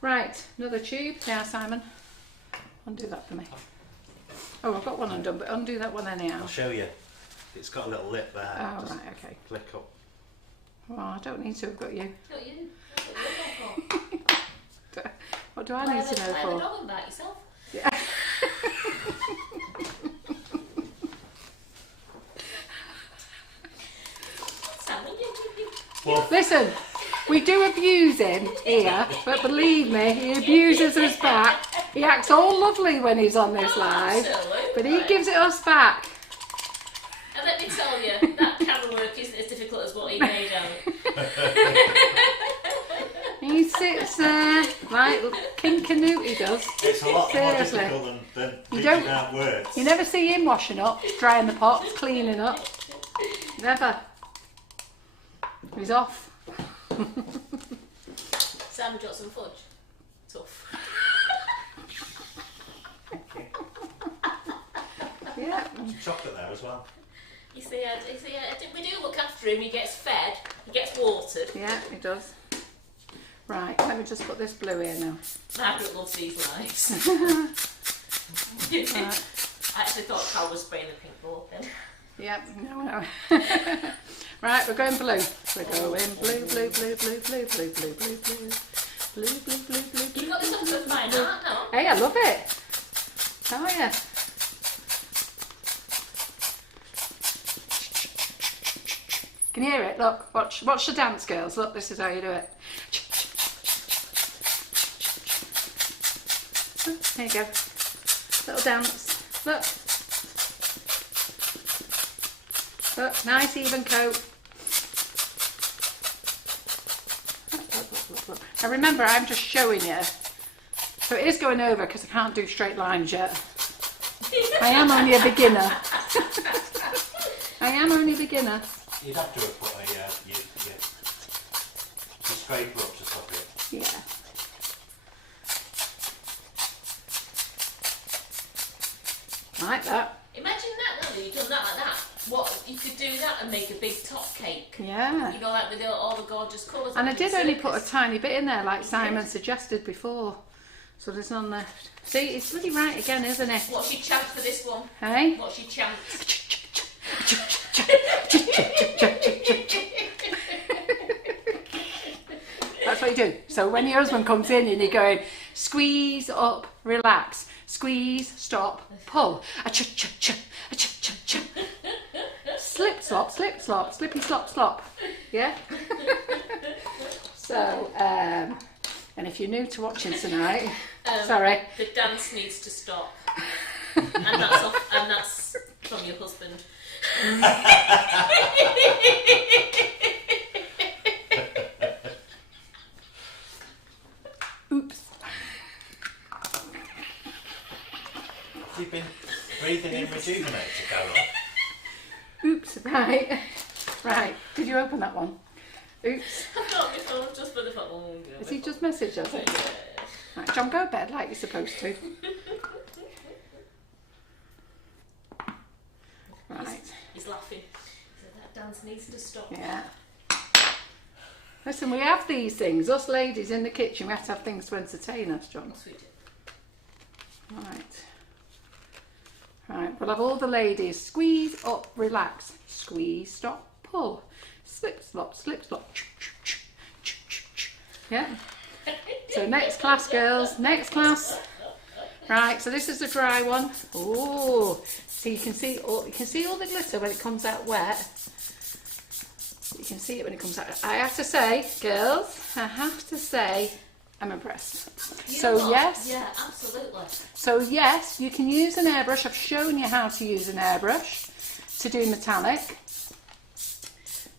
Right, another tube. Yeah, Simon. Undo that for me. Oh, I've got one undone, but undo that one anyhow. I'll show you. It's got a little lip there. Oh, Just right, okay. Click up. Well, I don't need to, I've got you. Not you. That's what you're looking for. What do I need to know Let the for? dog about yourself. Yeah. Simon, you. Well, Listen, we do abuse him here, but believe me, he abuses us back. He acts all lovely when he's on this live, Absolutely. but he gives it us back. And let me tell you, that camera work isn't as difficult as what he made out. He sits there like King Canute, he does. it's a lot more Seriously. difficult than You reading don't- out words. You never see him washing up, drying the pots, cleaning up. Never. He's off. Simon, got some fudge. Tough. Yeah. Chocolate there as well. You see, we do look after him. He gets fed. He gets watered. Yeah, he does. Right, let me just put this blue here now. Margaret loves these lives. Right. I actually thought Carl was spraying the pink ball then. Yep, no. Right, we're going blue. We're going blue, blue, blue, blue, blue, blue, blue, blue, blue, blue, blue, blue, blue, You've blue. got this up to fine art now. Hey, I love it. Oh yeah. Can you hear it? Look, watch the dance, girls. Look, this is how you do it. There you go. Little dance. Look. Look, nice even coat. Look. Now remember, I'm just showing you. So it is going over because I can't do straight lines yet. I am only a beginner. I am only a beginner. You'd have to have put your scraper up to stop it. Yeah. Like that. Imagine that, though. You've done that like that. What you could do that and make a big top cake. Yeah. You know, like with all the gorgeous colours. And I like did in only the put a circus. tiny bit in there, like Simon suggested before. So there's none left. See, it's really right again, isn't it? What's your chant for this one? Hey? What's your chant? That's what you do. So when your husband comes in and you're going, squeeze up, relax, squeeze, stop, pull, slip, slop, slippy, slop, slop. Yeah? So, and if you're new to watching tonight, sorry. The dance needs to stop. And that's from your husband. Oops. You've been breathing in rejuvenator, Carol. Oops, right. Right. Did you open that one? Oops. I've got my phone just for the phone. Oh, Has he just messaged us? Yeah. Right, John, go to bed like you're supposed to. Right. He's laughing. He said that dance needs to stop. Yeah. Listen, we have these things. Us ladies in the kitchen, we have to have things to entertain us, John. Sweet. Right. Right, we'll have all the ladies. Squeeze up, relax. Squeeze, stop, pull. Slip, slop, slip, slop. Yeah. So next class, girls. Next class. Right, so this is the dry one. Oh, so you can see all the glitter when it comes out wet. You can see it when it comes out. I have to say, girls, I have to say, I'm impressed. Yes. Yeah, absolutely. So yes, you can use an airbrush. I've shown you how to use an airbrush to do metallic,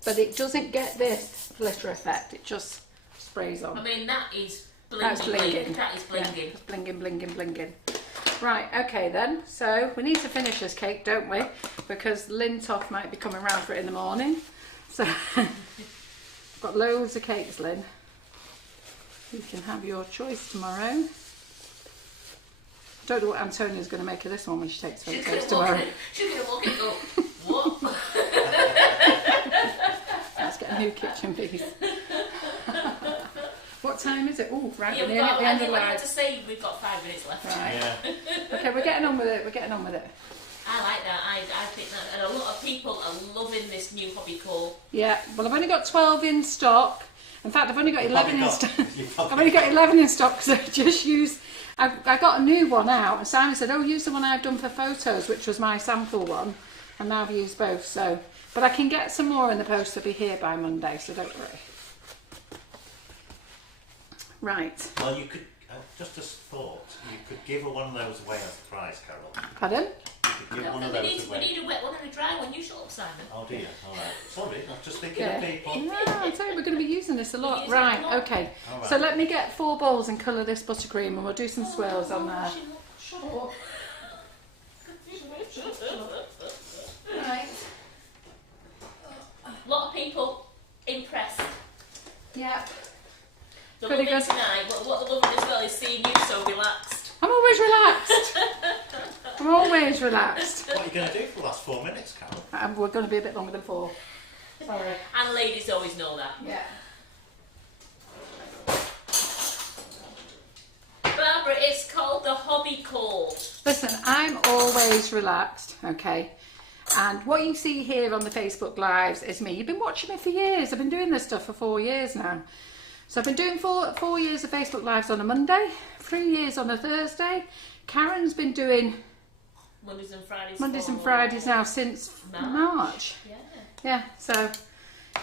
but it doesn't get this glitter effect. It just sprays on. I mean, that is blinging. That's blinging. That is blinging. Yeah, it's blinging. Right, okay then. So we need to finish this cake, don't we? Because Lynn Toff might be coming round for it in the morning. So I've got loads of cakes, Lynn. You can have your choice tomorrow. Don't know what Antonia's going to make of this one when she takes photos tomorrow. She's going to look and go, what? Let's get a new kitchen piece. What time is it? Oh, right, Yeah, we're nearly at the end of the I live. had to say we've got 5 minutes left. Right. Yeah. Okay, we're getting on with it. I like that. I think that, and a lot of people are loving this new hobby call. Yeah. Well, I've only got 12 in stock. In fact, I've only got 11 in stock. You've I've only got 11 in stock because I just used. I got a new one out, and Simon said, "Oh, use the one I've done for photos," which was my sample one, and now I've used both. So, but I can get some more in the post to be here by Monday, so don't worry. Right. Well, you could, just as thought, you could give her one of those away as a prize, Carol. Pardon? You could give one of We those away. need a wet one and a dry one. You shut up, Simon. Oh dear, alright. Sorry, I was just thinking of people. No, I tell you, we're going to be using this a lot. Using it a Right, lot. okay. All right. So let me get 4 bowls and colour this buttercream, and we'll do some swirls on there. Shut up. Right. A lot of people impressed. Yeah. They're Pretty loving good. tonight, but what they're loving as well is seeing you so relaxed. I'm always relaxed. I'm always relaxed. What are you going to do for the last 4 minutes, Carol? And we're going to be a bit longer than 4. Sorry. And ladies always know that. Yeah. Barbara, it's called the hobby call. Listen, I'm always relaxed, okay? And what you see here on the Facebook Lives is me. You've been watching me for years. I've been doing this stuff for 4 years now. So I've been doing four years of Facebook Lives on a Monday, 3 years on a Thursday. Karen's been doing Mondays and Fridays. Mondays and Fridays now since March. Yeah. Yeah, so,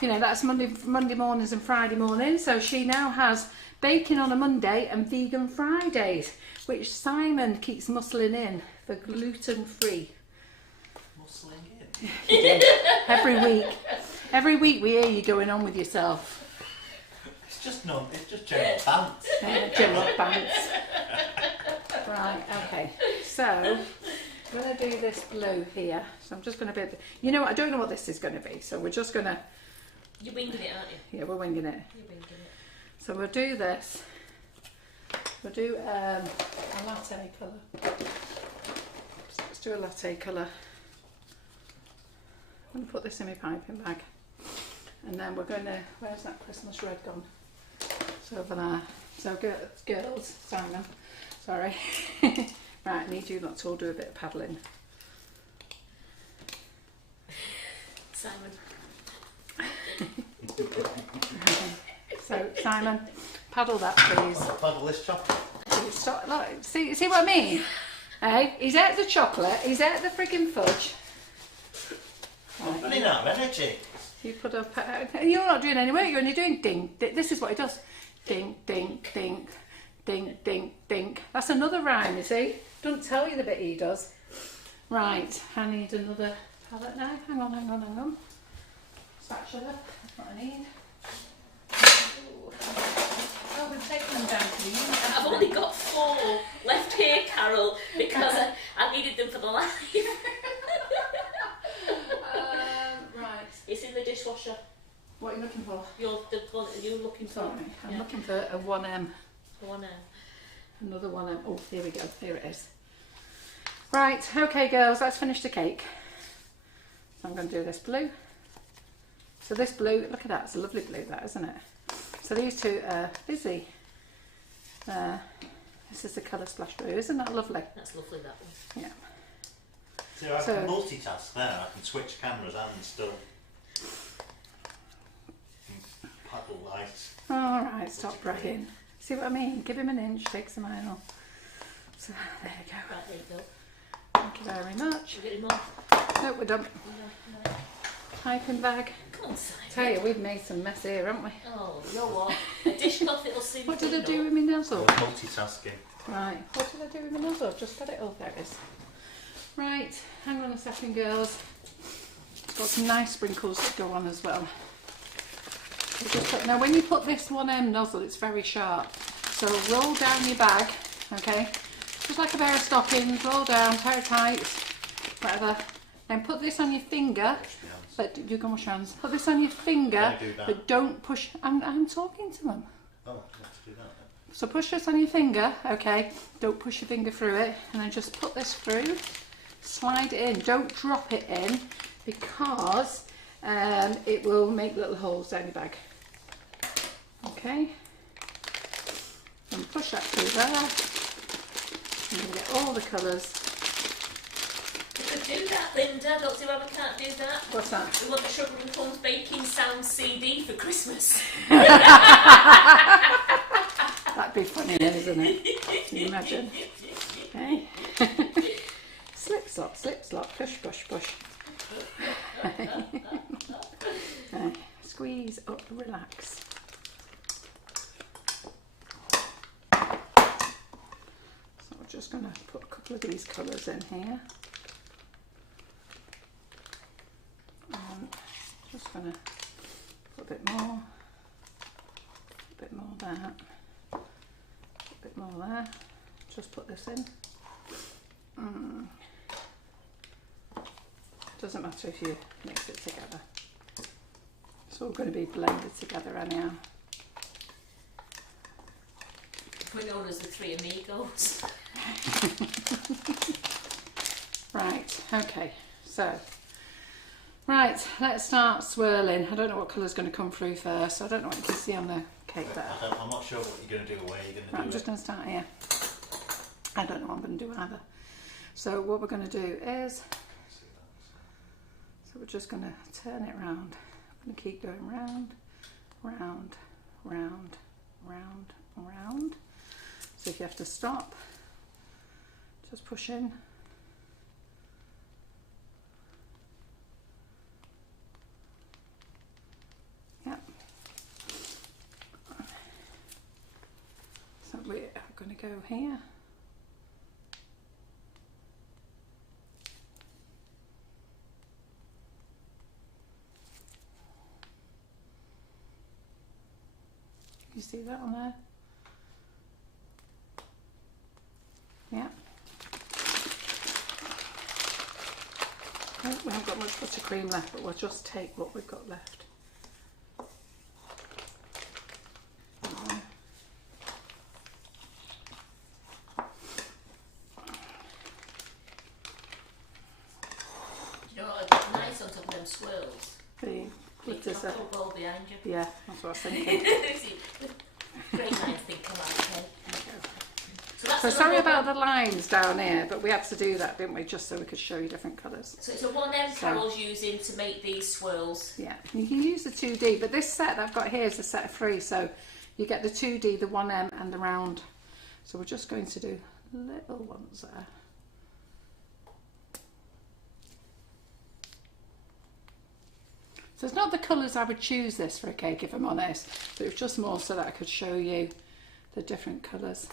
you know, that's Monday mornings and Friday mornings. So she now has bacon on a Monday and vegan Fridays, which Simon keeps muscling in for gluten-free. Muscling in? Every week. Every week we hear you going on with yourself. It's just general bants. General bants. Right, okay. So, I'm going to do this blue here. So I'm just going to be... You know what, I don't know what this is going to be. So we're just going to... You're winging it, aren't you? Yeah, we're winging it. You're winging it. So we'll do this. We'll do a latte colour. So let's do a latte colour. I'm going to put this in my piping bag. And then we're going to... Where's that Christmas red gone? It's over there. So girls, Simon, sorry. Right, I need you lot to all do a bit of paddling. Simon. So Simon, paddle that please. Paddle this chocolate. Stop, look, see what I mean? Hey, he's out the chocolate, he's out the frigging fudge. I'm running out of energy. You put up, you're not doing any work, you're only doing ding. This is what he does. Ding, ding, ding, ding, ding, ding. That's another rhyme, you see? Doesn't tell you the bit he does. Right, I need another palette now. Hang on. Spatula, that's what I need. Ooh. Oh, we've taken them down to the unit. I've only got 4 left here, Carol, because I needed them for the live. Right. It's in the dishwasher. What are you looking for? You're looking for. Sorry, I'm looking for a 1M. One Another 1M. Oh, here we go. Here it is. Right, okay girls, let's finish the cake. So I'm going to do this blue. So this blue, look at that, it's a lovely blue that, isn't it? So these two are busy. This is the colour splash blue, isn't that lovely? That's lovely, that one. Yeah. So I can multitask there, I can switch cameras and still paddle lights. Alright, stop bragging. See what I mean? Give him an inch, take some iron off. So there you go. Right, there you go. Thank you very much. We're getting more. No, we're done. No. Piping bag. Come on, Simon. Tell you, we've made some mess here, haven't we? Oh, you know what? A dishcloth it'll soon What did I clean do up. with my nozzle? Multitasking. Right, what did I do with my nozzle? I've just got it. Oh, there it is. Right, hang on a second, girls. It's got some nice sprinkles that go on as well. Now, when you put this 1M nozzle, it's very sharp. So roll down your bag, okay? Just like a pair of stockings, roll down, tear it tight, whatever. Then put this on your finger. But you can wash your hands. Put this on your finger, but don't push. I'm talking to them. Oh, let's do that then. So push this on your finger, okay? Don't push your finger through it, and then just put this through. Slide it in. Don't drop it in because it will make little holes down your bag. Okay. And push that through there. And you get all the colours. You could do that, Linda. Don't see why we can't do that. What's that? We want the Sugar and Crumbs Baking Sound CD for Christmas. That'd be funny, isn't it? Can you imagine? Okay. Slip slop, push, push, push. Squeeze up, relax. So we're just going to put a couple of these colours in here. Just going to put a bit more there, a bit more there. Just put this in. Doesn't matter if you mix it together. It's all going to be blended together anyhow. We're known as the Three Amigos. Right, okay, so. Right, let's start swirling. I don't know what colour's going to come through first. I don't know what you can see on the cake there. I'm not sure what you're going to do or where you're going to do Right, I'm just going to start here. I don't know what I'm going to do either. So what we're going to do is, so we're just going to turn it round. I'm going to keep going round, round, round, round, round. So if you have to stop, just push in. Yep. So we're going to go here. You see that on there? Yeah. Oh, we haven't got much buttercream left, but we'll just take what we've got left. You know what would look nice on top of them swirls? The glitters there. Chocolate bowl behind you. Yeah, that's what I was thinking. Great minds think alike, So that's So the sorry rubber about the lines down here, but we had to do that, didn't we, just so we could show you different colours. So it's a 1M Carol's using to make these swirls. Yeah, you can use the 2D, but this set that I've got here is a set of 3, so you get the 2D, the 1M and the round. So we're just going to do little ones there. So it's not the colours I would choose this for a cake, if I'm honest, but it was just more so that I could show you the different colours.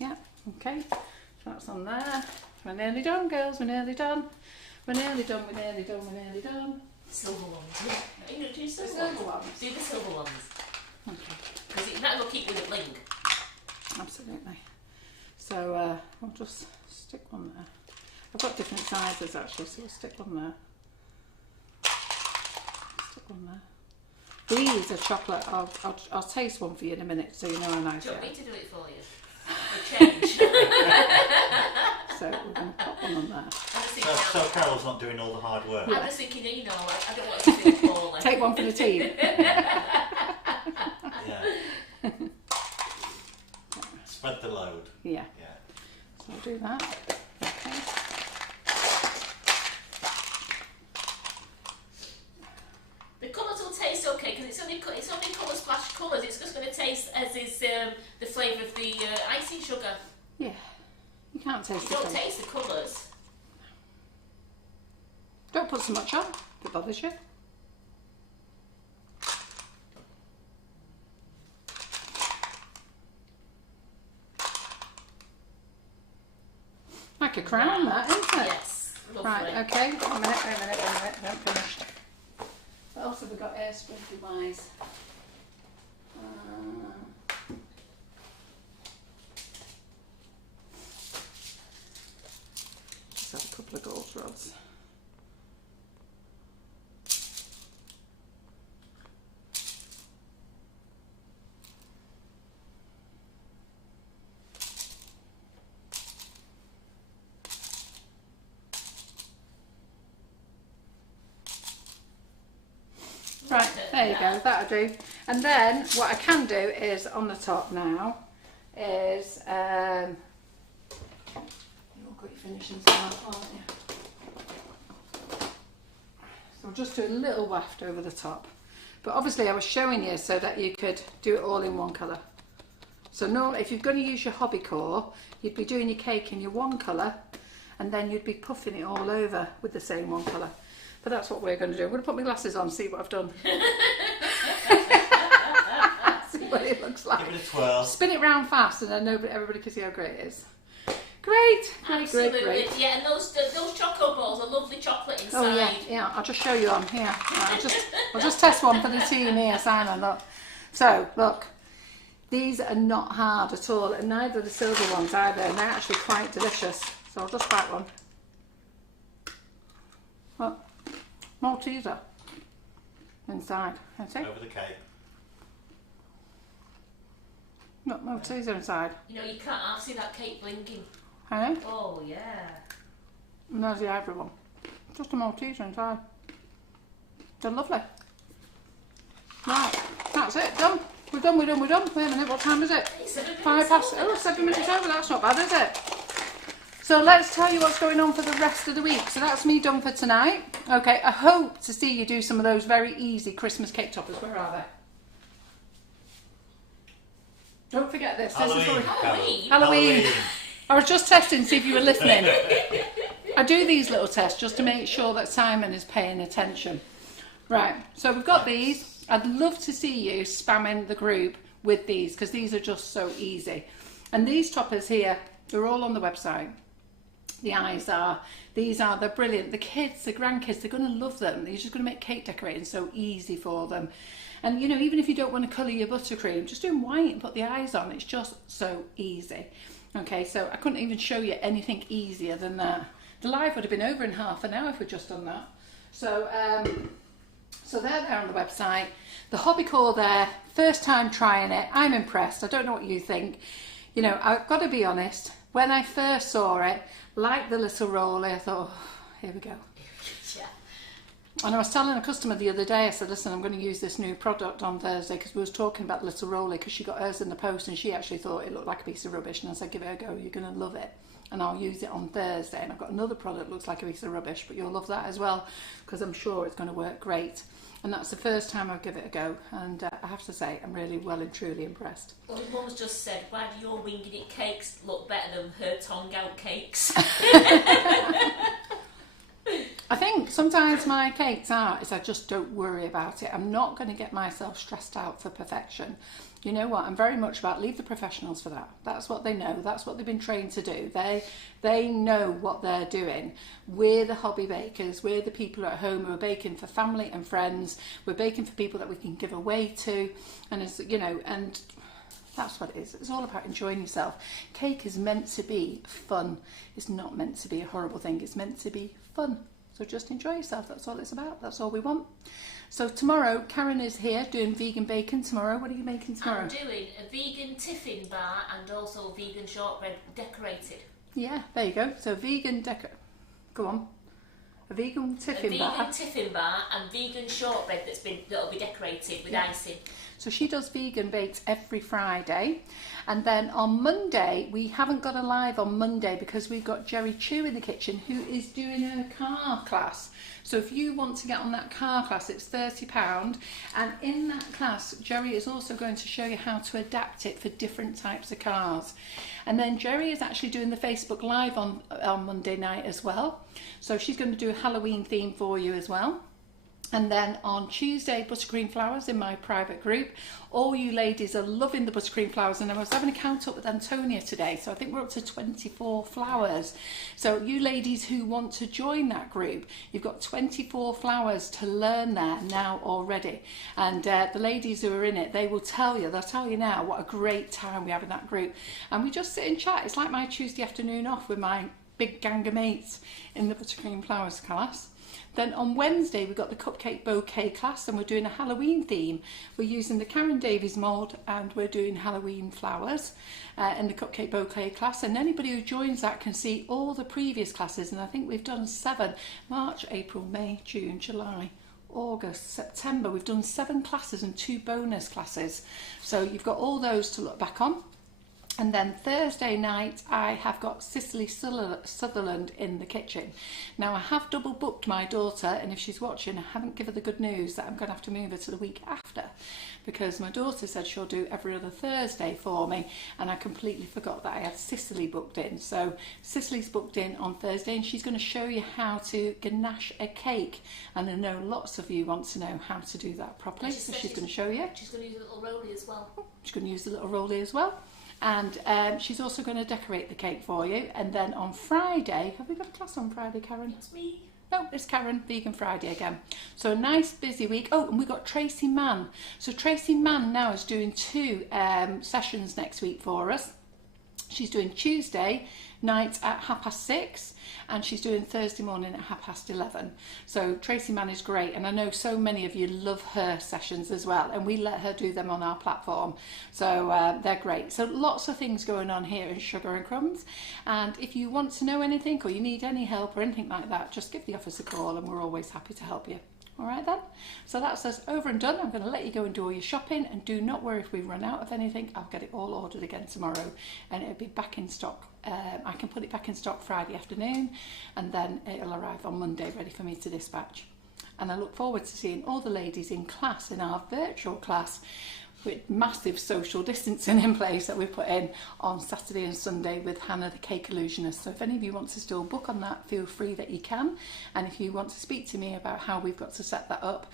Yeah, okay, that's on there. We're nearly done, girls, we're nearly done. We're nearly done, we're nearly done, we're nearly done. Silver ones, yeah. Are you going to do silver, Silver ones? ones. Do the silver ones. Okay. Because that will keep with a bling. Absolutely. So I'll just stick one there. I've got different sizes actually, so we'll stick one there. Stick one there. These are chocolate. I'll taste one for you in a minute so you know how nice Do they you are. want me to do it for you? A change. So we're going to pop one on there. So Carol's not doing all the hard work. I'm just thinking, you know, I don't want to feel poorly. Take one for the team. Yeah. Spread the load. Yeah. Yeah. So I'll do that. Okay. The colours will taste okay because it's only colour splash colours. It's just going to taste as is the flavour of the icing sugar. Yeah. You can't taste You it. don't taste the colours. Don't put so much on. it bothers you. Like a crown, that, isn't it? Yes, lovely. Right, okay, wait a minute, I haven't finished. What else have we got here, sprinkly wise? Just have a couple of gold rods. Right, there you go, that'll do. And then what I can do is on the top now is you've got your finishings on, aren't you? So I'll just do a little waft over the top. But obviously I was showing you so that you could do it all in one colour. So normally if you're going to use your hobby core, you'd be doing your cake in your one colour and then you'd be puffing it all over with the same one colour. But that's what we're going to do. I'm going to put my glasses on, see what I've done. See what it looks like. Give it a twirl. Spin it round fast and then everybody can see how great it is. Great, Absolutely. great. Yeah, and those choco balls are lovely chocolate inside. Oh yeah, I'll just show you on here. Right, I'll just test one for the team here, Simon, look. So, look, these are not hard at all, and neither are the silver ones either, and they're actually quite delicious. So I'll just bite one. Look. Malteser inside, that's it. Over the cake. Look, Malteser inside. You know, you can't half see that cake blinking. I know. Oh, yeah. And there's the ivory one. Just a Malteser inside. They're lovely. Right, that's it, done. We're done. Wait a minute, what time is it? It's 7 5 past, oh, 7 minutes over, that's not bad, is it? So let's tell you what's going on for the rest of the week. So that's me done for tonight. Okay, I hope to see you do some of those very easy Christmas cake toppers. Where are they? Don't forget this. Halloween. I was just testing to see if you were listening. I do these little tests just to make sure that Simon is paying attention. Right, so we've got these. I'd love to see you spamming the group with these because these are just so easy. And these toppers here, they're all on the website. The eyes are, they're brilliant. The kids, the grandkids, they're going to love them. You're just going to make cake decorating so easy for them. And you know, even if you don't want to colour your buttercream, just do white and put the eyes on. It's just so easy. Okay, so I couldn't even show you anything easier than that. The live would have been over in half an hour if we'd just done that. So, so they're there on the website. The hobby core there, first time trying it. I'm impressed. I don't know what you think. You know, I've got to be honest. When I first saw it, like the little roller, I thought, oh, here we go. Yeah. And I was telling a customer the other day, I said, listen, I'm going to use this new product on Thursday because we was talking about the little roller because she got hers in the post and she actually thought it looked like a piece of rubbish. And I said, give it a go, you're going to love it. And I'll use it on Thursday. And I've got another product that looks like a piece of rubbish, but you'll love that as well because I'm sure it's going to work great. And that's the first time I've given it a go. And I have to say, I'm really well and truly impressed. Well, Mum's just said, why do your winging it cakes look better than her tongue out cakes? I think sometimes my cakes is I just don't worry about it. I'm not going to get myself stressed out for perfection. You know what? I'm very much about leave the professionals for that. That's what they know. That's what they've been trained to do. They know what they're doing. We're the hobby bakers. We're the people at home who are baking for family and friends. We're baking for people that we can give away to. And as you know, and that's what it is. It's all about enjoying yourself. Cake is meant to be fun. It's not meant to be a horrible thing. It's meant to be fun. So just enjoy yourself. That's all it's about. That's all we want. So tomorrow, Karen is here doing vegan bacon tomorrow. What are you making tomorrow? I'm doing a vegan tiffin bar and also vegan shortbread decorated. Yeah, there you go. So vegan go on. A vegan tiffin bar. A vegan tiffin bar and vegan shortbread that'll be decorated with icing. So she does vegan bakes every Friday. And then on Monday, we haven't got a live on Monday because we've got Jerry Chew in the kitchen who is doing a car class. So if you want to get on that car class, it's £30. And in that class, Jerry is also going to show you how to adapt it for different types of cars. And then Jerry is actually doing the Facebook Live on Monday night as well. So she's going to do a Halloween theme for you as well. And then on Tuesday, buttercream flowers in my private group. All you ladies are loving the buttercream flowers, and I was having a count up with Antonia today, so I think we're up to 24 flowers. So you ladies who want to join that group, you've got 24 flowers to learn there now already. And the ladies who are in it, they'll tell you now what a great time we have in that group. And we just sit and chat. It's like my Tuesday afternoon off with my big gang of mates in the buttercream flowers class. Then on Wednesday we've got the cupcake bouquet class, and we're doing a Halloween theme. We're using the Karen Davies mould, and we're doing Halloween flowers in the cupcake bouquet class. And anybody who joins that can see all the previous classes, and I think we've done 7: March, April, May, June, July, August, September. We've done 7 classes and 2 bonus classes, so you've got all those to look back on. And then Thursday night, I have got Cicely Sutherland in the kitchen. Now, I have double booked my daughter, and if she's watching, I haven't given her the good news that I'm going to have to move her to the week after, because my daughter said she'll do every other Thursday for me, and I completely forgot that I had Cicely booked in. So Cicely's booked in on Thursday, and she's going to show you how to ganache a cake. And I know lots of you want to know how to do that properly, so she's going to show you. She's going to use a little rollie as well. She's going to use the little rollie as well. And she's also going to decorate the cake for you. And then on Friday, have we got a class on Friday, Karen? It's me. No, it's Karen, Vegan Friday again. So a nice busy week. Oh, and we've got Tracy Mann. So Tracy Mann now is doing 2 sessions next week for us. She's doing Tuesday night at 6:30, and she's doing Thursday morning at 11:30. So Tracy Mann is great, and I know so many of you love her sessions as well, and we let her do them on our platform. So they're great. So lots of things going on here in Sugar and Crumbs, and if you want to know anything or you need any help or anything like that, just give the office a call, and we're always happy to help you. All right then, so that's us over and done. I'm going to let you go and do all your shopping, and do not worry if we run out of anything. I'll get it all ordered again tomorrow, and it'll be back in stock. I can put it back in stock Friday afternoon, and then it'll arrive on Monday ready for me to dispatch. And I look forward to seeing all the ladies in class, in our virtual class, with massive social distancing in place that we put in on Saturday and Sunday with Hannah the Cake Illusionist. So if any of you want to still book on that, feel free that you can. And if you want to speak to me about how we've got to set that up,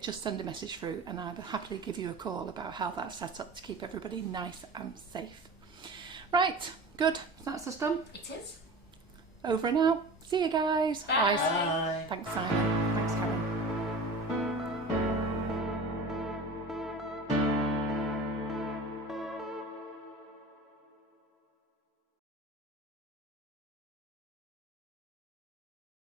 just send a message through, and I'll happily give you a call about how that's set up to keep everybody nice and safe. Right, good. That's us done. It is. Over and out. See you guys. Bye. Bye. Thanks, Simon.